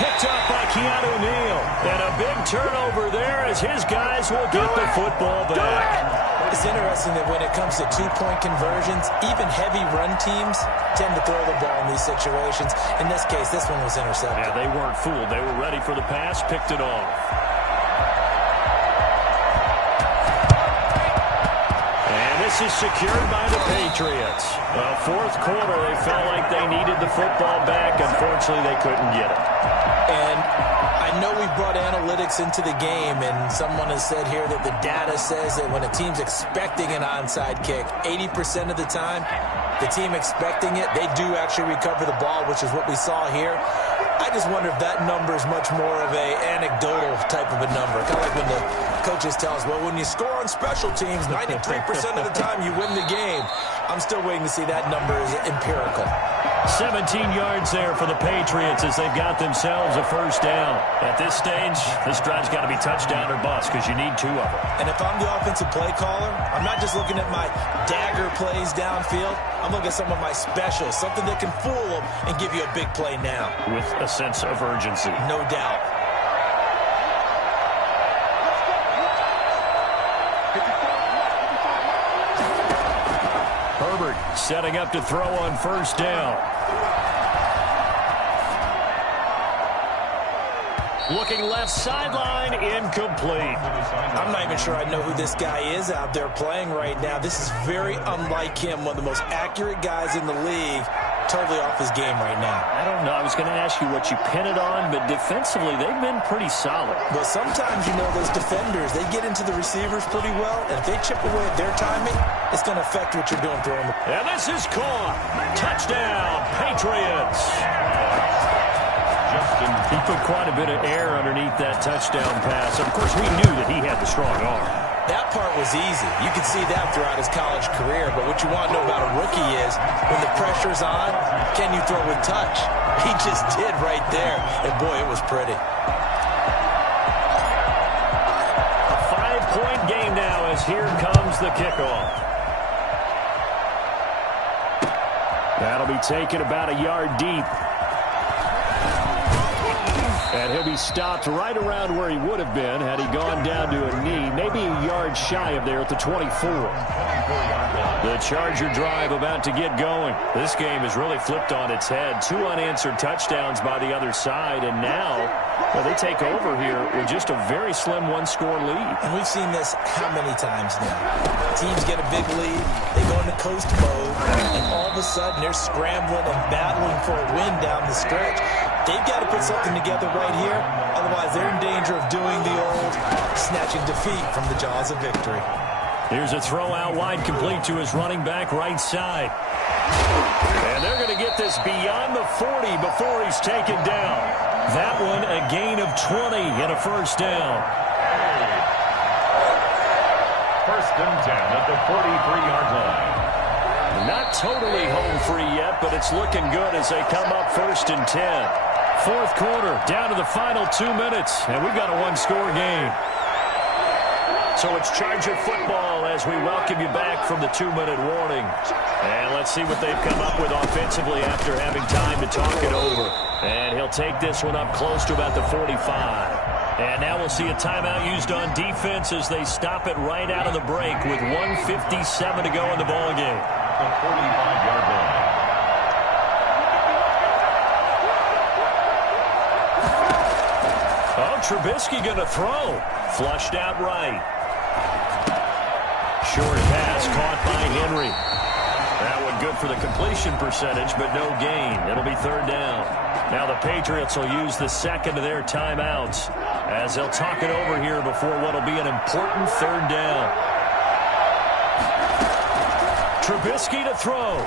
Picked up by Keanu Neal. And a big turnover there as his guys will get the football back. It's interesting that when it comes to two-point conversions, even heavy run teams tend to throw the ball in these situations. In this case, this one was intercepted. Yeah, they weren't fooled. They were ready for the pass, picked it off. This is secured by the Patriots. Fourth quarter, they felt like they needed the football back. Unfortunately, they couldn't get it. And I know we brought analytics into the game, and someone has said here that the data says that when a team's expecting an onside kick, 80% of the time, the team expecting it, they do actually recover the ball, which is what we saw here. I just wonder if that number is much more of a anecdotal type of a number. Kind of like when the coaches tell us, well, when you score on special teams, 93% of the time you win the game. I'm still waiting to see that number is empirical. 17 yards there for the Patriots as they've got themselves a first down. At this stage, this drive's got to be touchdown or bust because you need two of them. And if I'm the offensive play caller, I'm not just looking at my dagger plays downfield. I'm looking at some of my specials, something that can fool them and give you a big play now. With a sense of urgency. No doubt. Herbert setting up to throw on first down. Looking left sideline, incomplete. I'm not even sure I know who this guy is out there playing right now. This is very unlike him, one of the most accurate guys in the league. Totally off his game right now. I don't know. I was going to ask you what you pin it on, but defensively, they've been pretty solid. Well, sometimes, you know, those defenders, they get into the receivers pretty well, and if they chip away at their timing, it's going to affect what you're doing throwing. And this is caught. Touchdown, Patriots. He put quite a bit of air underneath that touchdown pass. Of course, we knew that he had the strong arm. That part was easy. You could see that throughout his college career. But what you want to know about a rookie is when the pressure's on, can you throw with touch? He just did right there. And, boy, it was pretty. A 5-point game now as here comes the kickoff. That'll be taken about a yard deep. And he'll be stopped right around where he would have been had he gone down to a knee, maybe a yard shy of there at the 24. The Charger drive about to get going. This game has really flipped on its head. 2 unanswered touchdowns by the other side, and now they take over here with just a very slim one-score lead. And we've seen this how many times now? Teams get a big lead, they go into coast mode, and all of a sudden they're scrambling and battling for a win down the stretch. They've got to put something together right here. Otherwise, they're in danger of doing the old snatching defeat from the jaws of victory. Here's a throw out wide, complete to his running back right side. And they're going to get this beyond the 40 before he's taken down. That one a gain of 20 and a first down. First and 10 at the 43-yard line. Not totally home free yet, but it's looking good as they come up first and 10. Fourth quarter, down to the final 2 minutes, and we've got a one-score game. So it's Charger football as we welcome you back from the 2-minute warning. And let's see what they've come up with offensively after having time to talk it over. And he'll take this one up close to about the 45. And now we'll see a timeout used on defense as they stop it right out of the break with 1:57 to go in the ballgame. The 45-yard line. Oh, Trubisky going to throw. Flushed out right. Short pass caught by Henry. That one good for the completion percentage, but no gain. It'll be third down. Now the Patriots will use the second of their timeouts as they'll talk it over here before what will be an important third down. Trubisky to throw.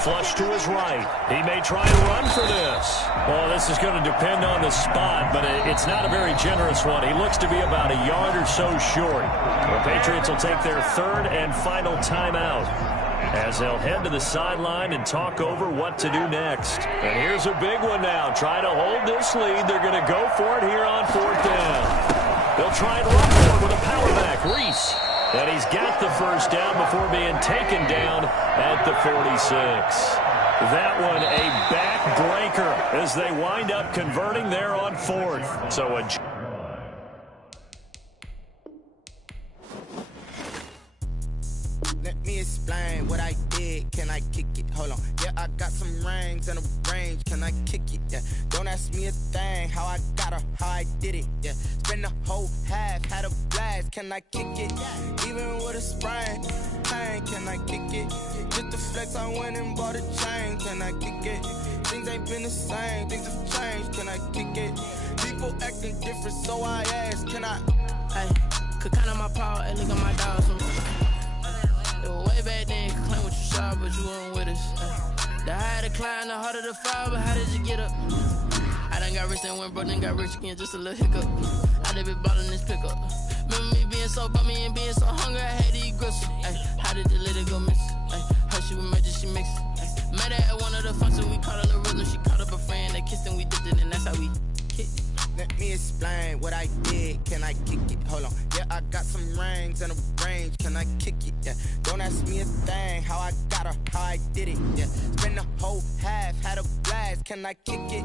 Flush to his right. He may try and run for this. Well, this is going to depend on the spot, but it's not a very generous one. He looks to be about a yard or so short. The Patriots will take their third and final timeout as they'll head to the sideline and talk over what to do next. And here's a big one now. Try to hold this lead. They're going to go for it here on fourth down. They'll try and run for it with a power back. Reese. And he's got the first down before being taken down at the 46. That one a backbreaker as they wind up converting there on fourth. So a... Let me explain what I did. Can I kick it? Hold on. Yeah, I got some rings and a range. Can I kick it? Yeah. Don't ask me a thing. How I got her, how I did it. Yeah. Spend the whole half, had a blast. Can I kick it? Even with a sprain, pain. Can I kick it? Just the flex, I went and bought a chain. Can I kick it? Things ain't been the same. Things have changed. Can I kick it? People acting different, so I ask. Can I? Hey, could count on my power and look at my dogs. Way back then, you could claim what you saw, but you weren't with us. The higher the climb, the harder the fall, but how did you get up? I done got rich and went broke, then got rich again, just a little hiccup. I done been ballin' this pickup. Remember me being so bummy and being so hungry, I had to eat gristle. How did you let it go miss? Her she was magic, she mixed. Met her at one of the functions, we caught her the rhythm. She caught up a friend, they kissed and we dipped it, and that's how we kicked. Let me explain what I did. Can I kick it? Hold on. Yeah, I got some rings and a range. Can I kick it? Yeah. Don't ask me a thing. How I got her, how I did it. Yeah. Spend the whole half, had a blast. Can I kick it?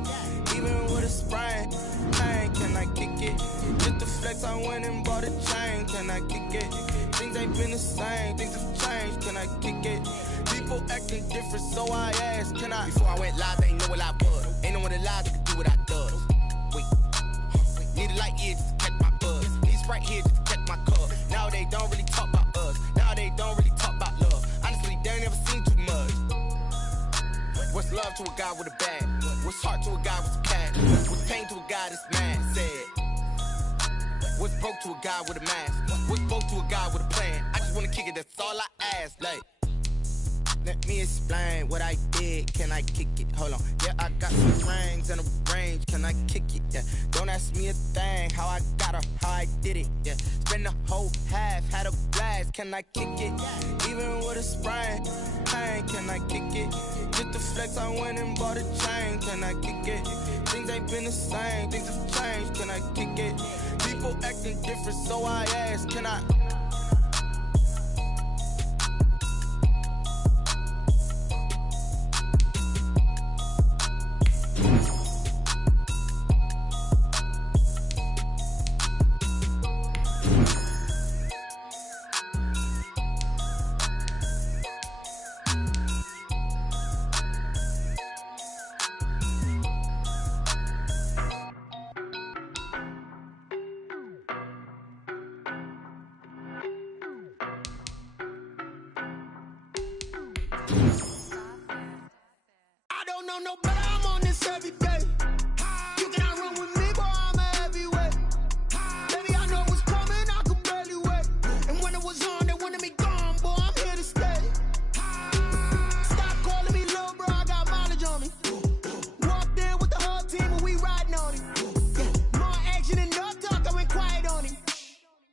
Even with a sprain, pain. Can I kick it? Just the flex, I went and bought a chain. Can I kick it? Things ain't been the same. Things have changed. Can I kick it? People acting different, so I asked. Can I? Before I went live, they ain't know what I was. Ain't no one alive that could do what I does. Wait. Need a light here just to catch my buzz. Need Sprite here just to catch my cup. Now they don't really talk about us. Now they don't really talk about love. Honestly, they ain't never seen too much. What's love to a guy with a bag? What's heart to a guy with some cash? What's pain to a guy that's mad? Said. What's broke to a guy with a mask? What's broke to a guy with a plan? I just wanna kick it, that's all I ask. Like, let me explain what I did. Can I kick it? Hold on. Yeah, I got some rings and a range. Can I kick it? Yeah. Don't ask me a thing. How I got her, how I did it. Yeah. Spend the whole half, had a blast. Can I kick it? Even with a sprain, pain. Can I kick it? Just the flex, I went and bought a chain. Can I kick it? Things ain't been the same. Things have changed. Can I kick it? People acting different, so I ask. Can I? I don't know no better, I'm on this every day. You cannot run with me, boy, I'm a heavyweight. Baby, I know what's coming, I could barely wait. And when it was on, they wanted me gone, boy, I'm here to stay. Stop calling me little bro, I got mileage on me. Walked in with the whole team and we riding on it. Yeah, more action and no talk, I went quiet on it.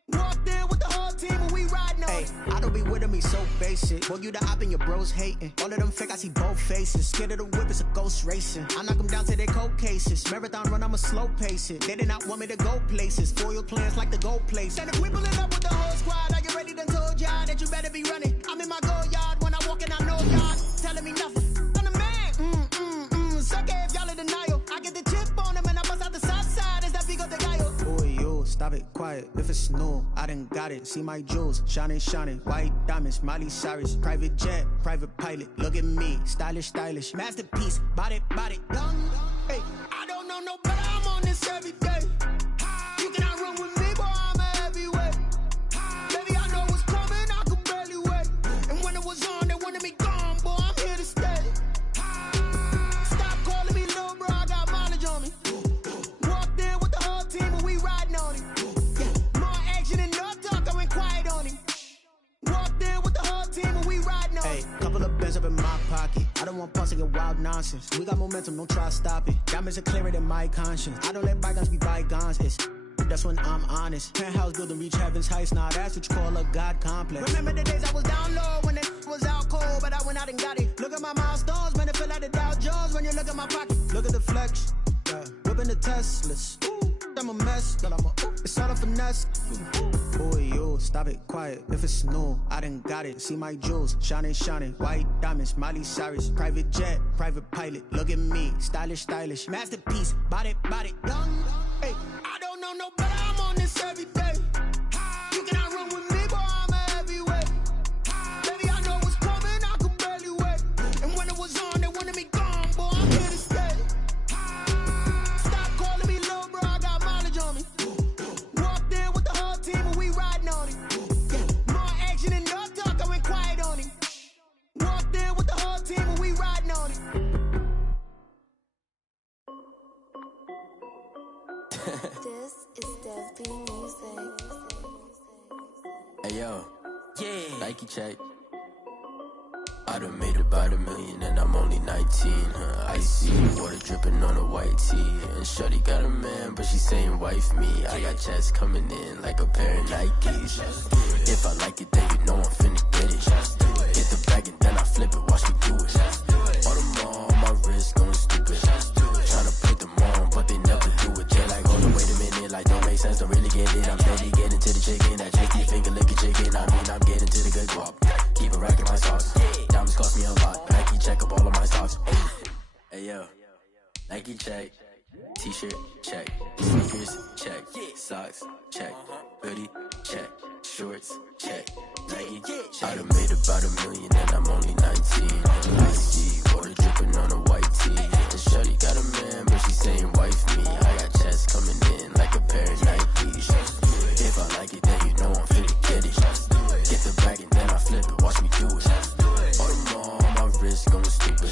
Walked in with the whole team and we riding on it. I don't be with me so basic. Boy, you the op and your bros hating. All of them fake, I see both faces. Scared of the whip, it's a ghost racing. I knock them down to their cold cases. Marathon run, I'ma slow pace it. They did not want me to go places. Foil plans like the gold place. And if we pulling up with the whole squad, are you ready to told y'all that you better be running? I'm in my go yard when I walk in, I know y'all telling me nothing. I'm the man, suck it if y'all in denial. I get the chip on them and I bust out the south side. Is that big of the guy? Boy, you, stop it, quiet. If it's new, I done got it. See my jewels, shining, shining. White diamonds, Miley Cyrus. Private jet, private pilot. Look at me, stylish, stylish. Masterpiece, body, done. Hey, I don't know no better, I'm on this every day. You cannot run with me, boy, I'm a heavyweight. Baby, I know what's coming, I could barely wait. And when it was on, they wanted me gone, boy, I'm here to stay. Stop calling me little bro, I got mileage on me. Walked in with the whole team and we riding on it. Yeah, more action and no talk, I went quiet on it. Walked in with the whole team and we riding on it. Hey, couple of bands up in my pocket. I don't want parts of your wild nonsense. We got momentum, don't try to stop it. Diamonds are clearer than my conscience. I don't let bygones be bygones. That's when I'm honest. Penthouse building, reach heaven's heights. Now that's what you call a God complex. Remember the days I was down low when it was out cold, but I went out and got it. Look at my milestones, man, it feel like the Dow Jones when you look at my pocket. Look at the flex, yeah. Whipping the Teslas. Ooh, I'm a mess, but it's all a finesse. Boy, you stop it, quiet. If it's new, I done got it. See my jewels, shining, shining. White diamonds, Miley Cyrus. Private jet, private pilot. Look at me, stylish, stylish. Masterpiece, body, young. Hey, I don't know no better. I'm on this every day. You cannot run with me, boy. I'm a heavyweight. Baby, I know what's coming. I could barely wait. And when it was on, they wanted me gone, boy. I'm here to stay. Stop calling me little bro. I got mileage on me. Walked in with the whole team and we riding on it. More action and no talk. I went quiet on it. Walked in with the whole team and we riding on it. This is Dev Music. Hey yo, yeah. Nike check. I done made about $1 million and I'm only 19. Icy water dripping on a white tee. And shorty got a man, but she saying wife me. I got checks coming in like a pair of Nikes. If I like it, then you know I'm finna get it. Hit the bag and then I flip it, watch me do it. All on my wrist going stupid. Tryna put them on, but they never do it. They like, hold on, wait a minute, like don't make sense, don't really get it. I'm steady getting to the chicken, that chicky finger licking chicken. I mean, I'm getting to the good guap. Keep it racking my socks. Diamonds cost me a lot. Nike check up all of my stocks. Hey yo, Nike check. T-shirt check. Sneakers check. Socks check. Hoodie check. Shorts check. Nike I done made about $1 million and I'm only 19. Icy water dripping on a white tee. And shorty got a man, but she saying wife me. I got checks coming in like a pair of Nikes. If I like it, then you know I'm finna get it. Get the bag and then I flip it, watch me do it. All them on my wrist going stupid.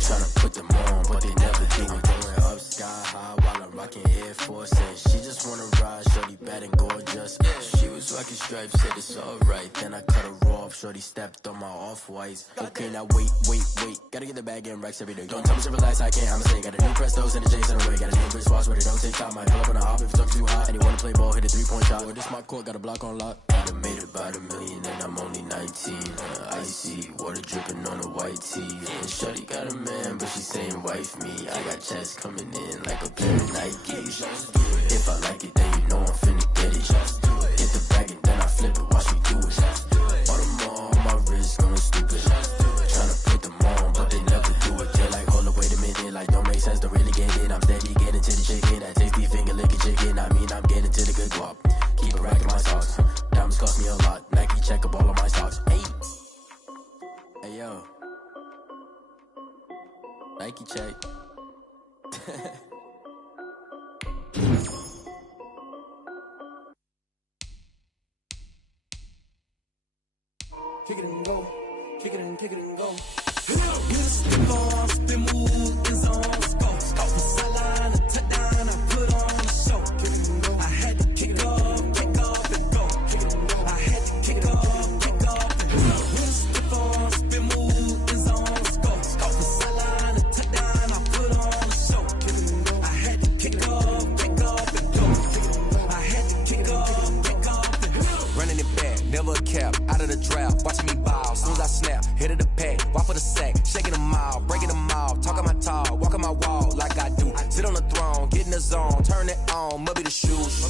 Tryna put them on, but they never do it. Going up sky high while I'm rocking Air Force. And she just wanna ride, shorty bad and gorgeous. She was rocking stripes, said it's alright. Then I cut her off, shorty stepped on my off-whites. Okay, now wait. Gotta get the bag and racks every day. Don't tell me to relax, I can't, I'ma say. Got a new Prestos and a J's in the way. Got a new wristwatch, but it don't take time. I pull up on the hop if it's too hot. And you wanna play ball, hit a 3-point shot. Well, this my court, got a block on lock. I done made about $1 million and I'm only 19. Icy water dripping on a white tee. And shorty got a man, but she saying wife me. I got checks coming in like a pair of Nikes. If I like it, then you know I'm finna get it. Hit the bag and then I flip it, watch me do it. All them on my wrist going stupid. Tryna put them on, but they never do it. They like, hold up, wait a minute, like don't make sense, don't really get it. I'm steady getting to the chicken, that tasty finger licking chicken. I mean, I'm getting to the good guap. Keep it racking my socks. Diamonds cost me a lot. Nike check up all of my stocks. Hey yo, Nike check. Kick it and go, kick it and kick it and go. Mr. Boss, the move is on. Let's go. Off the sideline, a touchdown, I put on the show. Kick it and go. I had to kick off and go. Kick it and go. I had to kick off and go. Mr. Boss, the move is on. Let's go. Off the sideline, a touchdown, I put on the show. Kick it and go. I had to kick off and go. Kick it and go. I had to kick off and go. Running it back, never a cap, out of the draft, watching me ball. Soon as I snap, hit of the pack, walk for the sack, shaking them all, breaking them all, talking my talk, walking my wall like I do. Sit on the throne, get in the zone, turn it on, must be the shoes,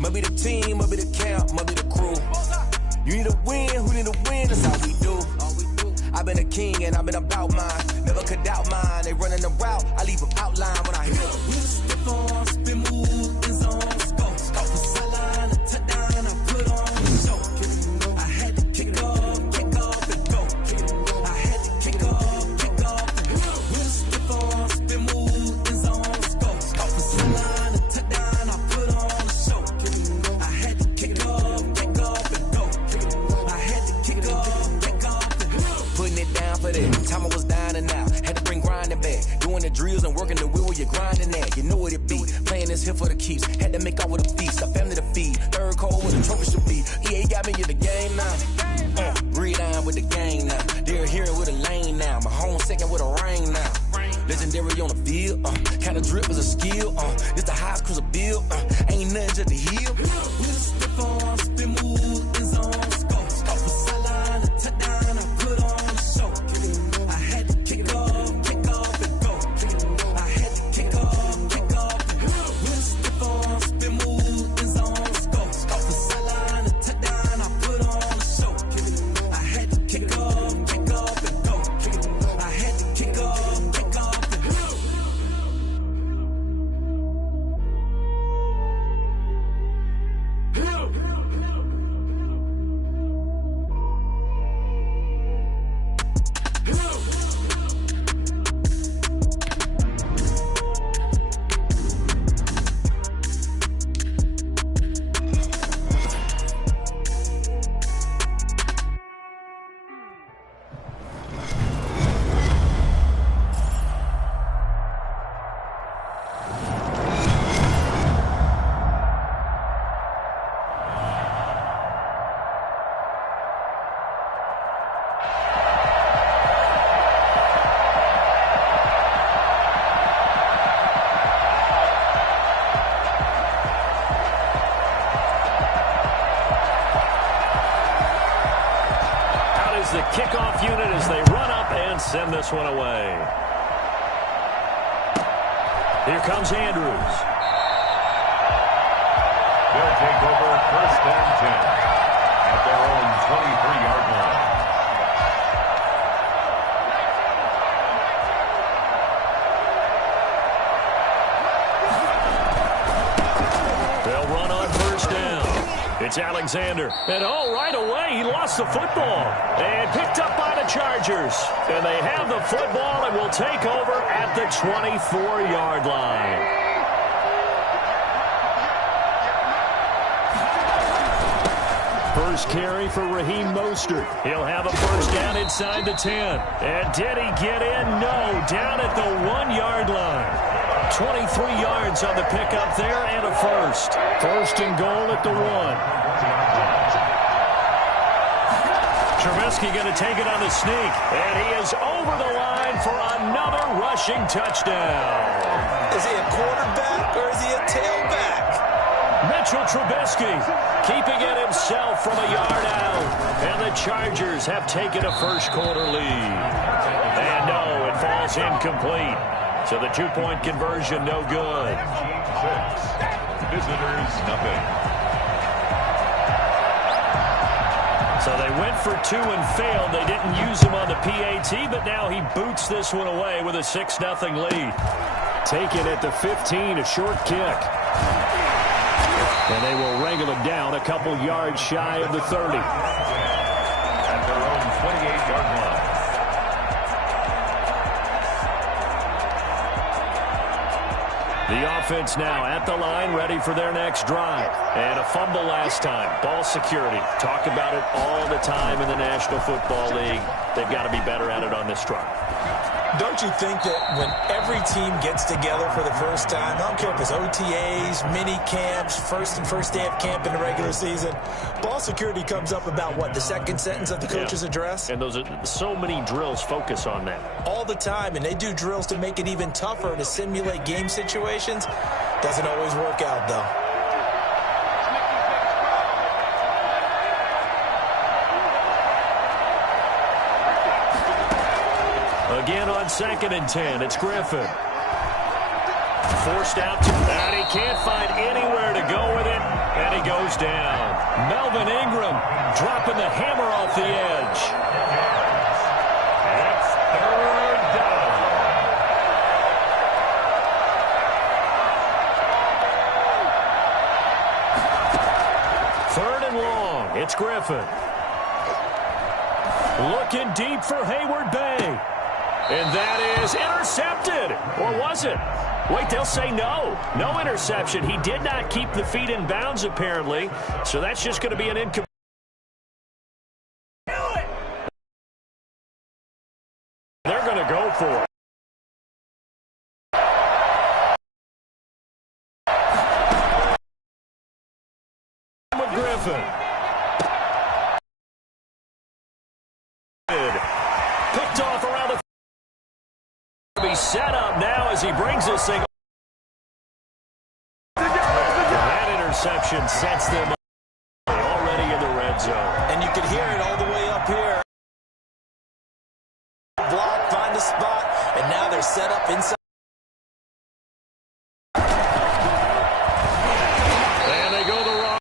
must be the team, must be the camp, must be the crew. You need a win, who need a win, that's how we do. I've been a king and I've been about mine, never could doubt mine. They running the route, I leave them outline when I hit them. Mr. Boss, spin move is on. Let's go. Off the sideline, a touchdown, I put on the show. I had to kick off and go. I had to kick off and go. Mr. Boss, spin move is on. Let's go. Off the sideline, a touchdown, I put on the show. I had to kick off and go. I had to kick off and go. Putting it down for that time I was down and out. Had to bring grinding back, doing the drills and working the wheel where you're grinding at. You know what it be, playing this here for the keeps. Had to make out with a feast, a family to feed. Third cold where the trophy should be. EA got me in the game now. Read on with the game now. second with a ring now. Legendary on the field, kind of drip is a skill, this the highest cruiser bill, ain't nothing just to heal. We'll step on, spin move, in zone, scope, stop the sideline, a touchdown, I put on the show. I had to kick off and go. I had to kick off and go. We'll step on, spin move, in zone, scope, stop the sideline, a touchdown, I put on the show. I had to kick off and go. I had to kick off. The kickoff unit as they run up and send this one away. Here comes Andrews. They'll take over 1st and 10 at their own 23-yard line. They'll run on 1st down. It's Alexander. And right away, he lost the football. And picked up by the Chargers. And they have the football and will take over at the 24-yard line. First carry for Raheem Mostert. He'll have a 1st down inside the 10. And did he get in? No. Down at the 1-yard line. 23 yards on the pickup there and a 1st. 1st and goal at the 1. Trubisky going to take it on the sneak. And he is over the line for another rushing touchdown. Is he a quarterback or is he a tailback? Mitchell Trubisky keeping it himself from a yard out. And the Chargers have taken a first-quarter lead. And no, it falls incomplete. So the 2-point conversion, no good. 6. Visitors, nothing. So they went for 2 and failed. They didn't use him on the PAT, but now he boots this one away with a 6-0 lead. Taken at the 15, a short kick. And they will wrangle him down a couple yards shy of the 30. At their own 28-yard line. The offense now at the line, ready for their next drive. And a fumble last time. Ball security. Talk about it all the time in the National Football League. They've got to be better at it on this drive. Don't you think that when every team gets together for the first time, I don't care if it's OTAs, mini camps, first day of camp in the regular season, ball security comes up about, what, the second sentence of the coach's address? And those are so many drills focus on that. All the time, and they do drills to make it even tougher to simulate game situations. Doesn't always work out, though. Again on 2nd and 10, it's Griffin. Forced out to that. He can't find anywhere to go with it, and he goes down. Melvin Ingram dropping the hammer off the edge. It's 3rd down. 3rd and long, it's Griffin. Looking deep for Hayward Bay. And that is intercepted. Or was it? Wait, they'll say no. No interception. He did not keep the feet in bounds, apparently. So that's just going to be an incomplete. They're going to go for it. With Griffin. Picked off around the as he brings this thing. That interception sets them up already in the red zone. And you can hear it all the way up here. Block, find a spot, and now they're set up inside. And they go the wrong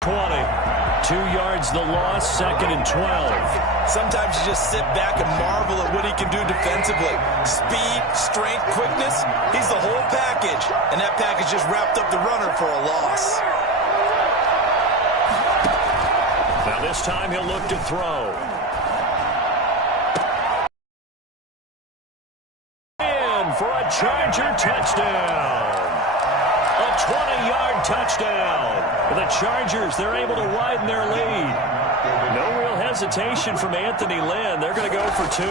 20. 2 yards the loss, 2nd and 12. Sometimes you just sit back and marvel at what he can do defensively. Speed, strength, quickness, he's the whole package. And that package just wrapped up the runner for a loss. Now this time he'll look to throw. In for a Charger touchdown. A 20-yard touchdown. The Chargers, they're able to widen their lead. No real hesitation from Anthony Lynn. They're going to go for 2.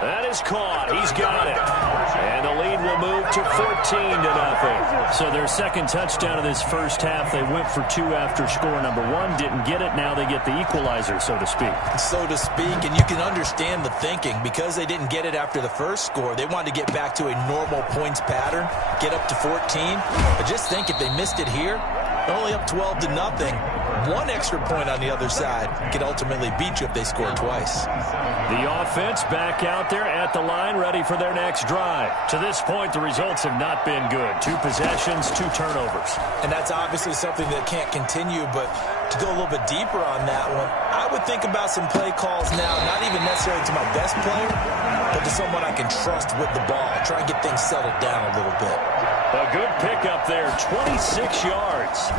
That is caught. He's got it. And the lead will move to 14-0. So their second touchdown of this first half, they went for 2 after score number 1. Didn't get it. Now they get the equalizer, so to speak. So to speak, and you can understand the thinking. Because they didn't get it after the first score, they wanted to get back to a normal points pattern, get up to 14. But just think, if they missed it here, they're only up 12-0. 1 extra point on the other side can ultimately beat you if they score twice. The offense back out there at the line, ready for their next drive. To this point, the results have not been good. 2 possessions, 2 turnovers. And that's obviously something that can't continue, but to go a little bit deeper on that one, I would think about some play calls now, not even necessarily to my best player, but to someone I can trust with the ball. Try and get things settled down a little bit. A good pickup there, 26 yards.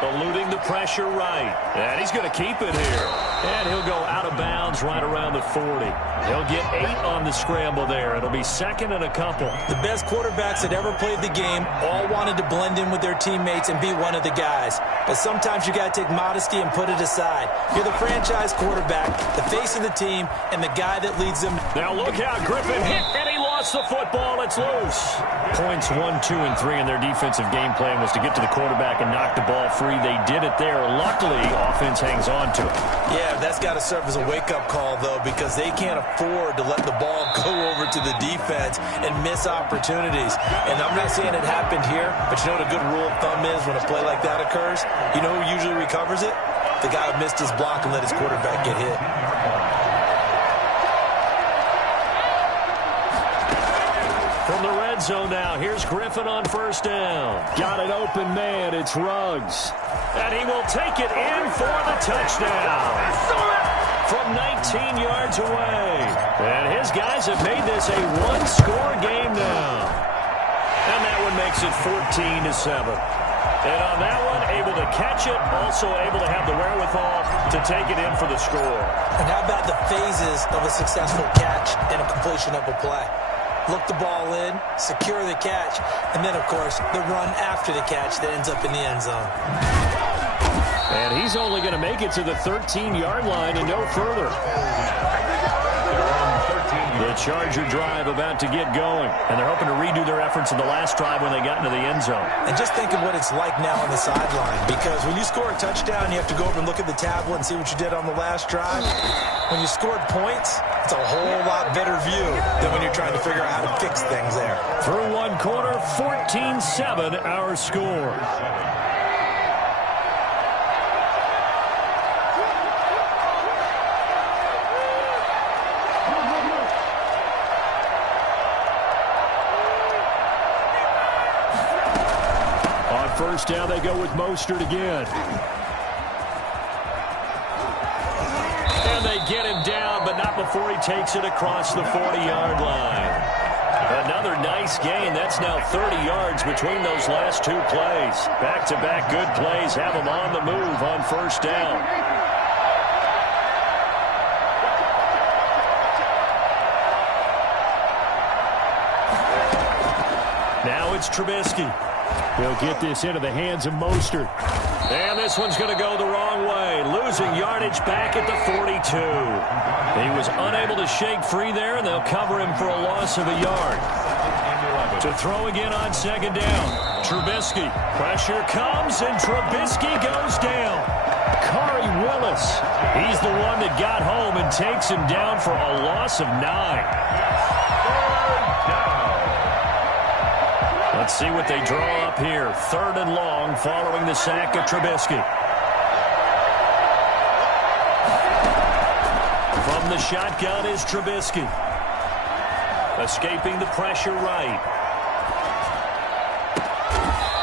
Eluding the pressure right. And he's going to keep it here. And he'll go out of bounds right around the 40. He'll get 8 on the scramble there. It'll be 2nd and a couple. The best quarterbacks that ever played the game all wanted to blend in with their teammates and be one of the guys. But sometimes you got to take modesty and put it aside. You're the franchise quarterback, the face of the team, and the guy that leads them. Now look out, Griffin hit, and he lost the football. It's loose. Points 1, 2, and 3 in their defensive game plan was to get to the quarterback and knock the ball free. They did it there. Luckily, offense hangs on to it. Yeah, that's got to serve as a wake-up call, though, because they can't afford to let the ball go over to the defense and miss opportunities. And I'm not saying it happened here, but you know what a good rule of thumb is when a play like that occurs? You know who usually recovers it? The guy who missed his block and let his quarterback get hit. From the red zone now, here's Griffin on first down. Got an open man, it's Ruggs. And he will take it in for the touchdown. From 19 yards away. And his guys have made this a 1-score game now. And that one makes it 14-7. And on that one, able to catch it, also able to have the wherewithal to take it in for the score. And how about the phases of a successful catch and a completion of a play? Look the ball in, secure the catch, and then, of course, the run after the catch that ends up in the end zone. And he's only going to make it to the 13-yard line and no further. The Charger drive about to get going, and they're hoping to redo their efforts in the last drive when they got into the end zone. And just think of what it's like now on the sideline, because when you score a touchdown, you have to go over and look at the tablet and see what you did on the last drive. When you scored points, it's a whole lot better view than when you're trying to figure out how to fix things there. Through one quarter, 14-7 our score. First down, they go with Mostert again. And they get him down, but not before he takes it across the 40-yard line. Another nice gain. That's now 30 yards between those last 2 plays. Back-to-back good plays have him on the move on first down. Now it's Trubisky. He'll get this into the hands of Mostert. And this one's going to go the wrong way. Losing yardage back at the 42. He was unable to shake free there, and they'll cover him for a loss of a yard. To throw again on second down. Trubisky. Pressure comes, and Trubisky goes down. Kari Willis Willis. He's the one that got home and takes him down for a loss of 9. Let's see what they draw up here. 3rd and long following the sack of Trubisky. From the shotgun is Trubisky. Escaping the pressure right.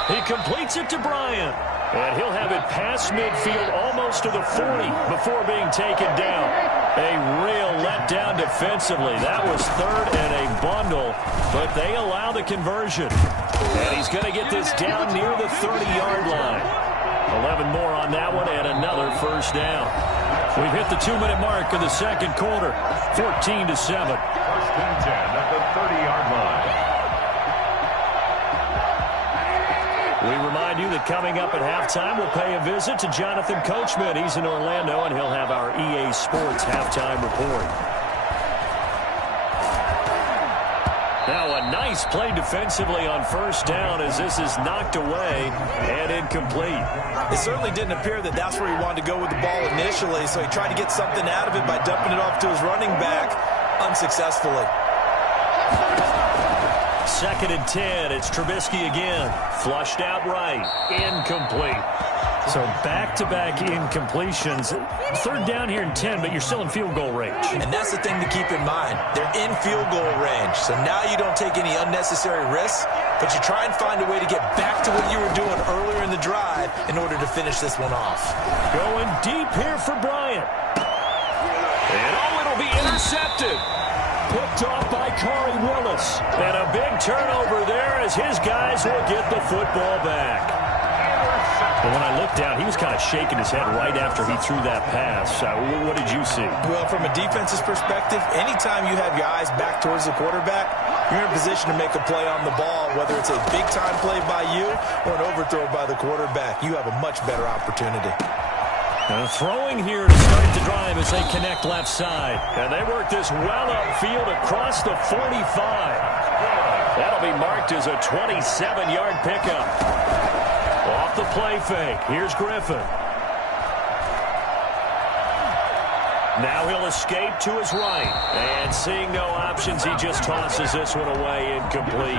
He completes it to Bryant. And he'll have it past midfield almost to the 40 before being taken down. A real letdown defensively. That was 3rd and a bundle, but they allow the conversion. And he's going to get this down near the 30-yard line. 11 more on that one and another first down. We've hit the 2-minute mark of the second quarter. 14-7. 1st and 10 at the 30-yard line. We remind you that coming up at halftime, we'll pay a visit to Jonathan Coachman. He's in Orlando, and he'll have our EA Sports halftime report. Now a nice play defensively on 1st down as this is knocked away and incomplete. It certainly didn't appear that that's where he wanted to go with the ball initially, so he tried to get something out of it by dumping it off to his running back unsuccessfully. 2nd and 10. It's Trubisky again. Flushed out right. Incomplete. So back-to-back incompletions. 3rd down here in 10, but you're still in field goal range. And that's the thing to keep in mind. They're in field goal range. So now you don't take any unnecessary risks, but you try and find a way to get back to what you were doing earlier in the drive in order to finish this one off. Going deep here for Bryant. And it'll be intercepted. Picked off by Corey Willis. And a big turnover there as his guys will get the football back. But when I looked down, he was kind of shaking his head right after he threw that pass. What did you see? Well, from a defense's perspective, anytime you have your eyes back towards the quarterback, you're in a position to make a play on the ball, whether it's a big-time play by you or an overthrow by the quarterback. You have a much better opportunity. And throwing here to start the drive as they connect left side. And they work this well upfield across the 45. That'll be marked as a 27-yard pickup. Off the play fake. Here's Griffin. Now he'll escape to his right. And seeing no options, he just tosses this one away incomplete.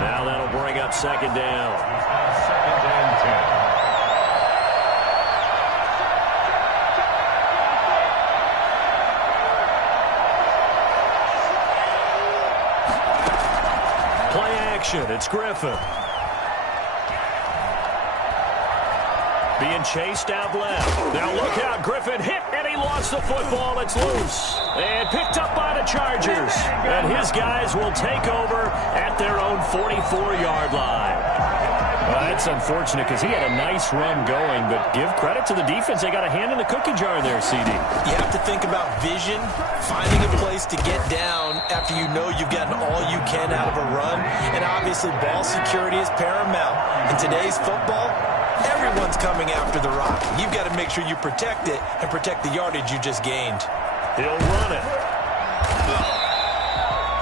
Now that'll bring up 2nd down. 2nd and 10. It's Griffin. Being chased out left. Now look out. Griffin hit, and he lost the football. It's loose. And picked up by the Chargers. And his guys will take over at their own 44-yard line. Well, that's unfortunate because he had a nice run going, but give credit to the defense. They got a hand in the cookie jar there, CD. You have to think about vision, finding a place to get down after you know you've gotten all you can out of a run, and obviously ball security is paramount. In today's football, everyone's coming after the rock. You've got to make sure you protect it and protect the yardage you just gained. He'll run it.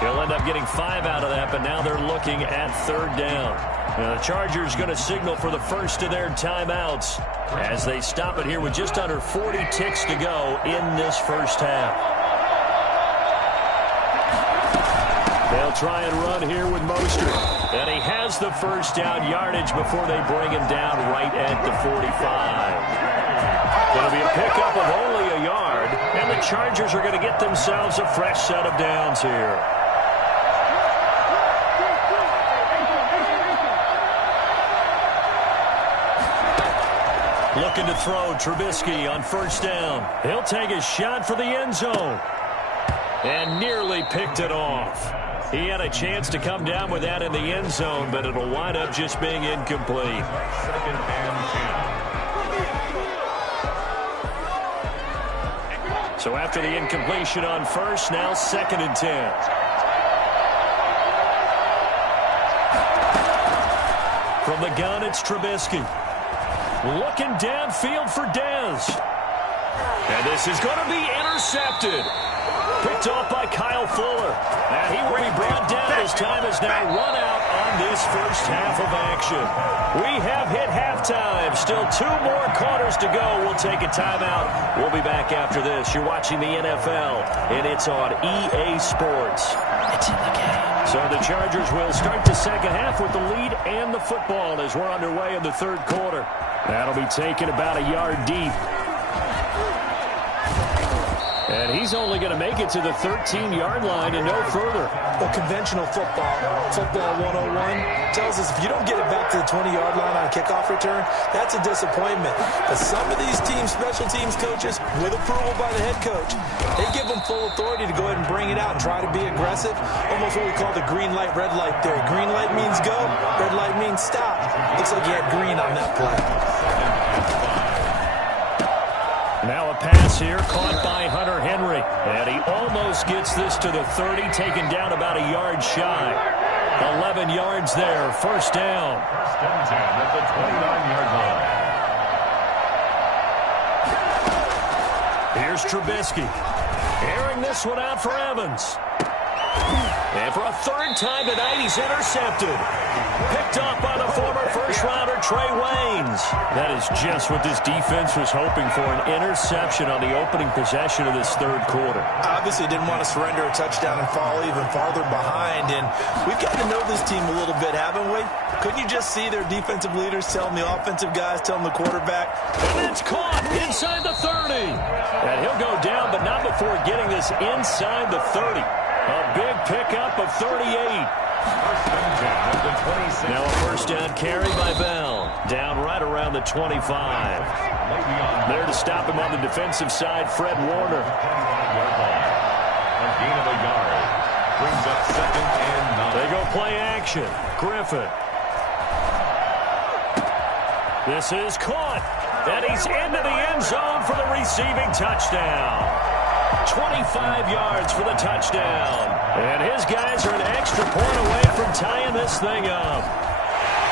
He'll end up getting 5 out of that, but now they're looking at 3rd down. Now the Chargers going to signal for the first of their timeouts as they stop it here with just under 40 ticks to go in this first half. They'll try and run here with Mostert. And he has the first down yardage before they bring him down right at the 45. Going to be a pickup of only a yard, and the Chargers are going to get themselves a fresh set of downs here. Looking to throw Trubisky on 1st down. He'll take a shot for the end zone. And nearly picked it off. He had a chance to come down with that in the end zone, but it'll wind up just being incomplete. 2nd and 10. So after the incompletion on 1st, now 2nd and 10. From the gun, it's Trubisky. Looking downfield for Dez. And this is going to be intercepted. Picked off by Kyle Fuller. And he will be brought down as time is now run out on this first half of action. We have hit halftime. Still 2 more quarters to go. We'll take a timeout. We'll be back after this. You're watching the NFL, and it's on EA Sports. It's in the game. So the Chargers will start the second half with the lead and the football as we're underway in the third quarter. That'll be taken about a yard deep. And he's only going to make it to the 13-yard line and no further. Well, conventional football 101, tells us if you don't get it back to the 20-yard line on a kickoff return, that's a disappointment. But some of these teams, special teams coaches, with approval by the head coach, they give them full authority to go ahead and bring it out and try to be aggressive. Almost what we call the green light, red light theory. Green light means go, red light means stop. Looks like he had green on that play. Now a pass here, caught by Hunter Henry. And he almost gets this to the 30, taken down about a yard shy. 11 yards there, first down. First and 10 at the 29-yard line. Here's Trubisky. Airing this one out for Evans. And for a third time tonight, he's intercepted. Picked up by the former first-rounder Trey Waynes. That is just what this defense was hoping for, an interception on the opening possession of this third quarter. Obviously didn't want to surrender a touchdown and fall even farther behind. And we've got to know this team a little bit, haven't we? Couldn't you just see their defensive leaders telling the offensive guys, telling the quarterback? And it's caught inside the 30. And he'll go down, but not before getting this inside the 30. A big pickup of 38. Now a first down carry by Bell. Down right around the 25. There to stop him on the defensive side, Fred Warner. A gain of a yard. Brings up second and 9. They go play action. Griffin. This is caught. And he's into the end zone for the receiving touchdown. 25 yards for the touchdown. And his guys are an extra point away from tying this thing up.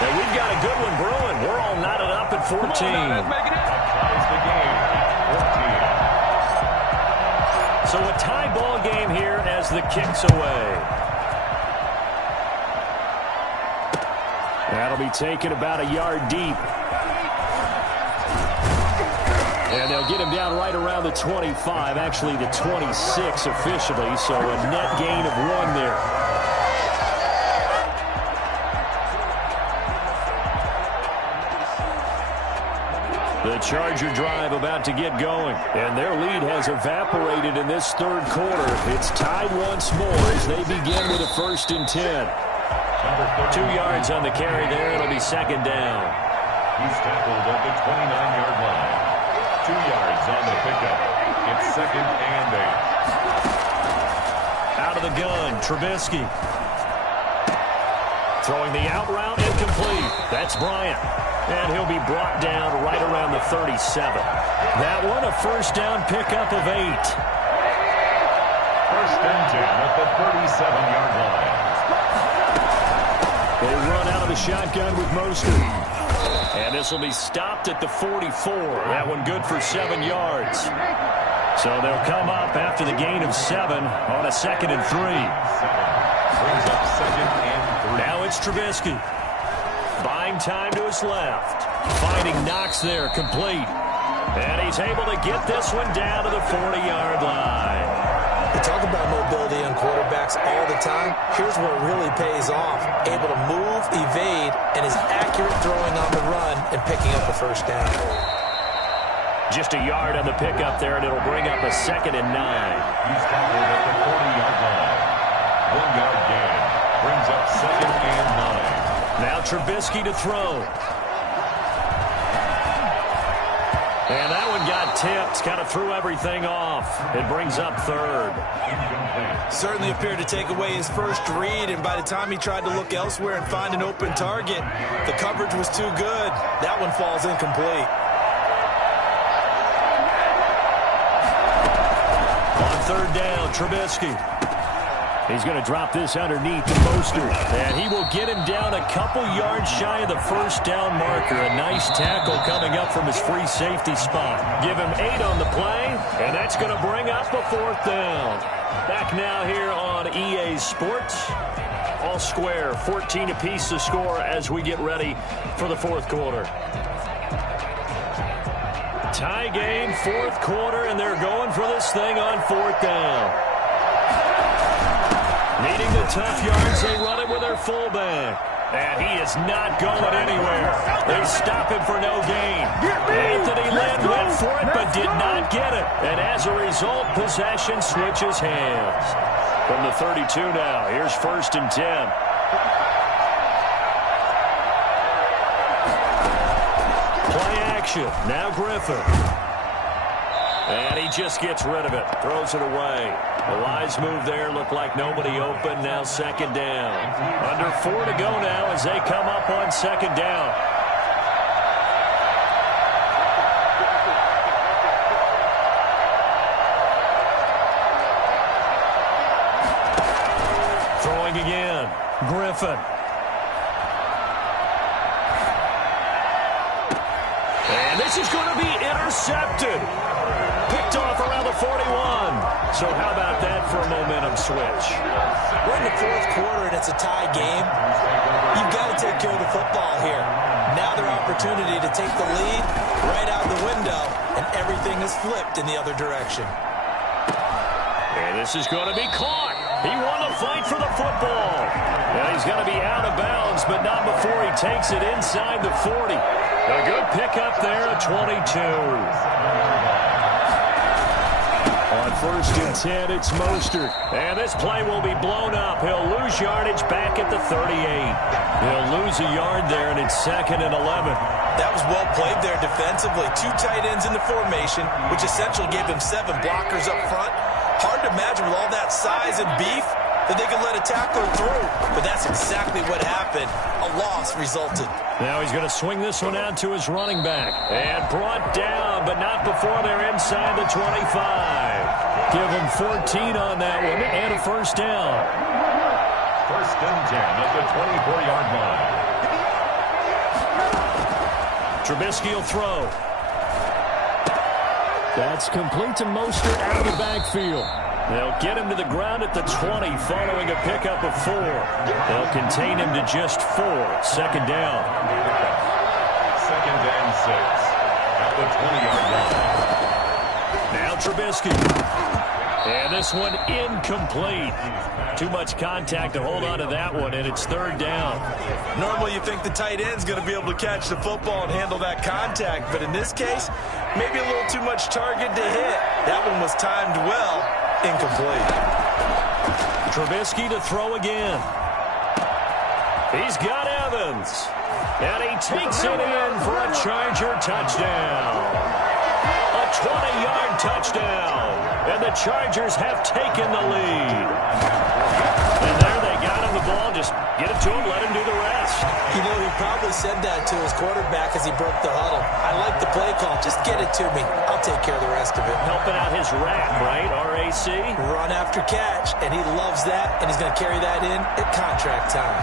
And we've got a good one brewing. We're all knotted up at 14. Ties the game at 14. So a tie ball game here as the kick's away. That'll be taken about a yard deep. And they'll get him down right around the 25, actually the 26 officially, so a net gain of 1 there. The Charger drive about to get going, and their lead has evaporated in this third quarter. It's tied once more as they begin with a 1st and 10. 2 yards on the carry there. It'll be second down. He's tackled at the 29-yard line. 2 yards on the pickup. It's second and 8. Out of the gun, Trubisky. Throwing the out route, incomplete. That's Bryant. And he'll be brought down right around the 37. That one, a first down pickup of 8. First and 10 at the 37-yard line. They run out of the shotgun with Mostert. And this will be stopped at the 44. That one good for 7 yards. So they'll come up after the gain of 7 on a 2nd and 3. Brings up second and 3. Now it's Trubisky. Buying time to his left. Finding Knox there, complete. And he's able to get this one down to the 40-yard line. We talk about mobility on quarterbacks all the time. Here's where it really pays off. Able to move, evade, and is accurate throwing on the run and picking up a first down. Just a yard on the pickup there, and it'll bring up a 2nd and 9. He's tackled at the 40-yard line. 1 yard gain. Brings up second and 9. Now Trubisky to throw. And that one got tipped, kind of threw everything off. It brings up 3rd. Certainly appeared to take away his first read, and by the time he tried to look elsewhere and find an open target, the coverage was too good. That one falls incomplete. On 3rd down, Trubisky. He's going to drop this underneath to Mostert. And he will get him down a couple yards shy of the first down marker. A nice tackle coming up from his free safety spot. Give him 8 on the play, and that's going to bring up a 4th down. Back now here on EA Sports. all square. 14 apiece to score as we get ready for the fourth quarter. Tie game, fourth quarter, and they're going for this thing on fourth down. Needing the tough yards, they run it with their fullback. And he is not going anywhere. They stop him for no gain. Anthony Lynn went for it but did not get it. And as a result, possession switches hands. From the 32 now, here's 1st and 10. Play action. Now Griffin. And he just gets rid of it. Throws it away. A wise move there. Looked like nobody open. Now 2nd down. Under 4 to go now as they come up on 2nd down. Throwing again. Griffin. And this is going to be intercepted. Picked off around the 41. So how about that for a momentum switch? We're in the fourth quarter and it's a tie game. You've got to take care of the football here. Now their opportunity to take the lead right out the window, and everything is flipped in the other direction. And this is going to be caught. He won the fight for the football. Now he's going to be out of bounds, but not before he takes it inside the 40. A good pickup there at 22. On 1st and 10, it's Mostert. And this play will be blown up. He'll lose yardage back at the 38. He'll lose a yard there, and it's 2nd and 11. That was well played there defensively. 2 tight ends in the formation, which essentially gave him 7 blockers up front. Hard to imagine with all that size and beef that they could let a tackler through. But that's exactly what happened. A loss resulted. Now he's going to swing this one out to his running back. And brought down, but not before they're inside the 25. Give him 14 on that one and a 1st down. 1st and 10 at the 24-yard line. Trubisky will throw. That's complete to Mostert out of the backfield. They'll get him to the ground at the 20 following a pickup of 4. They'll contain him to just 4. 2nd down. 2nd and 6 at the 20-yard line. Now Trubisky. And this one incomplete. Too much contact to hold on to that one, and it's 3rd down. Normally you think the tight end's going to be able to catch the football and handle that contact, but in this case, maybe a little too much target to hit. That one was timed well. Incomplete. Trubisky to throw again. He's got Evans. And he takes it in for a Charger touchdown. A 20-yard touchdown. And the Chargers have taken the lead. And there they got him the ball. Just get it to him, let him do the rest. You know, he probably said that to his quarterback as he broke the huddle. I like the play call. Just get it to me. I'll take care of the rest of it. Helping out his RAC, right? R-A-C? Run after catch. And he loves that, and he's going to carry that in at contract time.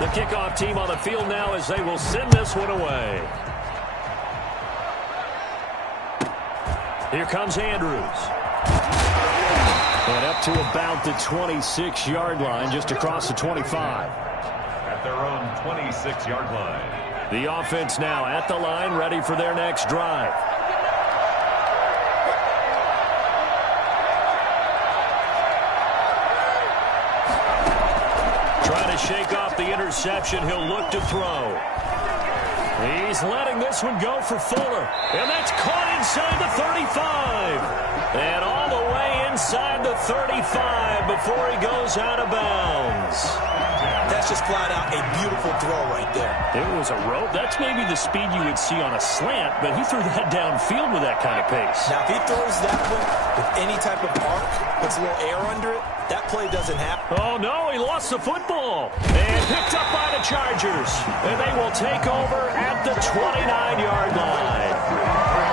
The kickoff team on the field now as they will send this one away. Here comes Andrews. And up to about the 26-yard line, just across the 25. At their own 26-yard line. The offense now at the line, ready for their next drive. Trying to shake off the interception. He'll look to throw. He's letting this one go for Fuller. And that's caught inside the 35. And all the way inside the 35 before he goes out of bounds. That's just flat out a beautiful throw right there. It was a rope. That's maybe the speed you would see on a slant, but he threw that downfield with that kind of pace. Now, if he throws that one with any type of arc, puts a little air under it, that play doesn't happen. Oh, no, he lost the football. And picked up by the Chargers. And they will take over at the 29-yard line.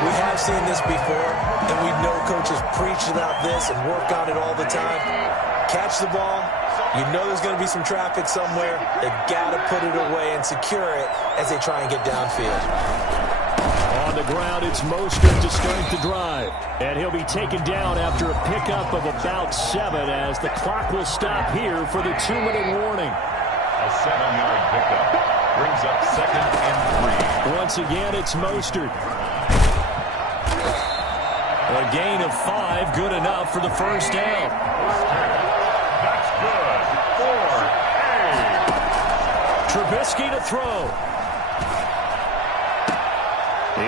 We have seen this before, and we know coaches preach about this and work on it all the time. Catch the ball, You know there's going to be some traffic somewhere. They've got to put it away and secure it as they try and get downfield. On the ground, it's Mostert to start the drive. And he'll be taken down after a pickup of about 7 as the clock will stop here for the 2-minute warning. A 7-yard pickup brings up 2nd and 3. Once again, it's Mostert. A gain of 5, good enough for the first down. That's good. 4-8. Trubisky to throw.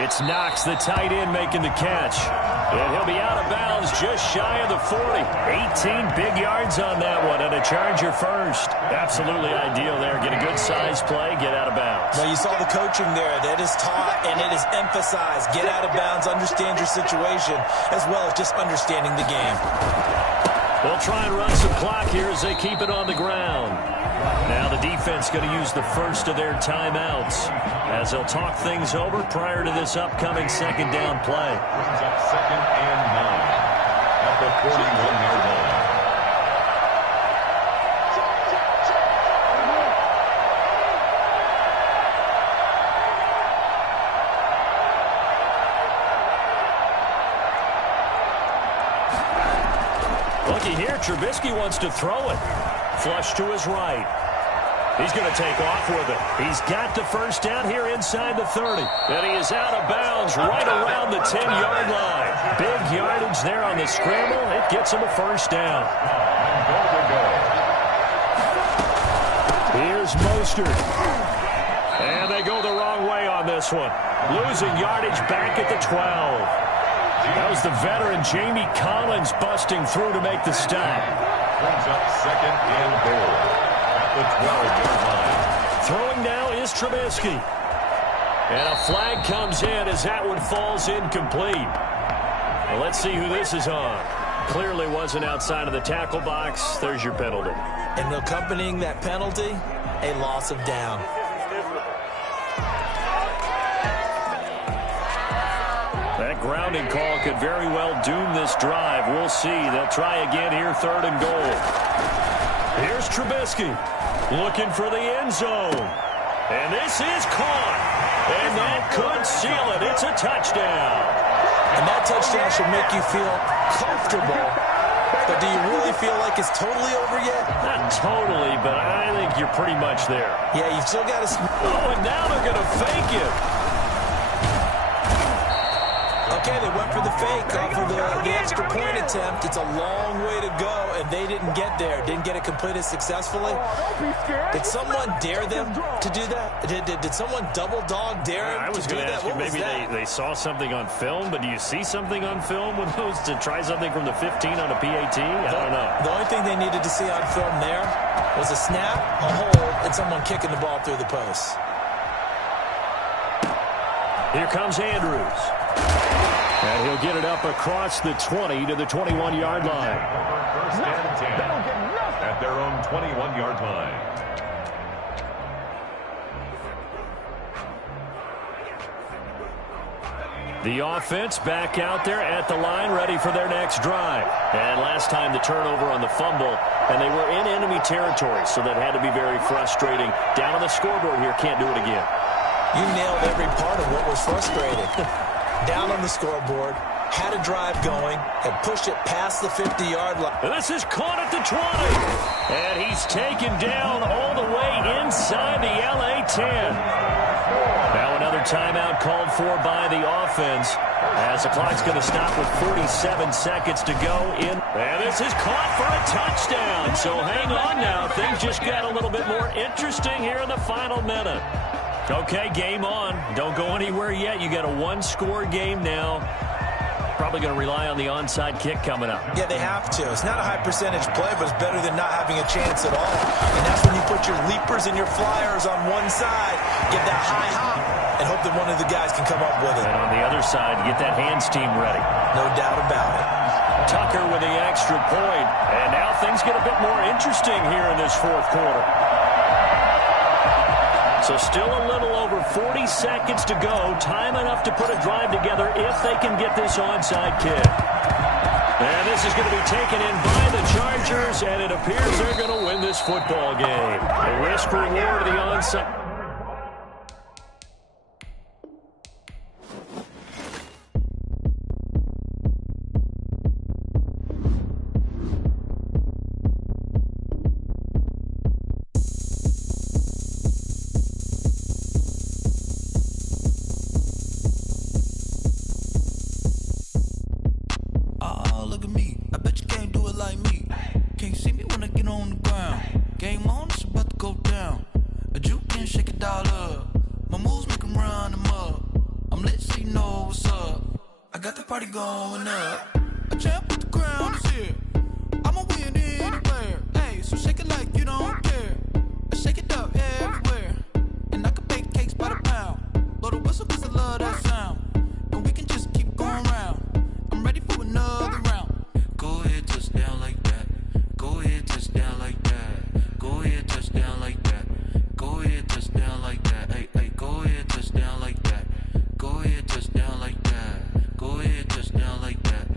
It's Knox, the tight end, making the catch. And he'll be out of bounds just shy of the 40. 18 big yards on that one, and a Charger first. Absolutely ideal there. Get a good size play, get out of bounds. Well, you saw the coaching there. That is taught and it is emphasized. Get out of bounds, understand your situation, as well as just understanding the game. They'll try and run some clock here as they keep it on the ground. Now the defense going to use the first of their timeouts as they'll talk things over prior to this upcoming 2nd down play. Brings up 2nd and 9 at the 41-yard line. Looky here, Trubisky wants to throw it. Flush to his right. He's going to take off with it. He's got the first down here inside the 30. And he is out of bounds right around the 10-yard line. Big yardage there on the scramble. It gets him a first down. Here's Mostert. And they go the wrong way on this one. Losing yardage back at the 12. That was the veteran Jamie Collins busting through to make the stop. Brings up 2nd and 4 at the 12-yard line. Throwing now is Trubisky. And a flag comes in as that one falls incomplete. Well, let's see who this is on. Clearly wasn't outside of the tackle box. There's your penalty. And accompanying that penalty, a loss of down. That grounding call could very well doom this drive. We'll see. They'll try again here, 3rd and goal. Here's Trubisky looking for the end zone. And this is caught. And that could seal it. It's a touchdown. And that touchdown should make you feel comfortable. But do you really feel like it's totally over yet? Not totally, but I think you're pretty much there. Yeah, you've still got to... Oh, and now they're going to fake it. Okay, they went for the fake off of the extra point attempt. It's a long way to go, and they didn't get there. Didn't get it completed successfully. Did someone dare them to do that? Did someone double dog dare them I was to do going to that? ask you, maybe they saw something on film, but do you see something on film with those to try something from the 15 on a PAT? I don't know. The only thing they needed to see on film there was a snap, a hold, and someone kicking the ball through the post. Here comes Andrews. And he'll get it up across the 20 to the 21-yard line. First and 10 at their own 21-yard line. The offense back out there at the line, ready for their next drive. And last time the turnover on the fumble, and they were in enemy territory, so that had to be very frustrating. Down on the scoreboard here, can't do it again. You nailed every part of what was frustrating. Down on the scoreboard, had a drive going, and pushed it past the 50-yard line. And this is caught at the 20. And he's taken down all the way inside the LA 10. Now another timeout called for by the offense as the clock's going to stop with 47 seconds to go in. And this is caught for a touchdown. So hang on now. Things just got a little bit more interesting here in the final minute. Okay, game on. Don't go anywhere yet. You got a one-score game now. Probably going to rely on the onside kick coming up. Yeah, they have to. It's not a high-percentage play, but it's better than not having a chance at all. And that's when you put your leapers and your flyers on one side, get that high hop, and hope that one of the guys can come up with it. And on the other side, get that hands team ready. No doubt about it. Tucker with the extra point. And now things get a bit more interesting here in this fourth quarter. So still a little over 40 seconds to go. Time enough to put a drive together if they can get this onside kick. And this is going to be taken in by the Chargers, and it appears they're going to win this this football game. The risk reward of the onside. Look at me, I bet you can't do it like me. Can't see me when I get on the ground. Game on, it's about to go down. A juke and shake it all up. My moves make them run them up. I'm lit so you know what's up. I got the party going up. A champ with the crown is here. I'ma win anywhere. Hey, so shake it like you don't care. I shake it up everywhere. And I can bake cakes by the pound. Blow the whistle cause I love that sound. And we can just keep going round. I'm ready for another round. Go ahead, touch down like that. Go ahead, touch down like that. Go ahead, touch down like that. Go ahead, touch down like that. Hey, hey, go ahead, touch down like that. Go ahead, touch down like that. Go ahead, touch down like that.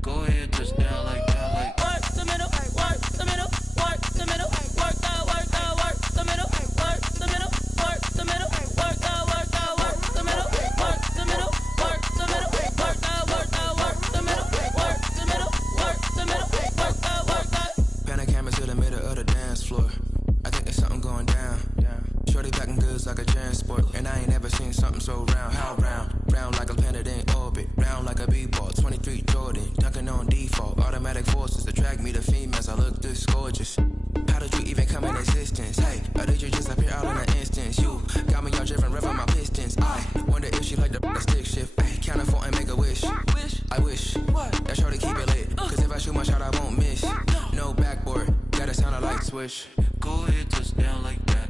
Go ahead, touch down like that. Like work the middle, work the middle, work the middle, work the middle, work the middle, work the middle, work the middle, work the middle, work the middle, work the middle, work the middle, work the middle, work the middle, work the. Pan a camera to the middle of the dance floor. I think there's something going down. Shorty packing goods like a transport, and I ain't never seen something so round. How round? Round like a planet in orbit, round like a b-ball. 23 Jordan, dunking on default. Automatic forces attract me to females. I look this gorgeous. How did you even come in existence? Hey, or did you just appear out in an instance? You got me all driven, revving my pistons. I wonder if she like the stick shift. Hey, count it 4 and make a wish. I wish that shorty keep it lit. Cause if I shoot my shot, I won't miss. No backboard, gotta sound a light switch. go ahead, touch down like that.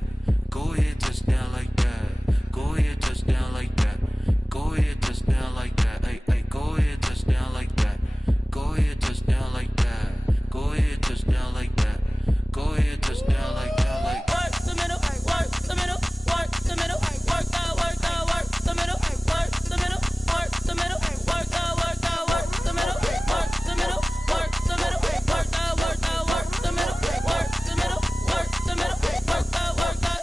Go ahead, touch down like that. Go ahead, touch down like that. Go ahead, touch down like that. Hey, hey, go ahead, touch down like that. Go ahead, touch down like that. Go ahead, touch down like that. Go ahead, touch down like that. Like work the middle, work the middle, work the middle, work the middle, work the middle, work the middle, work the middle, work the middle, work the middle, work the middle, work the middle, work the middle, work the.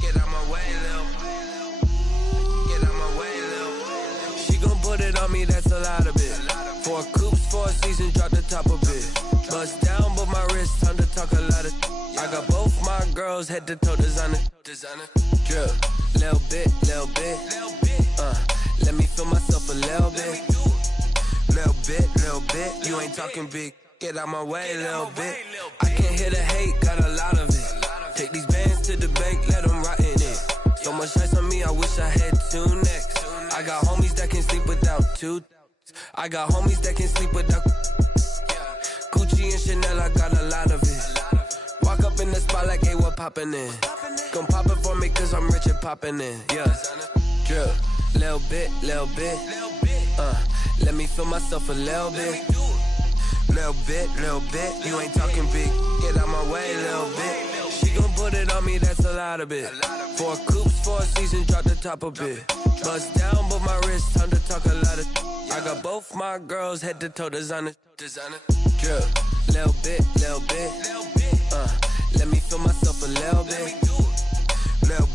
Get out my way, Lil. Get out my way, Lil. She gon' put it on me, that's a lot of it. 4 coops, 4 seasons, drop the top of it. Bust down, but my wrist, time to talk a lot of. I got both my girls, head to toe designer. Drip, little bit, little bit. Let me feel myself a little bit. Little bit. You ain't talking big. Get out my way, little bit. I can't hear the hate, got a lot of it. Take these bands to the bank, let them rot in it. So much ice on me, I wish I had 2 necks. I got homies that can sleep without 2. I got homies that can sleep without. Gucci and Chanel, I got a lot of it. Walk up in the spot like, hey, what poppin' in? Gon' pop it for me, cause I'm rich and poppin' in. Yeah, drip, little bit. Let me feel myself a little bit. Little bit. You ain't talking big. Get out my way, little bit. She gon' put it on me, that's a lot of it. 4 coops, 4 seasons, drop the top of it. Bust down, but my wrist, time to talk a lot of. I got both my girls, head to toe designer. Drip, little bit. Let me feel myself a little bit. Little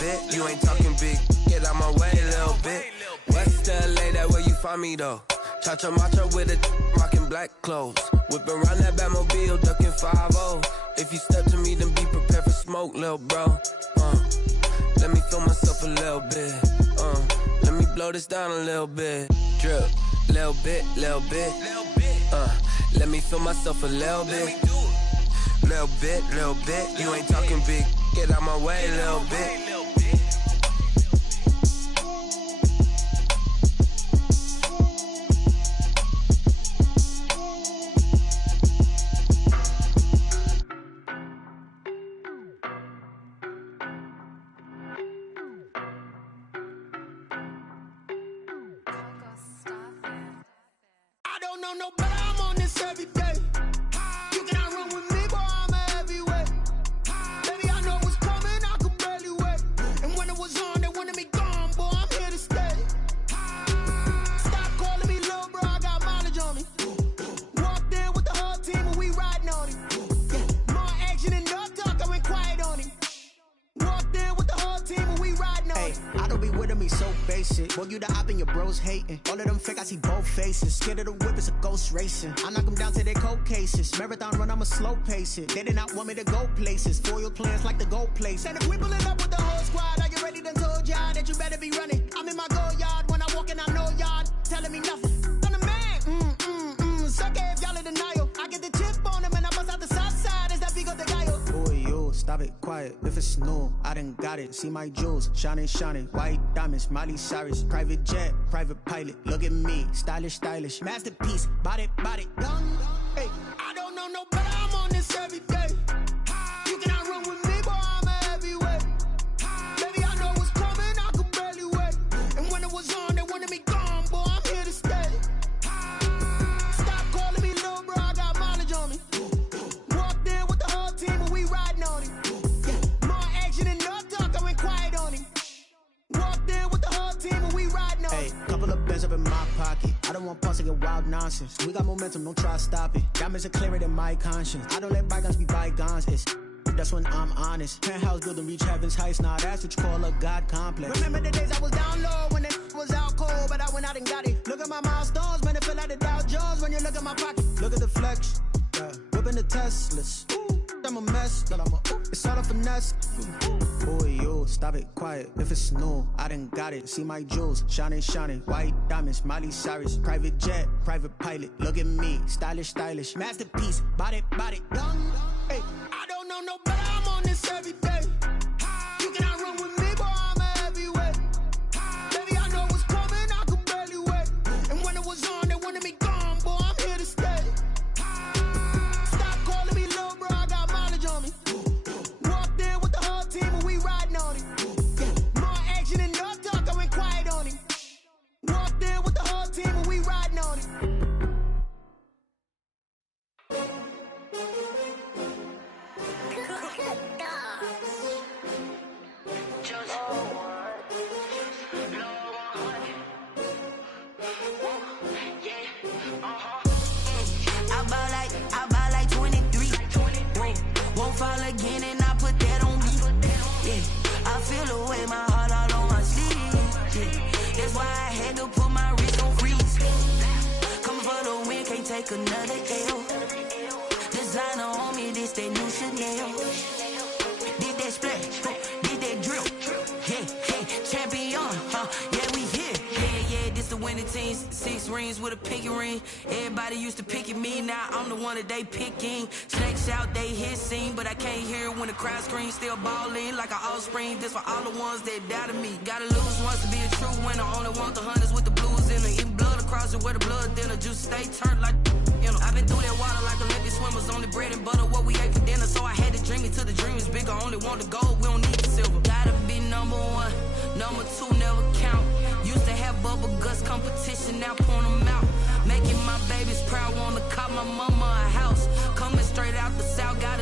bit. You ain't talking big. Get out my way, little bit. West LA, that where you find me though. Cha-cha matcha with it, rockin' black clothes. Whippin' around that Batmobile, duckin' 5-0. If you step to me, then be prepared for smoke, lil' bro. Let me feel myself a little bit. Let me blow this down a little bit. Drip, little bit. Let me feel myself a little bit. Little bit. You ain't talking big. Get out my way, little bit. No better, I'm on this every day. You cannot run with me, boy, I'm a heavyweight. Baby, I know what's coming, I could barely wait. And when it was on, they wanted me gone, boy, I'm here to stay. be with me so basic. Boy, you the op and your bros hating. All of them fake, I see both faces. Scared of the whip, it's a ghost racing. I knock them down to their cold cases. Marathon run, I'ma slow pace it. They did not want me to go places. Foil plans like the gold place. And if we pulling up with the whole squad, are you ready? Done told y'all that you better be running. I'm in my go yard when I walk in, I know y'all telling me nothing. I'm the man. Suck it if y'all in denial. I get the chip on them and I bust out the south side. Is that Vigo de Gallo? Boy, yo, stop it, quiet. If it's new, I done got it. See my jewels, shining, shining. White diamonds, Miley Cyrus. Private jet, private pilot. Look at me, stylish, stylish. Masterpiece, body, body. Young, hey, I don't know no better. I'm on this every day. You cannot run with me, boy, I'm a heavyweight. Baby, I know what's coming, I could barely wait. And when it was on, they wanted me gone, boy, I'm here to stay. Stop calling me little bro, I got mileage on me. Walked in with the whole team and we riding on him. Yeah, more action and no talk, I went quiet on him. Walked in with the whole team and we riding on him. Hey, couple of bands up in my pocket. I don't want pause to get wild nonsense. We got momentum, don't try to stop it. Diamonds are clearer than my conscience. I don't let bygones be bygones. That's when I'm honest. Penthouse building, reach heaven's heights. Nah, that's what you call a God complex. Remember the days I was down low when it was out cold, but I went out and got it. Look at my milestones, man, it feel like the Dow Jones when you look at my pocket. Look at the flex, yeah. Whipping the Teslas. I'm a mess, but it's all a finesse. Boy, yo, stop it, quiet. If it's new, I done got it. See my jewels, shining, shining. White diamonds, Miley Cyrus. Private jet, private pilot. Look at me, stylish, stylish. Masterpiece, body, body. Young, hey, I don't know no better. I'm on this every day. You cannot run with me, boy, I'm a heavyweight. Baby, I know what's coming, I could barely wait. And when it was on, they wanted me gone, boy, I'm here to stay. Stop calling me little bro, I got mileage on me. Walked in with the whole team and we riding on him. Yeah, more action and no talk, I went quiet on him. Walked in with the whole team and we riding on him. I buy like 23. Won't fall again and I put that on me. Yeah, I feel the way, my heart all on my sleeve. Yeah, that's why I had to put my wrist on freeze. Coming for the win, can't take another L. Designer on me, this that new Chanel. Did that splash, did that drill. Yeah, champion, yeah, we here. Yeah, this the winning team. 6 rings with a pinky ring. Everybody used to pick at me, now I'm the one that they picking. Snakes out, they hit scene, but I can't hear it when the crowd screams. Still balling like an offspring. This for all the ones that doubted me. Gotta lose once to be a true winner. Only want the hunters with the blues in it. Eating blood across it where the blood thinner. Juice stay turned like, you know. I've been through that water like Olympic swimmers. Only bread and butter, what we ate for dinner. So I had to dream it till the dream is bigger. Only want the gold, we don't need the silver. Gotta be number 1, number 2 never count. Used to have bubble guts competition, now point them out. Making my babies proud, wanna cop my mama a house. Coming straight out the south, got